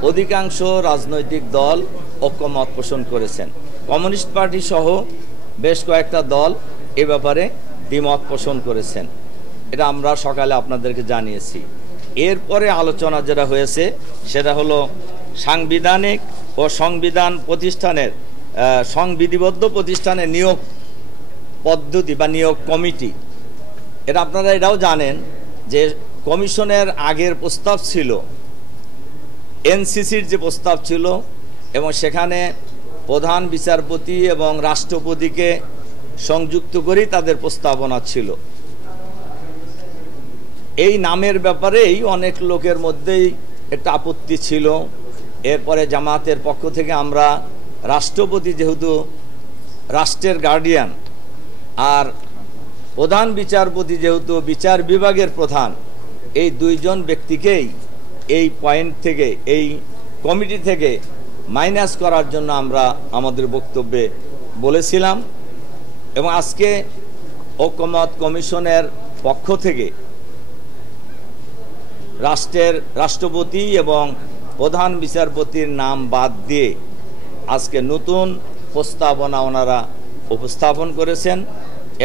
অধিকাংশ রাজনৈতিক দল ঐক্যমত পোষণ করেছেন। কমিউনিস্ট পার্টি সহ বেশ কয়েকটা দল এ ব্যাপারে দ্বিমত পোষণ করেছেন। এটা আমরা সকালে আপনাদেরকে জানিয়েছি। এরপরে আলোচনা যেটা হয়েছে সেটা হলো সাংবিধানিক ও সংবিধান প্রতিষ্ঠানের সংবিধিবদ্ধ প্রতিষ্ঠানের নিয়োগ পদ্ধতি বা নিয়োগ কমিটি। এটা আপনারা এটাও জানেন যে কমিশনের আগের প্রস্তাব ছিল এনসিসির যে প্রস্তাব ছিল, এবং সেখানে প্রধান বিচারপতি এবং রাষ্ট্রপতিকে সংযুক্ত করেই তাদের প্রস্তাবনা ছিল। এই নামের ব্যাপারেই অনেক লোকের মধ্যেই একটা আপত্তি ছিল। এরপরে জামাতের পক্ষ থেকে আমরা রাষ্ট্রপতি যেহেতু রাষ্ট্রের গার্ডিয়ান আর প্রধান বিচারপতি যেহেতু বিচার বিভাগের প্রধান, এই দুইজন ব্যক্তিকেই এই পয়েন্ট থেকে এই কমিটি থেকে মাইনাস করার জন্য আমরা আমাদের বক্তব্যে বলেছিলাম। এবং আজকে ঐক্যমত কমিশনের পক্ষ থেকে রাষ্ট্রপতি এবং প্রধান বিচারপতির নাম বাদ দিয়ে আজকে নতুন প্রস্তাবনা ওনারা উপস্থাপন করেছেন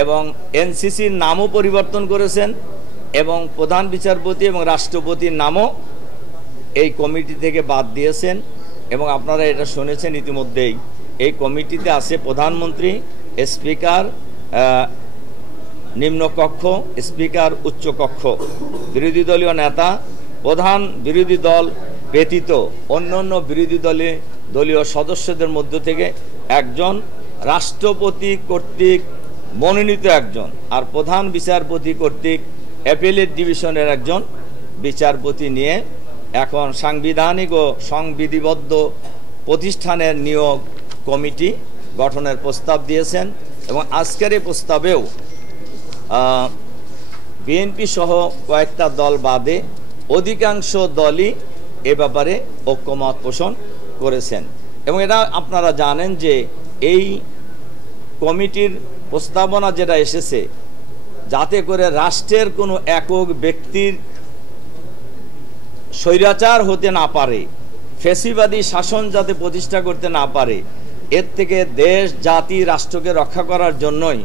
এবং এনসিসির নামও পরিবর্তন করেছেন এবং প্রধান বিচারপতি এবং রাষ্ট্রপতির নামও এই কমিটি থেকে বাদ দিয়েছেন। এবং আপনারা এটা শুনেছেন ইতিমধ্যেই, এই কমিটিতে আছে প্রধানমন্ত্রী, স্পিকার নিম্নকক্ষ, স্পিকার উচ্চকক্ষ, বিরোধী দলীয় নেতা, প্রধান বিরোধী দল ব্যতীত অন্যান্য বিরোধী দলীয় সদস্যদের মধ্য থেকে একজন, রাষ্ট্রপতি কর্তৃক মনোনীত একজন, আর প্রধান বিচারপতি কর্তৃক অ্যাপিলেট ডিভিশনের একজন বিচারপতি নিয়ে এখন সাংবিধানিক ও সংবিধিবদ্ধ প্রতিষ্ঠানের নিয়োগ কমিটি গঠনের প্রস্তাব দিয়েছেন। এবং আজকের এই প্রস্তাবেও বিএনপি সহ কয়েকটা দল বাদে অধিকাংশ দলই এ ব্যাপারে ঐক্যমত পোষণ করেছেন। এবং এটা আপনারা জানেন যে এই কমিটির প্রস্তাবনা যেটা এসেছে, যাতে করে রাষ্ট্রের কোনো একক ব্যক্তির স্বৈরাচার হতে না পারে, ফ্যাসিবাদী শাসন যাতে প্রতিষ্ঠা করতে না পারে, এর থেকে দেশ জাতি রাষ্ট্রকে রক্ষা করার জন্যই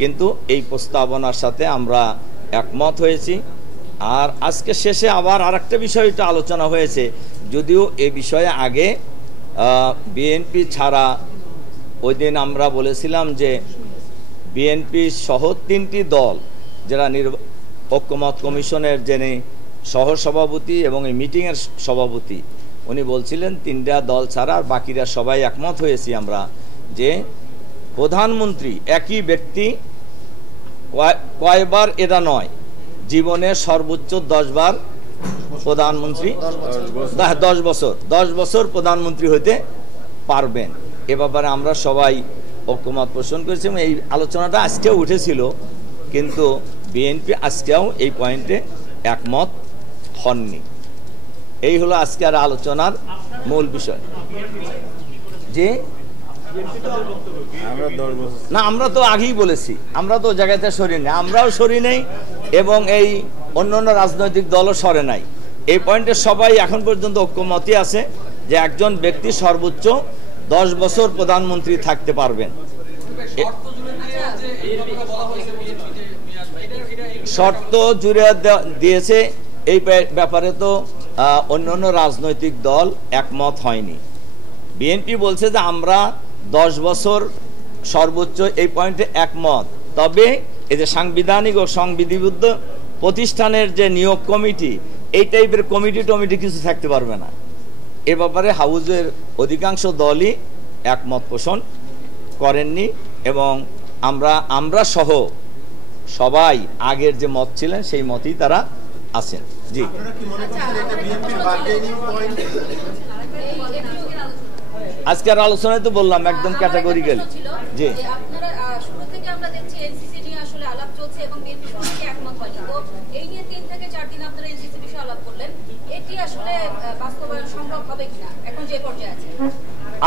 কিন্তু এই প্রস্তাবনার সাথে আমরা একমত হয়েছি। আর আজকে শেষে আবার আরেকটা বিষয়টা আলোচনা হয়েছে, যদিও এ বিষয়ে আগে বিএনপি ছাড়া ওই দিন আমরা বলেছিলাম যে বিএনপি সহ 3টি দল যারা ঐক্যমত কমিশনের যিনি সহসভাপতি এবং এই মিটিংয়ের সভাপতি, উনি বলছিলেন 3টা দল ছাড়া আর বাকিরা সবাই একমত হয়েছি আমরা যে প্রধানমন্ত্রী একই ব্যক্তি কয়বার এটা নয়, জীবনে সর্বোচ্চ 10 বার প্রধানমন্ত্রী, 10 বছর প্রধানমন্ত্রী হতে পারবেন। এ ব্যাপারে আমরা সবাই ঐক্যমত পোষণ করেছি এবং এই আলোচনাটা আজকেও উঠেছিল, কিন্তু বিএনপি আজকেও এই পয়েন্টে একমত হননি। এই হলো আজকের আলোচনার মূল বিষয়। যে না, আমরা তো আগেই বলেছি, আমরা তো জায়গাতে সরি নেই, আমরাও সরি নেই এবং এই অন্যান্য রাজনৈতিক দলও সরে নাই। এই পয়েন্টে সবাই এখন পর্যন্ত ঐক্যমতই আছে যে একজন ব্যক্তি সর্বোচ্চ 10 বছর প্রধানমন্ত্রী থাকতে পারবেন। শর্ত জুড়ে দিয়েছে, এই ব্যাপারে তো অন্যান্য রাজনৈতিক দল একমত হয়নি। বিএনপি বলছে যে আমরা 10 বছর সর্বোচ্চ, এই পয়েন্টে একমত, তবে এই যে সাংবিধানিক ও সংবিধিবদ্ধ প্রতিষ্ঠানের যে নিয়োগ কমিটি, এই টাইপের কমিটি কিছু থাকতে পারবে না। এ ব্যাপারে হাউজের অধিকাংশ দলই একমত পোষণ করেননি এবং আমরা সহ সবাই আগের যে মত ছিলেন সেই মতই তারা আছেন। জি, আজকের আলোচনায় তো বললাম একদম ক্যাটাগরিক্যাল। জি,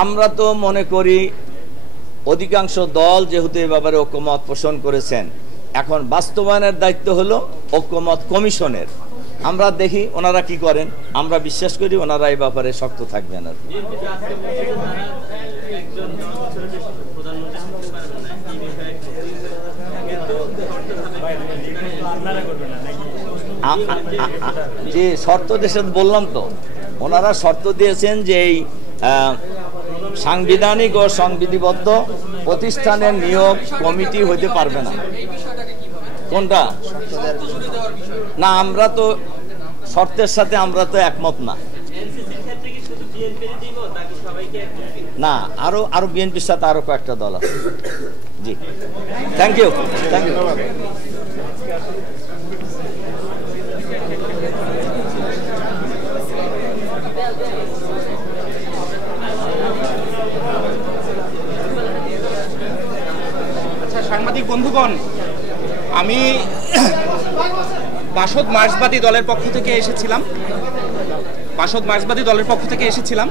আমরা তো মনে করি অধিকাংশ দল যেহেতু এই ব্যাপারে ঐক্যমত পোষণ করেছেন, এখন বাস্তবায়নের দায়িত্ব হলো ঐক্যমত কমিশনের। আমরা দেখি ওনারা কি করেন, আমরা বিশ্বাস করি ওনারা এই ব্যাপারে শক্ত থাকবেন। আর যে শর্ত দেশে বললাম তো, ওনারা শর্ত দিয়েছেন যে এই সাংবিধানিক ও সংবিধিবদ্ধ প্রতিষ্ঠানের নিয়োগ কমিটি হইতে পারবে না। কোনটা না, আমরা তো শর্তের সাথে আমরা তো একমত না। না, আরো বিএনপির সাথে আরো কয়েকটা দল আছে। জি, থ্যাংক ইউ। আচ্ছা, সাংবাদিক বন্ধুগণ, আমি বাসদ মার্ক্সবাদী দলের পক্ষ থেকে এসেছিলাম।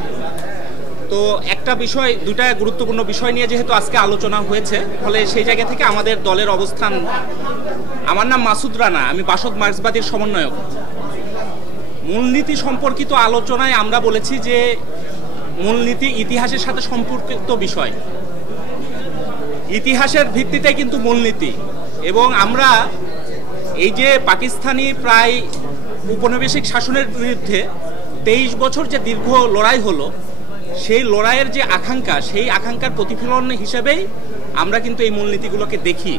তো একটা বিষয়, দুটা গুরুত্বপূর্ণ বিষয় নিয়ে যেহেতু আজকে আলোচনা হয়েছে, ফলে সেই জায়গা থেকে আমাদের দলের অবস্থান। আমার নাম মাসুদ রানা, আমি বাসদ মার্ক্সবাদীর সমন্বয়ক। মূলনীতি সম্পর্কিত আলোচনায় আমরা বলেছি যে মূলনীতি ইতিহাসের সাথে সম্পর্কিত বিষয়, ইতিহাসের ভিত্তিতে কিন্তু মূলনীতি। এবং আমরা এই যে পাকিস্তানি প্রায় উপনিবেশিক শাসনের বিরুদ্ধে 23 বছর যে দীর্ঘ লড়াই হলো, সেই লড়াইয়ের যে আকাঙ্ক্ষা, সেই আকাঙ্ক্ষার প্রতিফলন হিসেবেই আমরা কিন্তু এই মূলনীতিগুলোকে দেখি।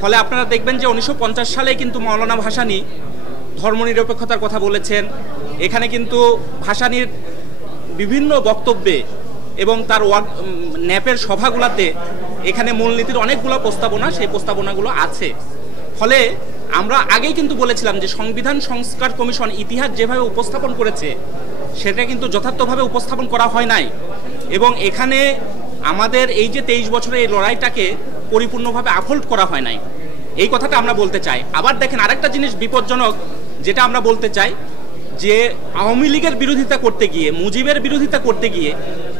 ফলে আপনারা দেখবেন যে 1950 সালে কিন্তু মৌলানা ভাসানী ধর্মনিরপেক্ষতার কথা বলেছেন। এখানে কিন্তু ভাসানীর বিভিন্ন বক্তব্যে এবং তার ন্যাপের সভাগুলোতে এখানে মূলনীতির অনেকগুলো প্রস্তাবনা, সেই প্রস্তাবনাগুলো আছে। ফলে আমরা আগেই কিন্তু বলেছিলাম যে সংবিধান সংস্কার কমিশন ইতিহাস যেভাবে উপস্থাপন করেছে সেটা কিন্তু যথার্থভাবে উপস্থাপন করা হয় নাই, এবং এখানে আমাদের এই যে 23 বছরের এই লড়াইটাকে পরিপূর্ণভাবে আফোল্ড করা হয় নাই, এই কথাটা আমরা বলতে চাই। আবার দেখেন আরেকটা জিনিস বিপজ্জনক যেটা আমরা বলতে চাই, যে আওয়ামী লীগের বিরোধিতা করতে গিয়ে, মুজিবের বিরোধিতা করতে গিয়ে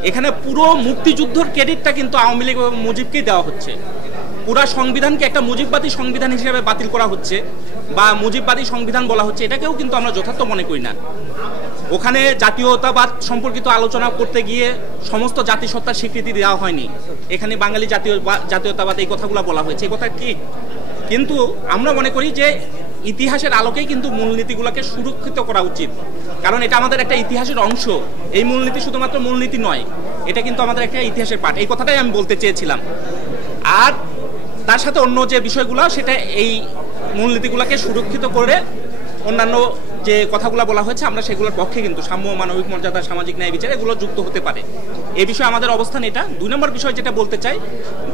এখানে পুরো মুক্তিযুদ্ধের ক্রেডিটটা কিন্তু আওয়ামী লীগ এবং মুজিবকেই দেওয়া হচ্ছে। পুরা সংবিধানকে একটা মুজিববাদী সংবিধান হিসেবে বাতিল করা হচ্ছে বা মুজিববাদী সংবিধান বলা হচ্ছে, এটাকেও কিন্তু আমরা যথার্থ মনে করি না। ওখানে জাতীয়তাবাদ সম্পর্কিত আলোচনা করতে গিয়ে সমস্ত জাতিসত্তার স্বীকৃতি দেওয়া হয়নি, এখানে বাঙালি জাতীয়তাবাদ এই কথাগুলো বলা হয়েছে, এই কথা ঠিক। কিন্তু আমরা মনে করি যে ইতিহাসের আলোকেই কিন্তু মূলনীতিগুলোকে সুরক্ষিত করা উচিত, কারণ এটা আমাদের একটা ইতিহাসের অংশ। এই মূলনীতি শুধুমাত্র মূলনীতি নয়, এটা কিন্তু আমাদের একটা ইতিহাসের পাঠ, এই কথাটাই আমি বলতে চেয়েছিলাম। আর তার সাথে অন্য যে বিষয়গুলো, সেটা এই মূলনীতিগুলোকে সুরক্ষিত করে অন্যান্য যে কথাগুলো বলা হয়েছে আমরা সেগুলোর পক্ষে, কিন্তু সাম্য, মানবিক মর্যাদা, সামাজিক ন্যায় বিচার এগুলো যুক্ত হতে পারে, এই বিষয়ে আমাদের অবস্থান এটা। 2 নম্বর বিষয় যেটা বলতে চাই,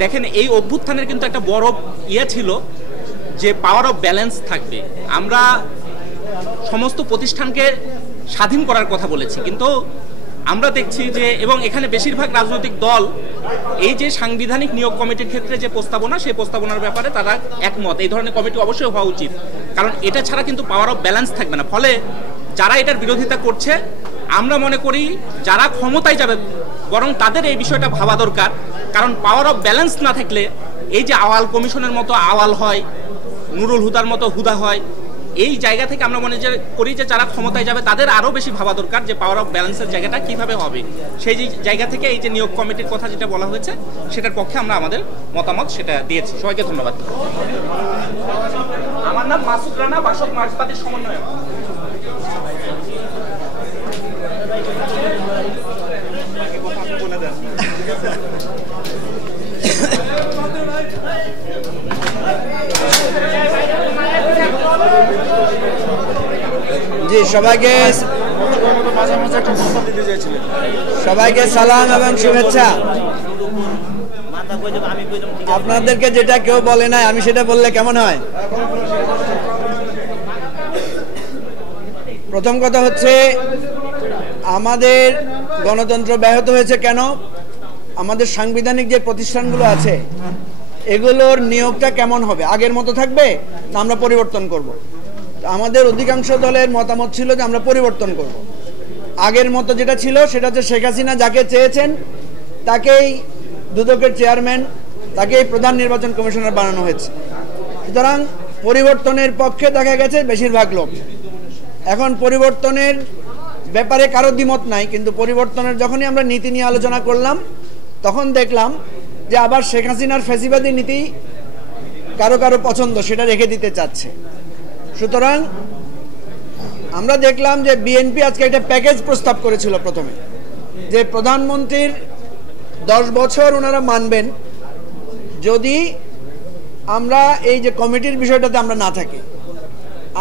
দেখেন এই অভ্যুত্থানের কিন্তু একটা বড় ছিল যে পাওয়ার অফ ব্যালেন্স থাকবে। আমরা সমস্ত প্রতিষ্ঠানকে স্বাধীন করার কথা বলেছি, কিন্তু আমরা দেখছি যে, এবং এখানে বেশিরভাগ রাজনৈতিক দল এই যে সাংবিধানিক নিয়োগ কমিটির ক্ষেত্রে যে প্রস্তাবনা, সেই প্রস্তাবনার ব্যাপারে তারা একমত, এই ধরনের কমিটি অবশ্যই হওয়া উচিত, কারণ এটা ছাড়া কিন্তু পাওয়ার অফ ব্যালেন্স থাকবে না। ফলে যারা এটার বিরোধিতা করছে, আমরা মনে করি যারা ক্ষমতায় যাবে বরং তাদের এই বিষয়টা ভাবা দরকার, কারণ পাওয়ার অফ ব্যালেন্স না থাকলে এই যে আওয়াল কমিশনের মতো আওয়াল হয়, নুরুল হুদার মতো হুদা হয়, এই জায়গা থেকে আমরা মনে করি যে যারা ক্ষমতায় যাবে তাদের আরও বেশি ভাবা দরকার যে পাওয়ার অফ ব্যালেন্সের জায়গাটা কিভাবে হবে। সেই জায়গা থেকে এই যে নিয়োগ কমিটির কথা যেটা বলা হয়েছে, সেটার পক্ষে আমরা আমাদের মতামত সেটা দিয়েছি। সবাইকে ধন্যবাদ। আমার নাম মাসুদ রানা, বাসদ মার্ক্সবাদী সমন্বয়ক। জি, সবাইকে সালাম এবং শুভেচ্ছা। আপনাদেরকে যেটা কেউ বলে না, আমি সেটা বললে কেমন হয়? প্রথম কথা হচ্ছে, আমাদের গণতন্ত্র ব্যাহত হয়েছে কেন? আমাদের সাংবিধানিক যে প্রতিষ্ঠানগুলো আছে এগুলোর নিয়োগটা কেমন হবে? আগের মতো থাকবে না আমরা পরিবর্তন করব? আমাদের অধিকাংশ দলের মতামত ছিল যে আমরা পরিবর্তন করব। আগের মতো যেটা ছিল সেটা হচ্ছে শেখ হাসিনা যাকে চেয়েছেন তাকেই দুদকের চেয়ারম্যান, তাকেই প্রধান নির্বাচন কমিশনার বানানো হয়েছে। সুতরাং পরিবর্তনের পক্ষে দেখা গেছে বেশিরভাগ লোক। এখন পরিবর্তনের ব্যাপারে কারো দ্বিমত নাই, কিন্তু পরিবর্তনের যখনই আমরা নীতি নিয়ে আলোচনা করলাম তখন দেখলাম যে আবার শেখ হাসিনার ফ্যাসিবাদী নীতি কারো কারো পছন্দ, সেটা রেখে দিতে চাচ্ছে। সুতরাং আমরা দেখলাম যে বিএনপি আজকে একটা প্যাকেজ প্রস্তাব করেছিল প্রথমে, যে প্রধানমন্ত্রীর 10 বছর ওনারা মানবেন যদি আমরা এই যে কমিটির বিষয়টাতে আমরা না থাকি।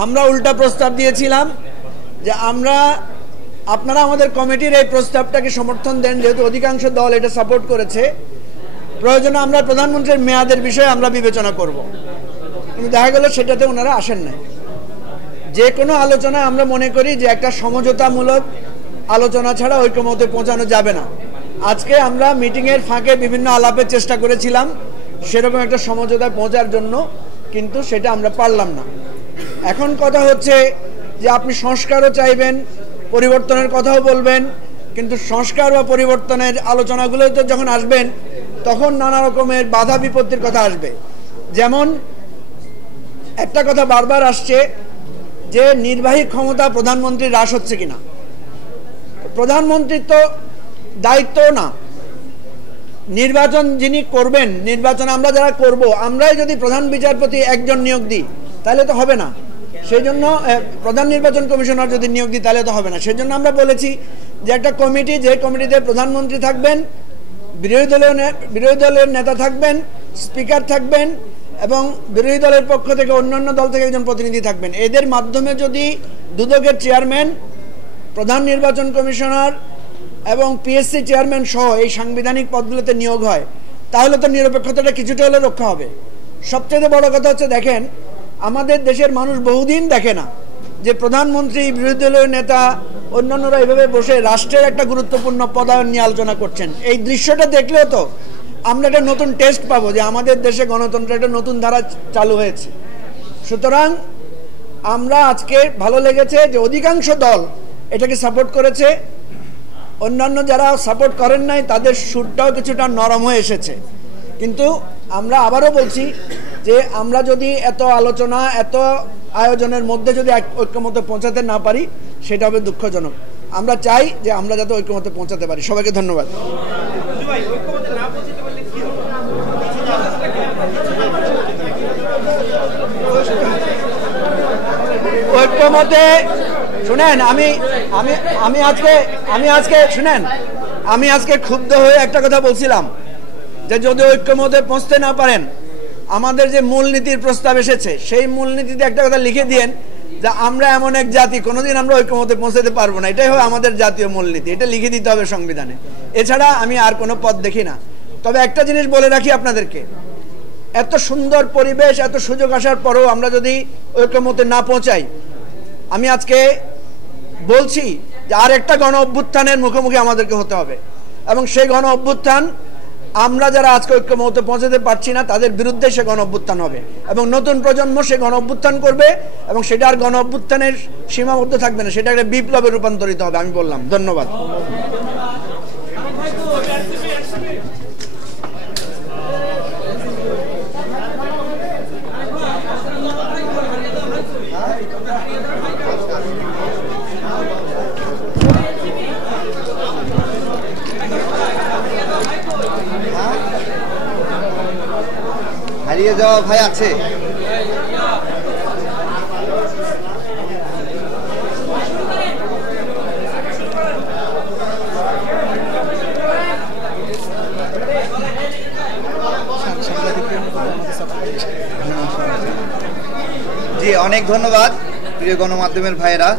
আমরা উল্টা প্রস্তাব দিয়েছিলাম যে আপনারা আমাদের কমিটির এই প্রস্তাবটাকে সমর্থন দেন, যেহেতু অধিকাংশ দল এটা সাপোর্ট করেছে, প্রয়োজনে আমরা প্রধানমন্ত্রীর মেয়াদের বিষয়ে আমরা বিবেচনা করব। কিন্তু দেখা গেল সেটাতে ওনারা আসেন না। যে কোনো আলোচনা আমরা মনে করি যে একটা সমঝোতামূলক আলোচনা ছাড়া ঐক্যমতে পৌঁছানো যাবে না। আজকে আমরা মিটিংয়ের ফাঁকে বিভিন্ন আলাপের চেষ্টা করেছিলাম সেরকম একটা সমঝোতায় পৌঁছার জন্য, কিন্তু সেটা আমরা পারলাম না। এখন কথা হচ্ছে যে আপনি সংস্কারও চাইবেন, পরিবর্তনের কথাও বলবেন, কিন্তু সংস্কার বা পরিবর্তনের আলোচনাগুলোতে যখন আসবেন তখন নানা রকমের বাধা বিপত্তির কথা আসবে। যেমন একটা কথা বারবার আসছে যে নির্বাহী ক্ষমতা প্রধানমন্ত্রীর হ্রাস হচ্ছে কিনা। প্রধানমন্ত্রীর তো দায়িত্ব না, নির্বাচন যিনি করবেন, নির্বাচন আমরা যারা করব, আমরাই যদি প্রধান বিচারপতি একজন নিয়োগ দিই তাহলে তো হবে না। সেই জন্য প্রধান নির্বাচন কমিশনার যদি নিয়োগ দিই তাহলে তো হবে না। সেই জন্য আমরা বলেছি যে একটা কমিটি, যে কমিটিতে প্রধানমন্ত্রী থাকবেন, বিরোধী দলের নেতা থাকবেন, স্পিকার থাকবেন এবং বিরোধী দলের পক্ষ থেকে অন্যান্য দল থেকে একজন প্রতিনিধি থাকবেন। এদের মাধ্যমে যদি দুদকের চেয়ারম্যান, প্রধান নির্বাচন কমিশনার এবং পিএসসি চেয়ারম্যান সহ এই সাংবিধানিক পদগুলোতে নিয়োগ হয়, তাহলে তো নিরপেক্ষতাটা কিছুটা হলে রক্ষা হবে। সবচেয়ে বড় কথা হচ্ছে, দেখেন আমাদের দেশের মানুষ বহুদিন দেখে না যে প্রধানমন্ত্রী, বিরোধী দলীয় নেতা, অন্যান্যরা এভাবে বসে রাষ্ট্রের একটা গুরুত্বপূর্ণ পদায়ন নিয়ে আলোচনা করছেন। এই দৃশ্যটা দেখলেও তো আমরা একটা নতুন টেস্ট পাবো যে আমাদের দেশে গণতন্ত্রের একটা নতুন ধারা চালু হয়েছে। সুতরাং আমরা আজকে ভালো লেগেছে যে অধিকাংশ দল এটাকে সাপোর্ট করেছে, অন্যান্য যারা সাপোর্ট করেন নাই তাদের সুরটাও কিছুটা নরম হয়ে এসেছে। কিন্তু আমরা আবারও বলছি যে আমরা যদি এত আলোচনা, এত আয়োজনের মধ্যে যদি ঐক্যমতে পৌঁছাতে না পারি, সেটা হবে দুঃখজনক। আমরা চাই যে আমরা যাতে ঐক্যমতে পৌঁছাতে পারি। সবাইকে ধন্যবাদ। ঐক্যমতে শুনেন, আমি আজকে ক্ষুব্ধ হয়ে একটা কথা বলছিলাম যে যদি ঐক্যমতে পৌঁছতে না পারেন, আমাদের যে মূলনীতির প্রস্তাব এসেছে সেই মূলনীতিতে একটা কথা লিখে দিয়েন যে আমরা এমন এক জাতি, কোনোদিন আমরা ঐক্যমতে পৌঁছাতে পারবো না, এটাই হয় আমাদের জাতীয় মূলনীতি। এটা লিখে দিতে হবে সংবিধানে, এছাড়া আমি আর কোনো পথ দেখি না। তবে একটা জিনিস বলে রাখি আপনাদেরকে, এত সুন্দর পরিবেশ, এত সুযোগ আসার পরেও আমরা যদি ঐক্যমতে না পৌঁছাই, আমি আজকে বলছি যে আর একটা গণ অভ্যুত্থানের মুখোমুখি আমাদেরকে হতে হবে। এবং সেই গণ অভ্যুত্থান আমরা যারা আজকে ঐক্যমতে পৌঁছাতে পারছি না তাদের বিরুদ্ধে সে গণ অভ্যুত্থান হবে এবং নতুন প্রজন্ম সে গণ অভ্যুত্থান করবে এবং সেটা আর গণ অভ্যুত্থানের সীমাবদ্ধ থাকবে না, সেটা একটা বিপ্লবে রূপান্তরিত হবে। আমি বললাম ধন্যবাদ। হারিয়ে যাওয়া ভাই আছে? জি, অনেক ধন্যবাদ প্রিয় গণমাধ্যমের ভাইয়েরা।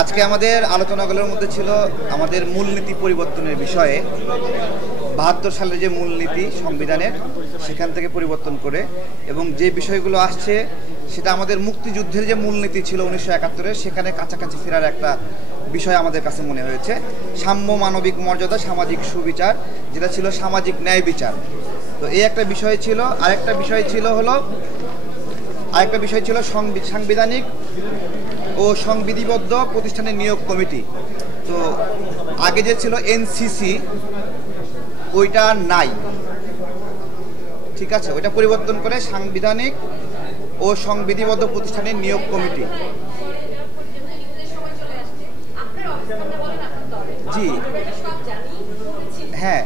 আজকে আমাদের আলোচনাগুলোর মধ্যে ছিল আমাদের মূলনীতি পরিবর্তনের বিষয়ে। ৭২ সালের যে মূলনীতি সংবিধানের, সেখান থেকে পরিবর্তন করে, এবং যে বিষয়গুলো আসছে সেটা আমাদের মুক্তিযুদ্ধের যে মূলনীতি ছিল ১৯৭১-এর, সেখানে কাছাকাছি ফেরার একটা বিষয় আমাদের কাছে মনে হয়েছে। সাম্য, মানবিক মর্যাদা, সামাজিক সুবিচার, যেটা ছিল সামাজিক ন্যায় বিচার। তো এই একটা বিষয় ছিল। আরেকটা বিষয় ছিল সাংবিধানিক ও সংবিধিবদ্ধ প্রতিষ্ঠানের নিয়োগ কমিটি। তো আগে যে ছিল এনসিসি, ওইটা নাই, ঠিক আছে, ওইটা পরিবর্তন করে সাংবিধানিক ও সংবিধিবদ্ধ প্রতিষ্ঠানের নিয়োগ কমিটি। জি হ্যাঁ,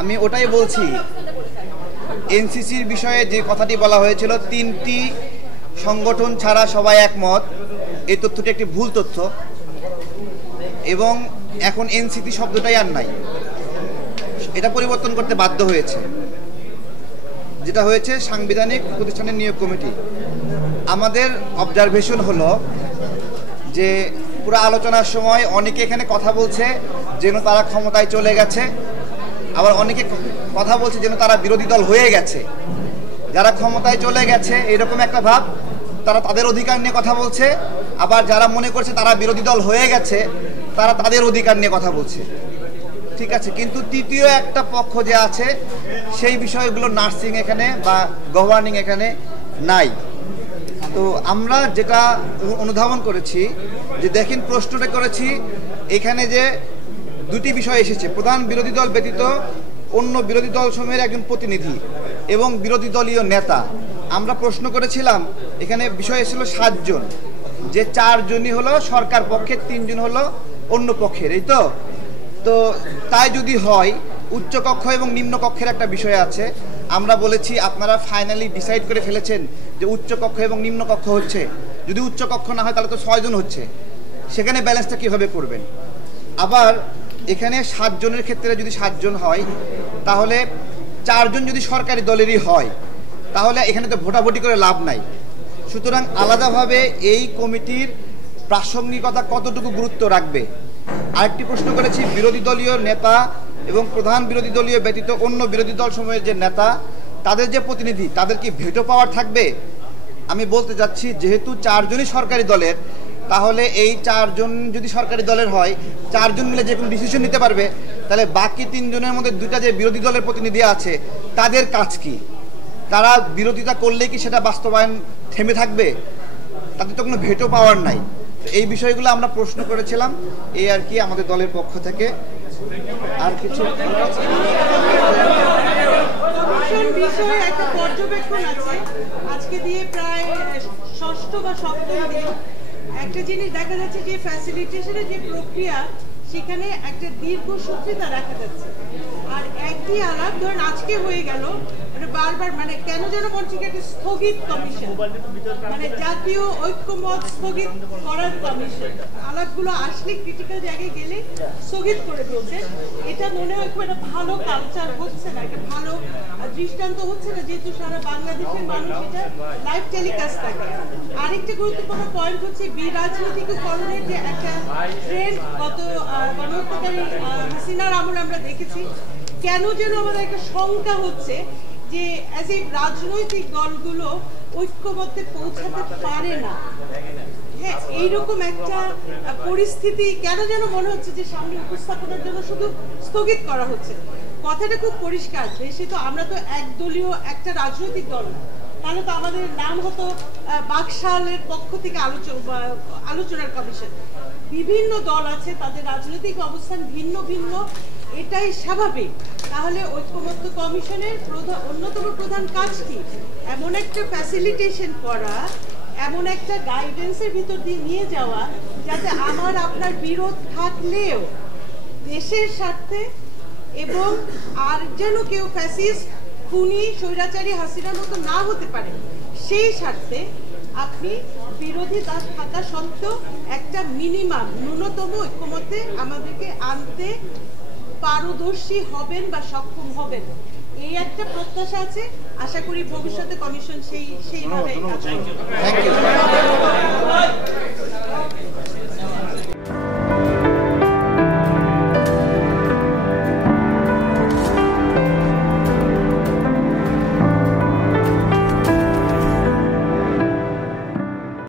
আমি ওটাই বলছি। এনসিসির বিষয়ে যে কথাটি বলা হয়েছিল, 3টি সংগঠন ছাড়া সবাই একমত, এই তথ্যটি একটি ভুল তথ্য। এবং এখন এনসিসি শব্দটাই আর নাই, এটা পরিবর্তন করতে বাধ্য হয়েছে। যেটা হয়েছে সাংবিধানিক প্রতিষ্ঠানের নিয়োগ কমিটি। আমাদের অবজারভেশন হলো যে পুরো আলোচনার সময় অনেকে এখানে কথা বলছে যেন তারা ক্ষমতায় চলে গেছে, আবার অনেকে কথা বলছে যেন তারা বিরোধী দল হয়ে গেছে। যারা ক্ষমতায় চলে গেছে এরকম একটা ভাব, তারা তাদের অধিকার নিয়ে কথা বলছে, আবার যারা মনে করছে তারা বিরোধী দল হয়ে গেছে তারা তাদের অধিকার নিয়ে কথা বলছে, ঠিক আছে। কিন্তু তৃতীয় একটা পক্ষ যে আছে, সেই বিষয়গুলো নার্সিং এখানে বা গভর্নিং এখানে নাই। তো আমরা যেটা অনুধাবন করেছি, যে দেখেন প্রশ্নটা করেছি, এখানে যে দুটি বিষয় এসেছে, প্রধান বিরোধী দল ব্যতীত অন্য বিরোধী দল সমূহের একজন প্রতিনিধি এবং বিরোধী দলীয় নেতা। আমরা প্রশ্ন করেছিলাম, এখানে বিষয় এসেছিল 7 জন, যে 4 জনই হলো সরকার পক্ষের, 3 জন হলো অন্য পক্ষের, এই তো। তো তাই যদি হয়, উচ্চ কক্ষ এবং নিম্ন কক্ষের একটা বিষয় আছে। আমরা বলেছি আপনারা ফাইনালি ডিসাইড করে ফেলেছেন যে উচ্চ কক্ষ এবং নিম্ন কক্ষ হচ্ছে। যদি উচ্চ কক্ষ না হয় তাহলে তো 6 জন হচ্ছে, সেখানে ব্যালেন্সটা কীভাবে করবেন? আবার এখানে 7 জনের ক্ষেত্রে যদি 7 জন হয়, তাহলে 4 জন যদি সরকারি দলেরই হয়, তাহলে এখানে তো ভোটাভুটি করে লাভ নাই। সুতরাং আলাদাভাবে এই কমিটির প্রাসঙ্গিকতা কতটুকু গুরুত্ব রাখবে। আরেকটি প্রশ্ন করেছি, বিরোধী দলীয় নেতা এবং প্রধান বিরোধী দলীয় ব্যতীত অন্য বিরোধী দল সমূহের যে নেতা, তাদের যে প্রতিনিধি, তাদের কি ভেটো পাওয়ার থাকবে? আমি বলতে যাচ্ছি, যেহেতু 4 জনই সরকারি দলের, তাহলে এই 4 জন যদি সরকারি দলের হয়, 4 জন মিলে যে কোনো ডিসিশন নিতে পারবে, তাহলে বাকি 3 জনের মধ্যে 2টা যে বিরোধী দলের প্রতিনিধি আছে, তাদের কাজ কি? তারা বিরোধিতা করলে কি সেটা বাস্তবায়ন থেমে থাকবে? তাদের তো কোনো ভেটো পাওয়ার নাই। এই বিষয়গুলো আমরা প্রশ্ন করেছিলাম, এই আর কি আমাদের দলের পক্ষ থেকে। আর কিছু বিষয়ে একটা পর্যবেক্ষণ আছে, আজকে দিয়ে প্রায় 6ষ্ঠ বা 7ম দিন। একটা জিনিস দেখা যাচ্ছে যে ফ্যাসিলিটেশনের যে প্রক্রিয়া, সেখানে একটা দীর্ঘসূত্রিতা দেখা যাচ্ছে। আর একই আলাপ ধরেন আজকে হয়ে গেল, বারবার মানে কেন যেন বলছি একটা স্থগিত কমিশন, মানে জাতীয় ঐক্যমত স্থগিত করার কমিশন, আলাপগুলো আসলে ক্রিটিক্যাল জায়গায় গেলে স্থগিত করে দিচ্ছে। এটা মনে হয় খুব একটা ভালো কালচার হচ্ছে না, একটা ভালো দৃষ্টান্ত হচ্ছে না, যেহেতু সারা বাংলাদেশের মানুষ এটা লাইভ টেলিকাস্ট থাকে। আরেকটা গুরুত্বপূর্ণ পয়েন্ট হচ্ছে বিরাজনীতিকরণের যে একটা ট্রেন্ড গত গণহত্যাকারী হাসিনার আমলে আমরা দেখেছি। কেন যেন আমাদের একটা শঙ্কা হচ্ছে যে অ্যাজ এ রাজনৈতিক দলগুলো ঐক্যমত্যে পৌঁছাতে পারে না। হ্যাঁ, এইরকম একটা পরিস্থিতি কেন যেন মনে হচ্ছে যে সামনে উপস্থাপনের জন্য শুধু স্থগিত করা হচ্ছে। কথাটা খুব পরিষ্কার, যেহেতু আমরা তো একদলীয় একটা রাজনৈতিক দল না, তাহলে তো আমাদের নাম হতো বাকশালের পক্ষ থেকে আলোচনার কমিশন। বিভিন্ন দল আছে, তাদের রাজনৈতিক অবস্থান ভিন্ন ভিন্ন, এটাই স্বাভাবিক। তাহলে ঐক্যমত্য কমিশনের অন্যতম প্রধান কাজ কি? এমন একটা ফ্যাসিলিটেশন করা, এমন একটা গাইডেন্সের ভিতর দিয়ে নিয়ে যাওয়া, যাতে আমার আপনার বিরোধ থাকলেও দেশের স্বার্থে এবং আর যেন কেউ ফ্যাসিস্ট, খুনি, স্বৈরাচারী হাসিনার মতো না হতে পারে, সেই স্বার্থে আপনি বিরোধী দল থাকা সত্ত্বেও একটা মিনিমাম ন্যূনতম ঐক্যমতে আমাদেরকে আনতে পারদর্শী হবেন বা সক্ষম হবেন, এই একটা প্রত্যাশা আছে। আশা করি ভবিষ্যতে কমিশন সেইভাবে কাজ করবে।